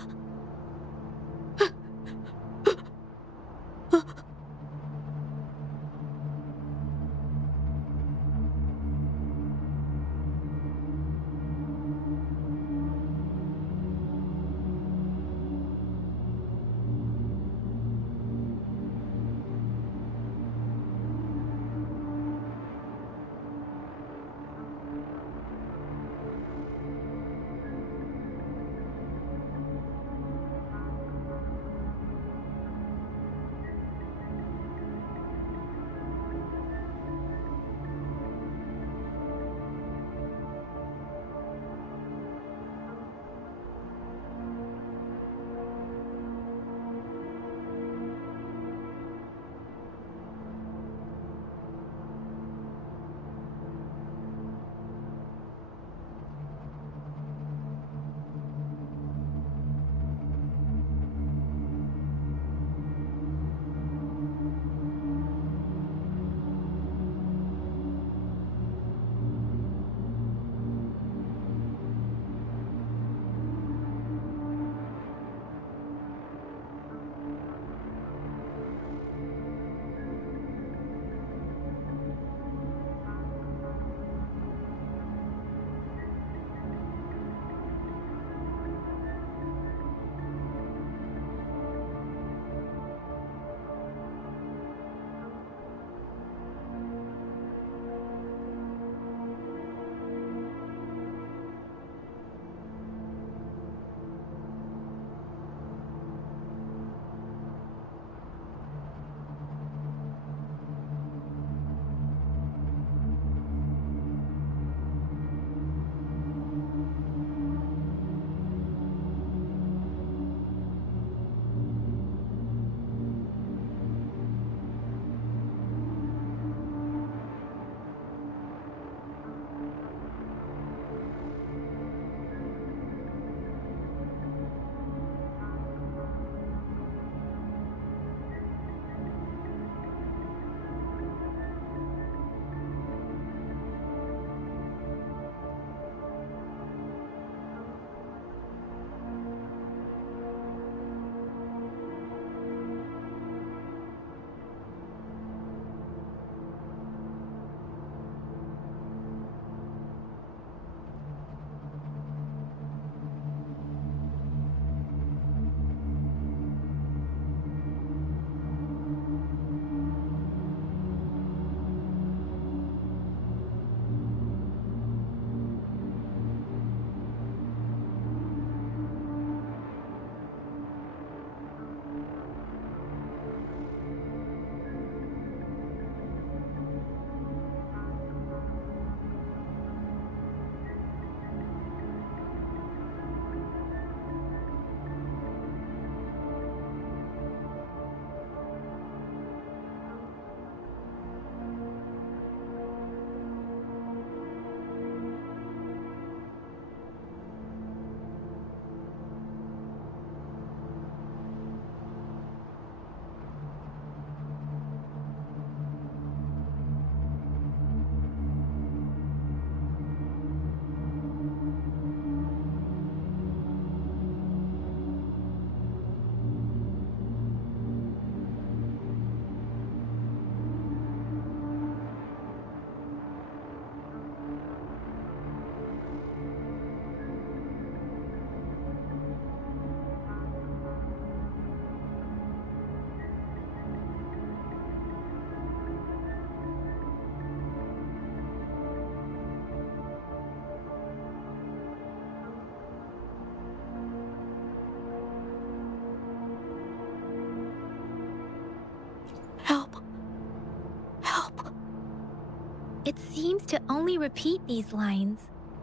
It seems to only repeat these lines.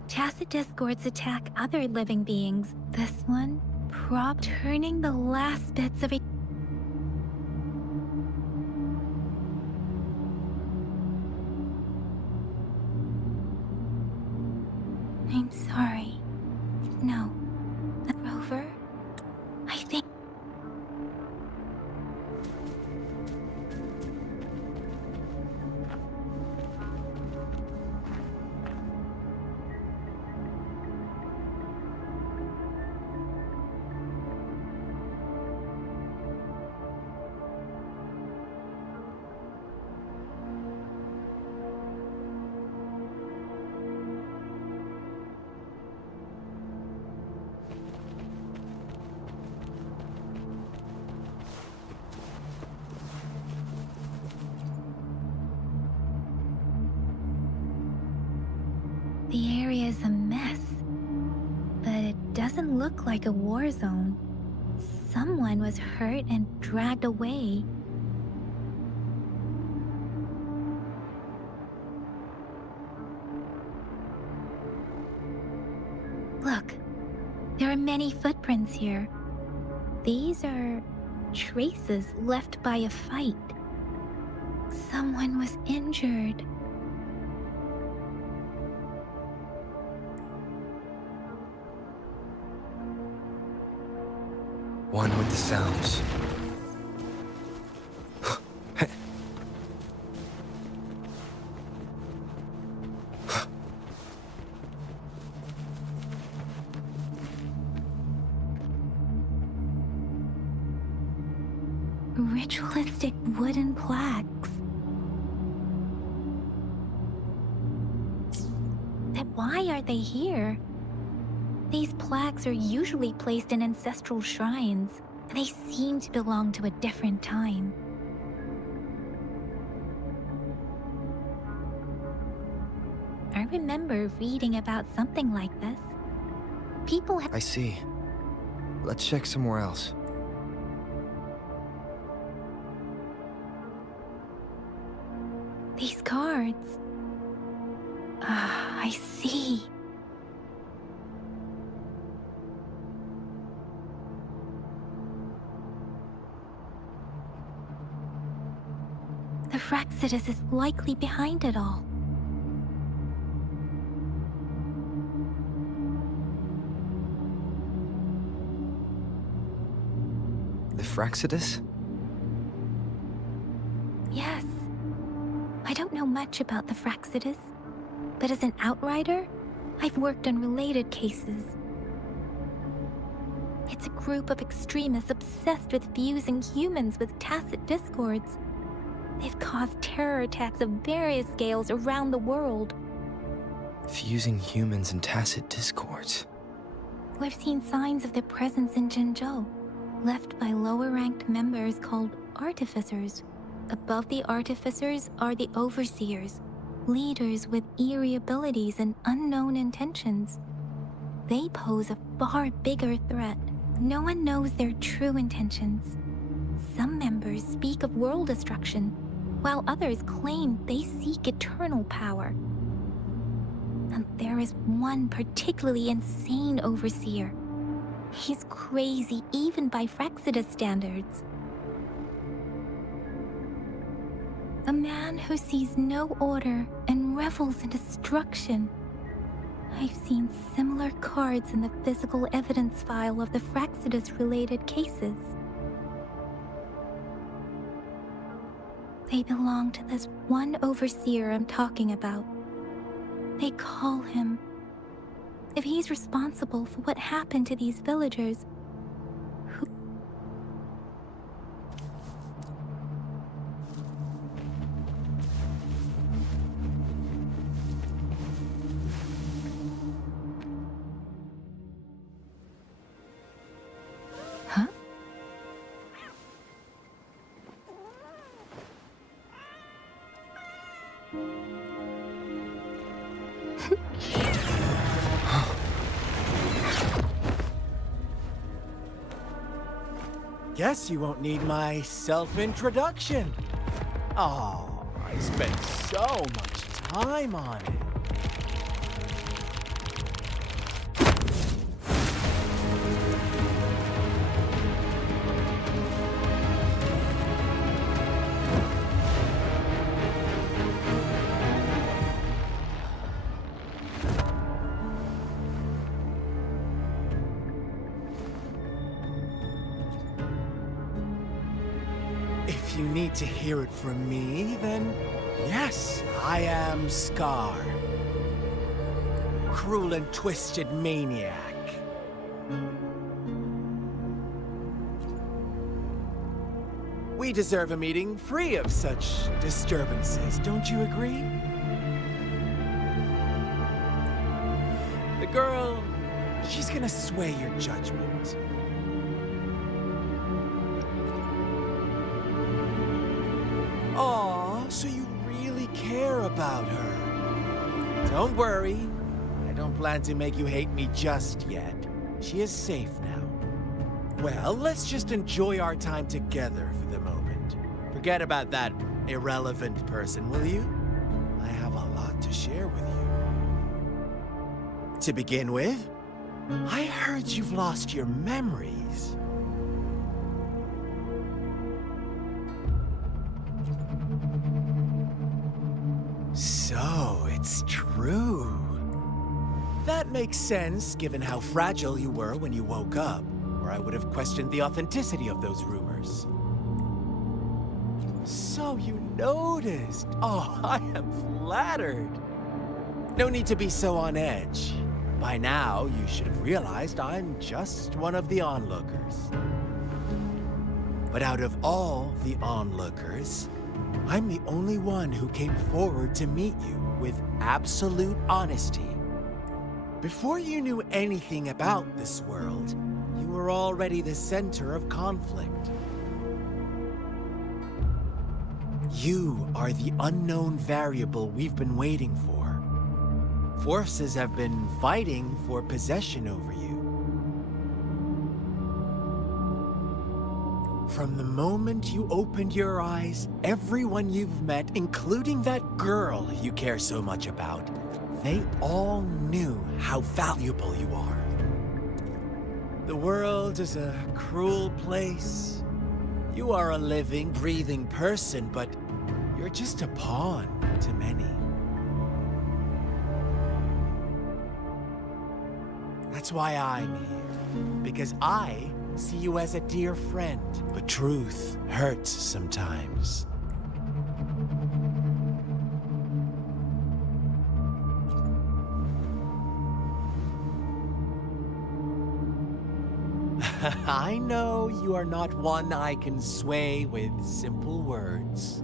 Tacit discords attack other living beings. This one, turning the last bits of it. I'm sorry. No. Rover? I think... The area is a mess, but it doesn't look like a war zone. Someone was hurt and dragged away. Look, there are many footprints here. These are traces left by a fight. Someone was injured. One with the sounds. Ritualistic wooden plaques. Then why are they here? These plaques are usually placed in ancestral shrines, and they seem to belong to a different time. I remember reading about something like this. People have... I see. Let's check somewhere else. These cards... I see. The Fraccidus is likely behind it all. The Fraccidus? Yes. I don't know much about the Fraccidus, but as an outrider, I've worked on related cases. It's a group of extremists obsessed with fusing humans with tacit discords. They've caused terror attacks of various scales around the world. Fusing humans and tacit discords. We've seen signs of their presence in Jinzhou, left by lower-ranked members called artificers. Above the artificers are the overseers, leaders with eerie abilities and unknown intentions. They pose a far bigger threat. No one knows their true intentions. Some members speak of world destruction, while others claim they seek eternal power. And there is one particularly insane overseer. He's crazy even by Fraccidus standards. A man who sees no order and revels in destruction. I've seen similar cards in the physical evidence file of the Fraccidus-related cases. They belong to this one overseer I'm talking about. They call him. If he's responsible for what happened to these villagers, Huh? Guess you won't need my self-introduction. Oh, I spent so much time on it. If you need to hear it from me, then yes, I am Scar. Cruel and twisted maniac. We deserve a meeting free of such disturbances, don't you agree? The girl, she's gonna sway your judgment. Aw, so you really care about her. Don't worry, I don't plan to make you hate me just yet. She is safe now. Well, let's just enjoy our time together for the moment. Forget about that irrelevant person, will you? I have a lot to share with you. To begin with, I heard you've lost your memories. So, it's true. That makes sense, given how fragile you were when you woke up, or I would have questioned the authenticity of those rumors. So you noticed. Oh, I am flattered. No need to be so on edge. By now, you should have realized I'm just one of the onlookers. But out of all the onlookers, I'm the only one who came forward to meet you with absolute honesty. Before you knew anything about this world, you were already the center of conflict. You are the unknown variable we've been waiting for. Forces have been fighting for possession over you. From the moment you opened your eyes, everyone you've met, including that girl you care so much about, they all knew how valuable you are. The world is a cruel place. You are a living, breathing person, but you're just a pawn to many. That's why I'm here, because I see you as a dear friend, but truth hurts sometimes. I know you are not one I can sway with simple words.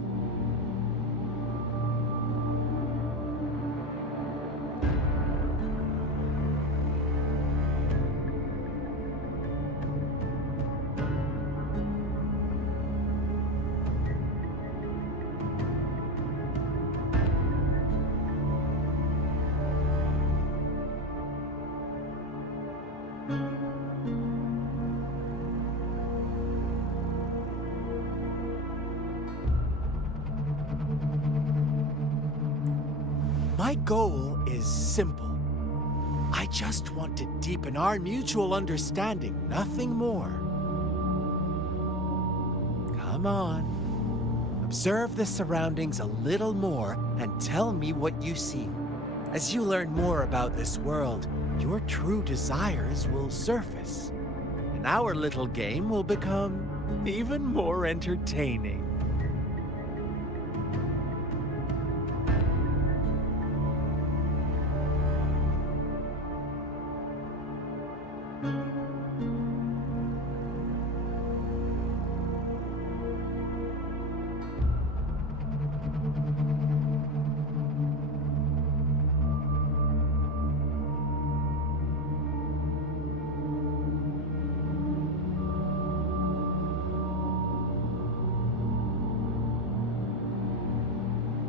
My goal is simple. I just want to deepen our mutual understanding, nothing more. Come on. Observe the surroundings a little more and tell me what you see. As you learn more about this world, your true desires will surface. And our little game will become even more entertaining.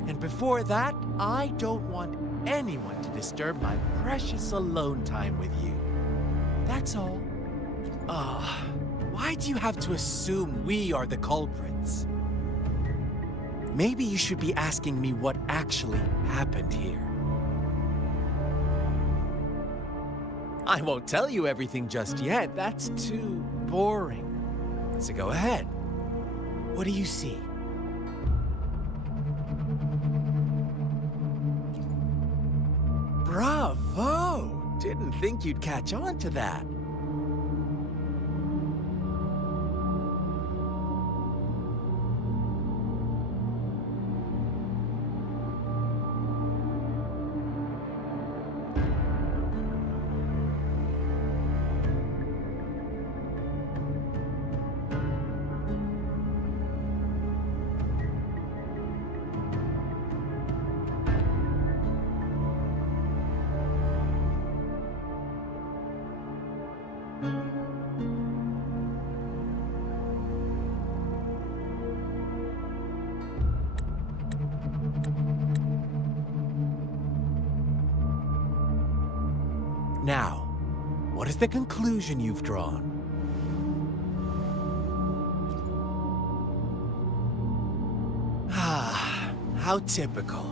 And before that, I don't want anyone to disturb my precious alone time with you. That's all. Why do you have to assume we are the culprits? Maybe you should be asking me what actually happened here. I won't tell you everything just yet. That's too boring. So go ahead. What do you see? Bravo! Didn't think you'd catch on to that. Now, what is the conclusion you've drawn? Ah, how typical.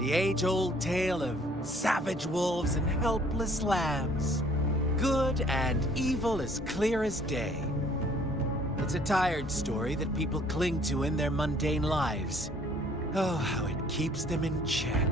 The age-old tale of savage wolves and helpless lambs. Good and evil as clear as day. It's a tired story that people cling to in their mundane lives. Oh, how it keeps them in check.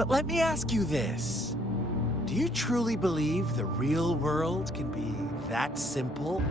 But let me ask you this. Do you truly believe the real world can be that simple?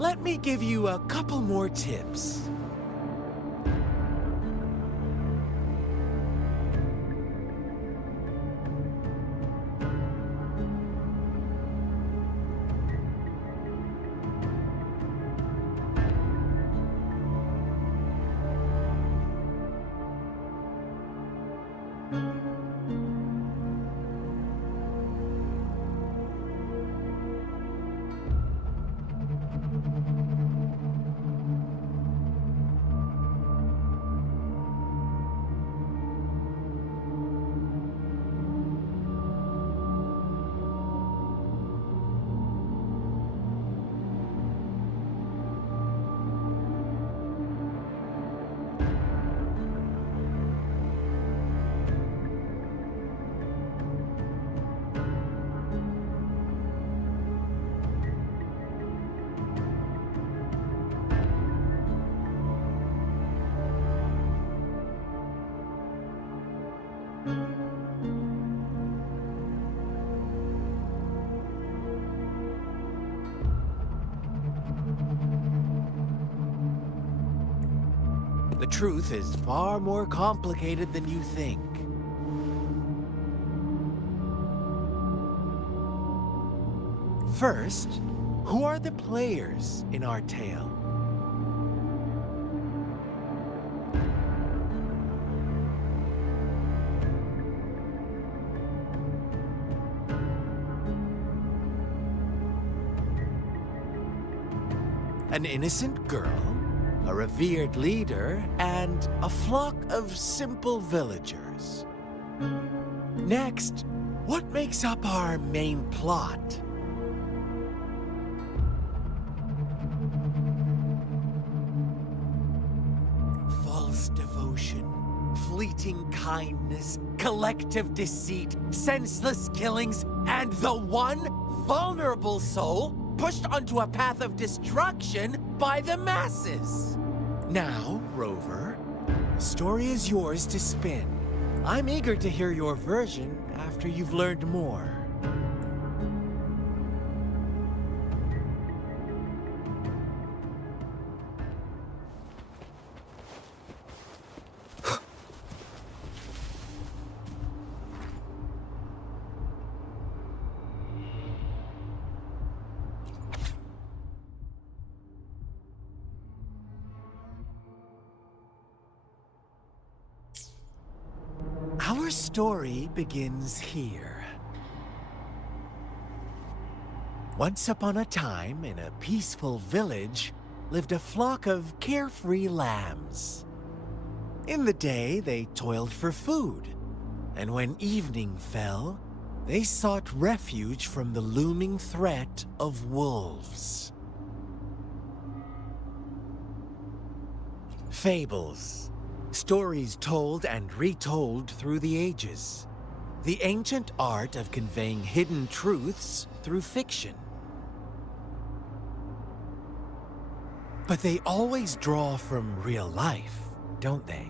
Let me give you a couple more tips. The truth is far more complicated than you think. First, who are the players in our tale? An innocent girl, a revered leader, and a flock of simple villagers. Next, what makes up our main plot? False devotion, fleeting kindness, collective deceit, senseless killings, and the one vulnerable soul pushed onto a path of destruction by the masses. Now, Rover, the story is yours to spin. I'm eager to hear your version after you've learned more. Our story begins here. Once upon a time, in a peaceful village, lived a flock of carefree lambs. In the day, they toiled for food, and when evening fell, they sought refuge from the looming threat of wolves. Fables. Stories told and retold through the ages. The ancient art of conveying hidden truths through fiction. But they always draw from real life, don't they?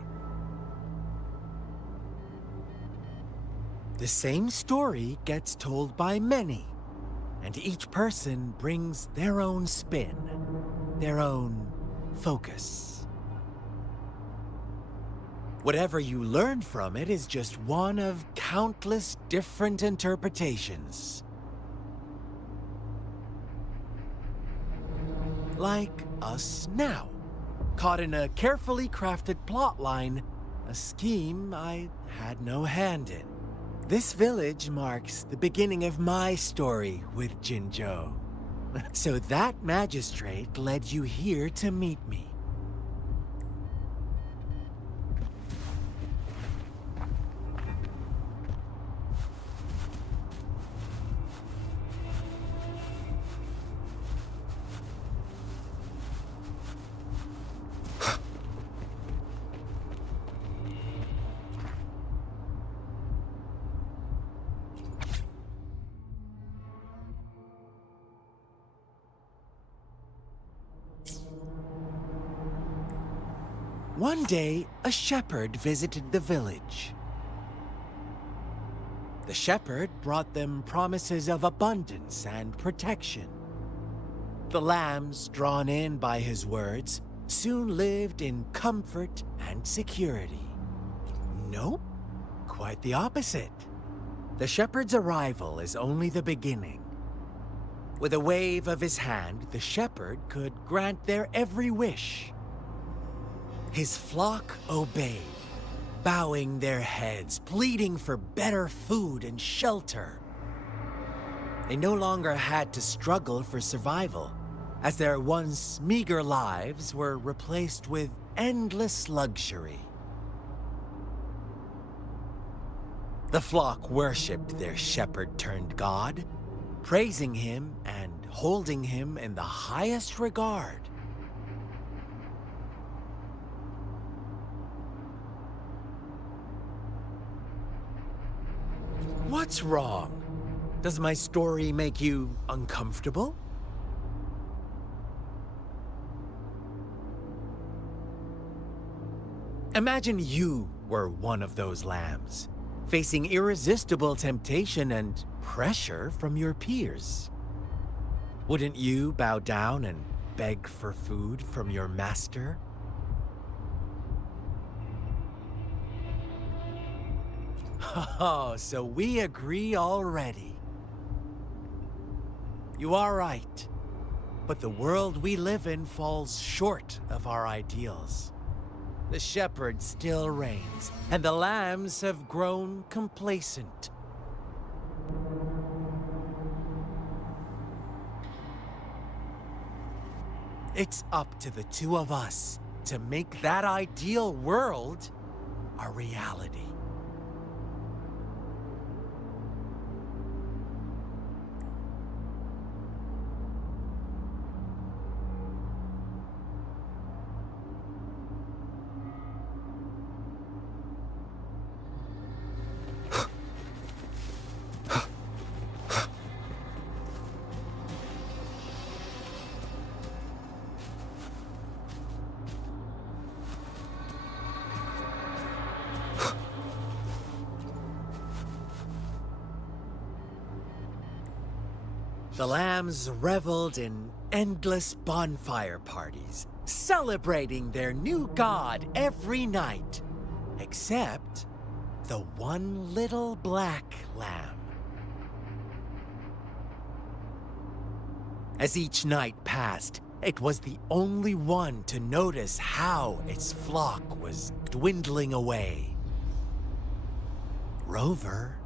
The same story gets told by many, and each person brings their own spin, their own focus. Whatever you learn from it is just one of countless different interpretations. Like us now, caught in a carefully crafted plotline, a scheme I had no hand in. This village marks the beginning of my story with Jinzhou. So that magistrate led you here to meet me. One day, a shepherd visited the village. The shepherd brought them promises of abundance and protection. The lambs, drawn in by his words, soon lived in comfort and security. Nope, quite the opposite. The shepherd's arrival is only the beginning. With a wave of his hand, the shepherd could grant their every wish. His flock obeyed, bowing their heads, pleading for better food and shelter. They no longer had to struggle for survival, as their once meager lives were replaced with endless luxury. The flock worshipped their shepherd-turned-god, praising him and holding him in the highest regard. What's wrong? Does my story make you uncomfortable? Imagine you were one of those lambs, facing irresistible temptation and pressure from your peers. Wouldn't you bow down and beg for food from your master? Oh, so we agree already. You are right, but the world we live in falls short of our ideals. The shepherd still reigns, and the lambs have grown complacent. It's up to the two of us to make that ideal world a reality. The lambs reveled in endless bonfire parties, celebrating their new god every night, except the one little black lamb. As each night passed, it was the only one to notice how its flock was dwindling away. Rover,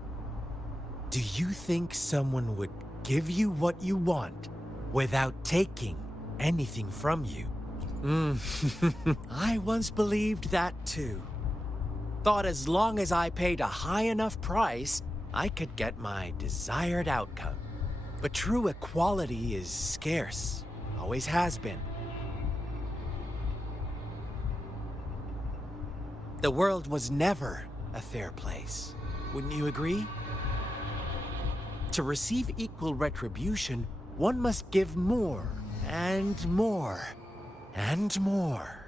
do you think someone would give you what you want without taking anything from you? I once believed that too. Thought as long as I paid a high enough price, I could get my desired outcome. But true equality is scarce. Always has been. The world was never a fair place. Wouldn't you agree? To receive equal retribution, one must give more, and more, and more.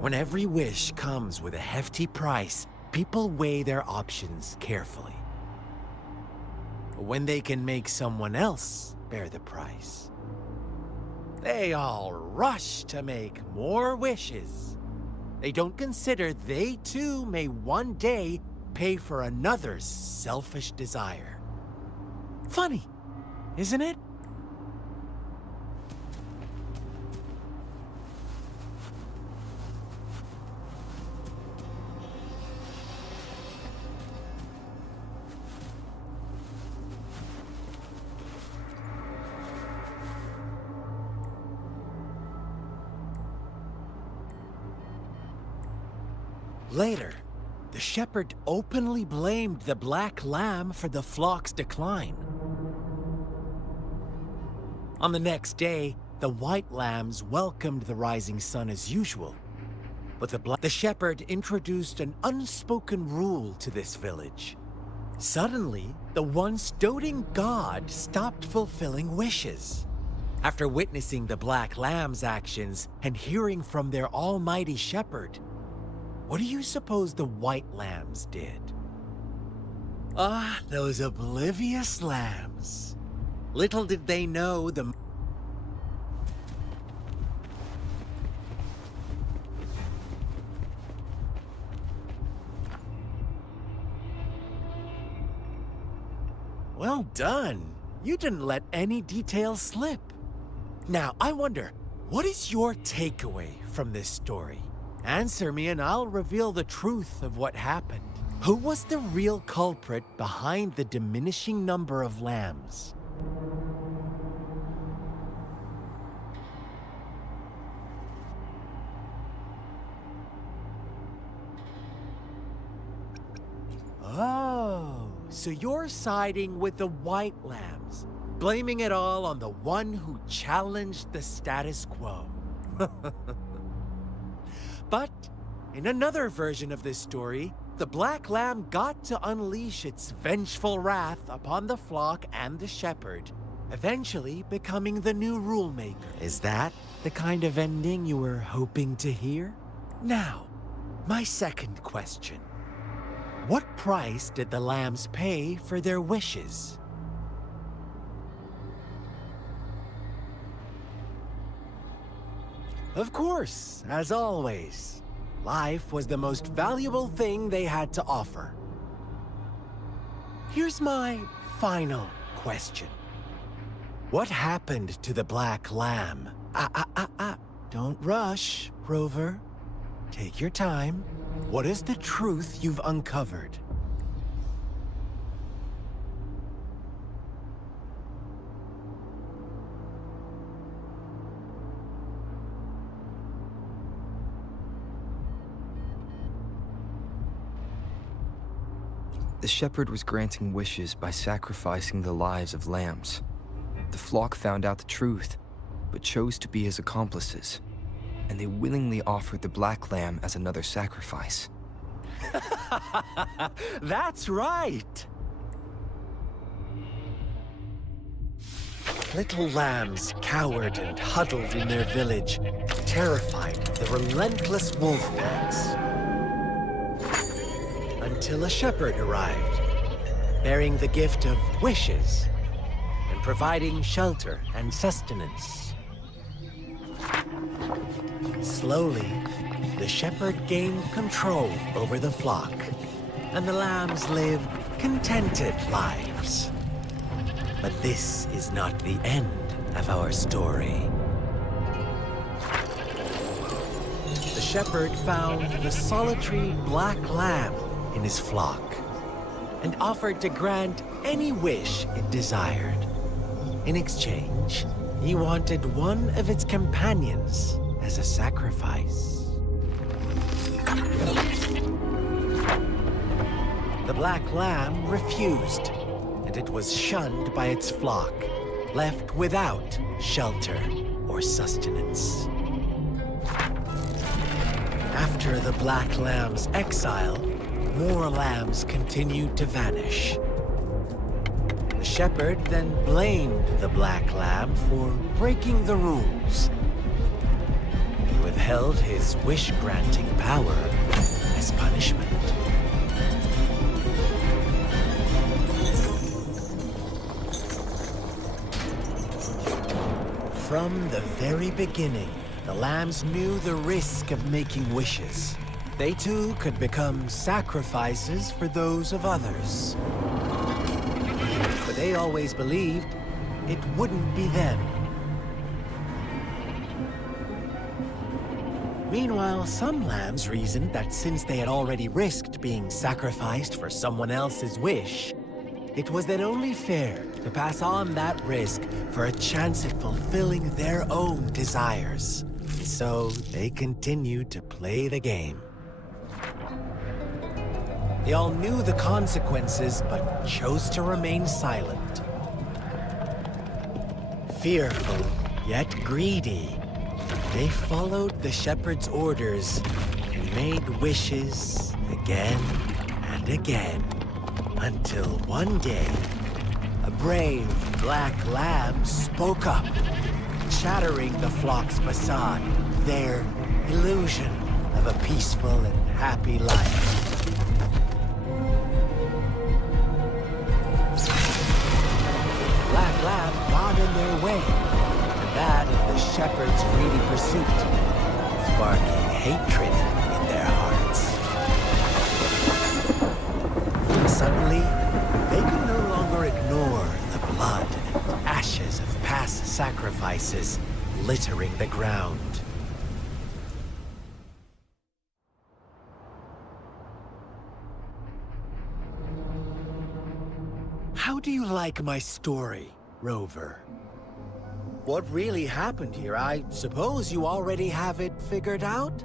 When every wish comes with a hefty price, people weigh their options carefully. When they can make someone else bear the price, they all rush to make more wishes. They don't consider they too may one day pay for another's selfish desire. Funny, isn't it? Later, the shepherd openly blamed the black lamb for the flock's decline. On the next day, the white lambs welcomed the rising sun as usual. But the shepherd introduced an unspoken rule to this village. Suddenly, the once doting god stopped fulfilling wishes. After witnessing the black lamb's actions and hearing from their almighty shepherd, what do you suppose the white lambs did? Ah, those oblivious lambs. Little did they know the... Well done. You didn't let any details slip. Now, I wonder, what is your takeaway from this story? Answer me and I'll reveal the truth of what happened. Who was the real culprit behind the diminishing number of lambs? Oh, so you're siding with the white lambs, blaming it all on the one who challenged the status quo. But in another version of this story, the black lamb got to unleash its vengeful wrath upon the flock and the shepherd, eventually becoming the new rule maker. Is that the kind of ending you were hoping to hear? Now, my second question. What price did the lambs pay for their wishes? Of course, as always, life was the most valuable thing they had to offer. Here's my final question. What happened to the black lamb? Don't rush, Rover. Take your time. What is the truth you've uncovered? The shepherd was granting wishes by sacrificing the lives of lambs. The flock found out the truth, but chose to be his accomplices, and they willingly offered the black lamb as another sacrifice. That's right! Little lambs cowered and huddled in their village, terrified of the relentless wolf packs. Until a shepherd arrived, bearing the gift of wishes and providing shelter and sustenance. Slowly, the shepherd gained control over the flock, and the lambs lived contented lives. But this is not the end of our story. The shepherd found the solitary black lamb in his flock and offered to grant any wish it desired. In exchange, he wanted one of its companions as a sacrifice. The black lamb refused, and it was shunned by its flock, left without shelter or sustenance. After the black lamb's exile, more lambs continued to vanish. The shepherd then blamed the black lamb for breaking the rules. He withheld his wish-granting power as punishment. From the very beginning, the lambs knew the risk of making wishes. They too could become sacrifices for those of others. But they always believed it wouldn't be them. Meanwhile, some lambs reasoned that since they had already risked being sacrificed for someone else's wish, it was then only fair to pass on that risk for a chance at fulfilling their own desires. So they continued to play the game. They all knew the consequences, but chose to remain silent. Fearful, yet greedy, they followed the shepherd's orders and made wishes again and again, until one day, a brave black lamb spoke up, shattering the flock's facade, their illusion of a peaceful and happy life. Black lamb got in their way, and that of the shepherd's greedy pursuit, sparking hatred in their hearts. Suddenly, they could no longer ignore the blood and ashes of past sacrifices littering the ground. How do you like my story, Rover? What really happened here? I suppose you already have it figured out?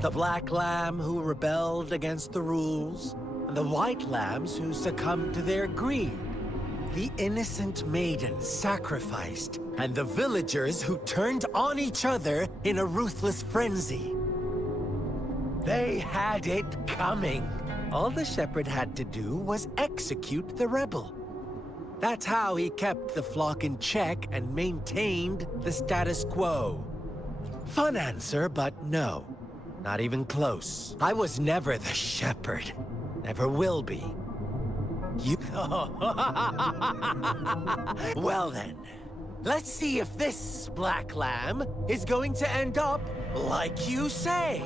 The black lamb who rebelled against the rules, and the white lambs who succumbed to their greed. The innocent maiden sacrificed, and the villagers who turned on each other in a ruthless frenzy. They had it coming. All the shepherd had to do was execute the rebel. That's how he kept the flock in check and maintained the status quo. Fun answer, but no. Not even close. I was never the shepherd. Never will be. You... Well then, let's see if this black lamb is going to end up like you say.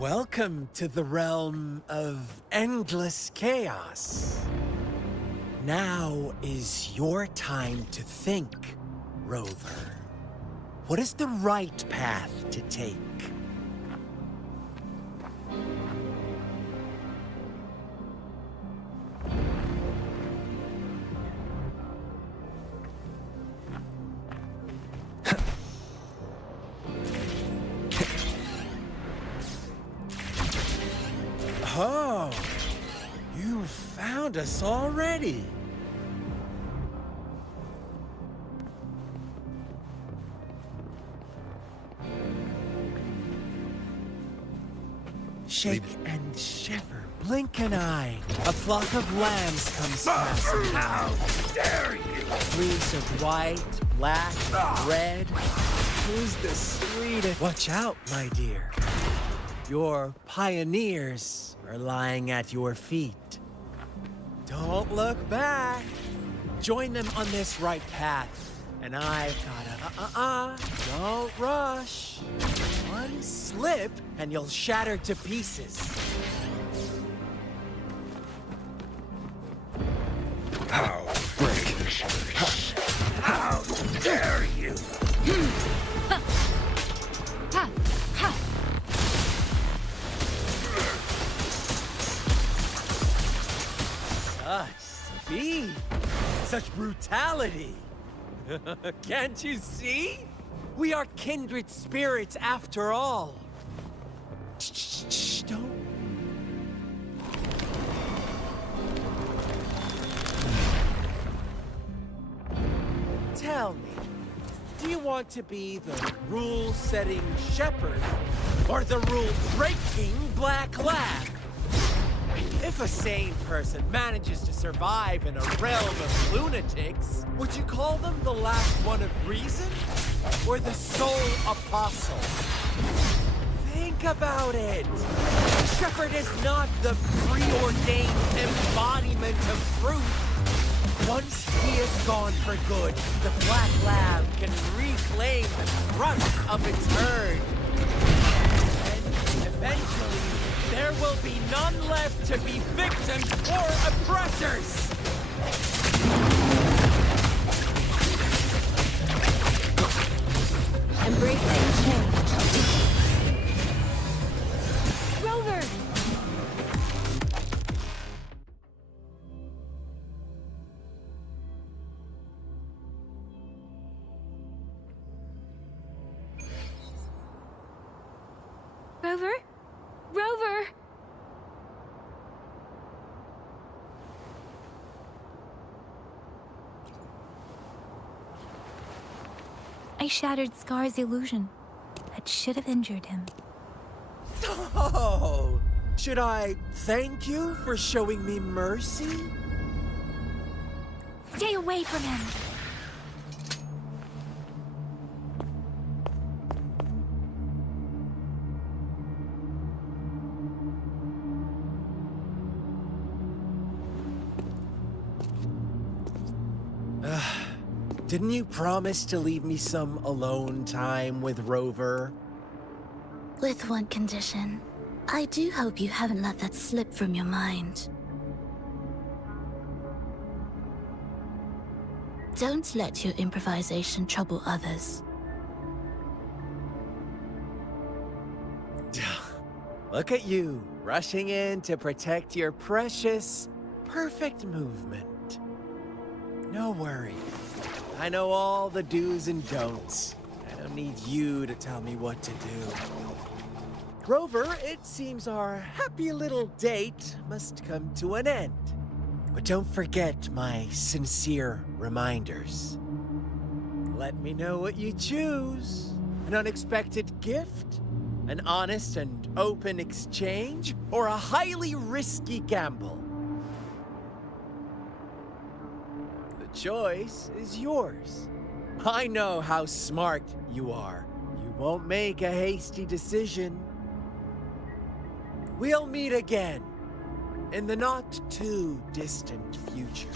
Welcome to the realm of endless chaos. Now is your time to think, Rover. What is the right path to take? Oh, you found us already. Shake and shiver, blink an eye. A flock of lambs comes passing. How dare you! Fleece of white, black, red. Who's the sweetest? Watch out, my dear. Your pioneers are lying at your feet. Don't look back. Join them on this right path. And I've gotta, don't rush. One slip and you'll shatter to pieces. Ow, break. be? Such brutality! Can't you see? We are kindred spirits after all. Shh, don't. Tell me, do you want to be the rule-setting shepherd or the rule-breaking black lab? If a sane person manages to survive in a realm of lunatics, would you call them the last one of reason? Or the sole apostle? Think about it! The shepherd is not the preordained embodiment of truth. Once he is gone for good, the Black Lab can reclaim the trust of its herd. And eventually, there will be none left to be victims or oppressors! Embracing change. Rover! Rover? Rover! I shattered Scar's illusion. That should have injured him. Oh! Should I thank you for showing me mercy? Stay away from him! Didn't you promise to leave me some alone time with Rover? With one condition. I do hope you haven't let that slip from your mind. Don't let your improvisation trouble others. Look at you, rushing in to protect your precious, perfect movement. No worries. I know all the do's and don'ts. I don't need you to tell me what to do. Rover, it seems our happy little date must come to an end. But don't forget my sincere reminders. Let me know what you choose. An unexpected gift? An honest and open exchange? Or a highly risky gamble? The choice is yours. I know how smart you are. You won't make a hasty decision. We'll meet again in the not-too-distant future.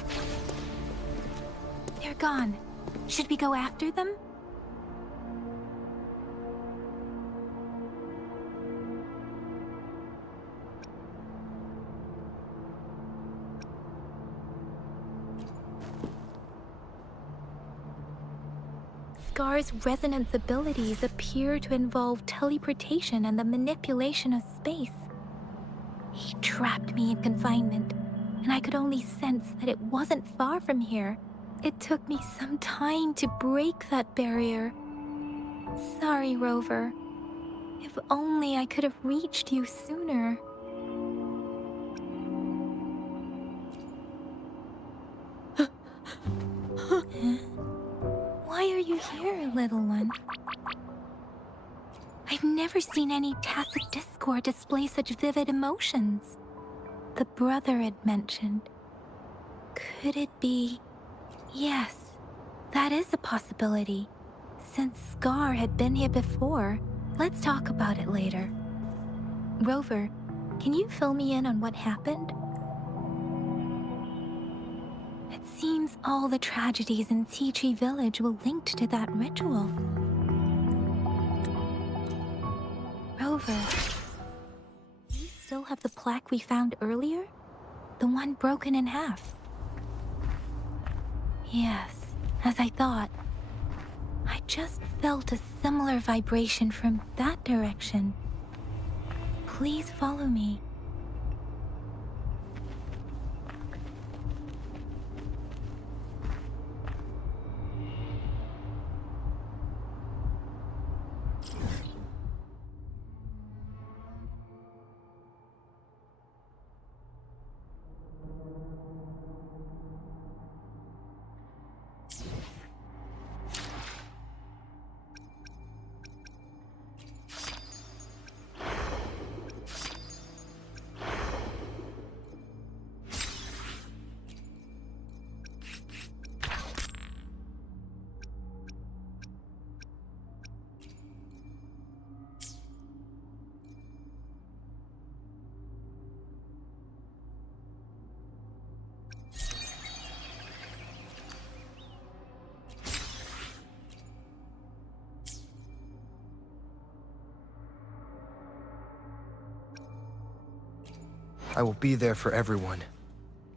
They're gone. Should we go after them? Scar's resonance abilities appear to involve teleportation and the manipulation of space. He trapped me in confinement, and I could only sense that it wasn't far from here. It took me some time to break that barrier. Sorry, Rover. If only I could have reached you sooner. Why are you here, little one? I've never seen any tacit discord display such vivid emotions. The brother had mentioned. Could it be? Yes, that is a possibility. Since Scar had been here before, let's talk about it later. Rover, can you fill me in on what happened? It seems all the tragedies in Tea Tree Village were linked to that ritual. Rover, do you still have the plaque we found earlier? The one broken in half? Yes, as I thought. I just felt a similar vibration from that direction. Please follow me. I will be there for everyone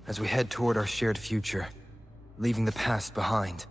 as we head toward our shared future, leaving the past behind.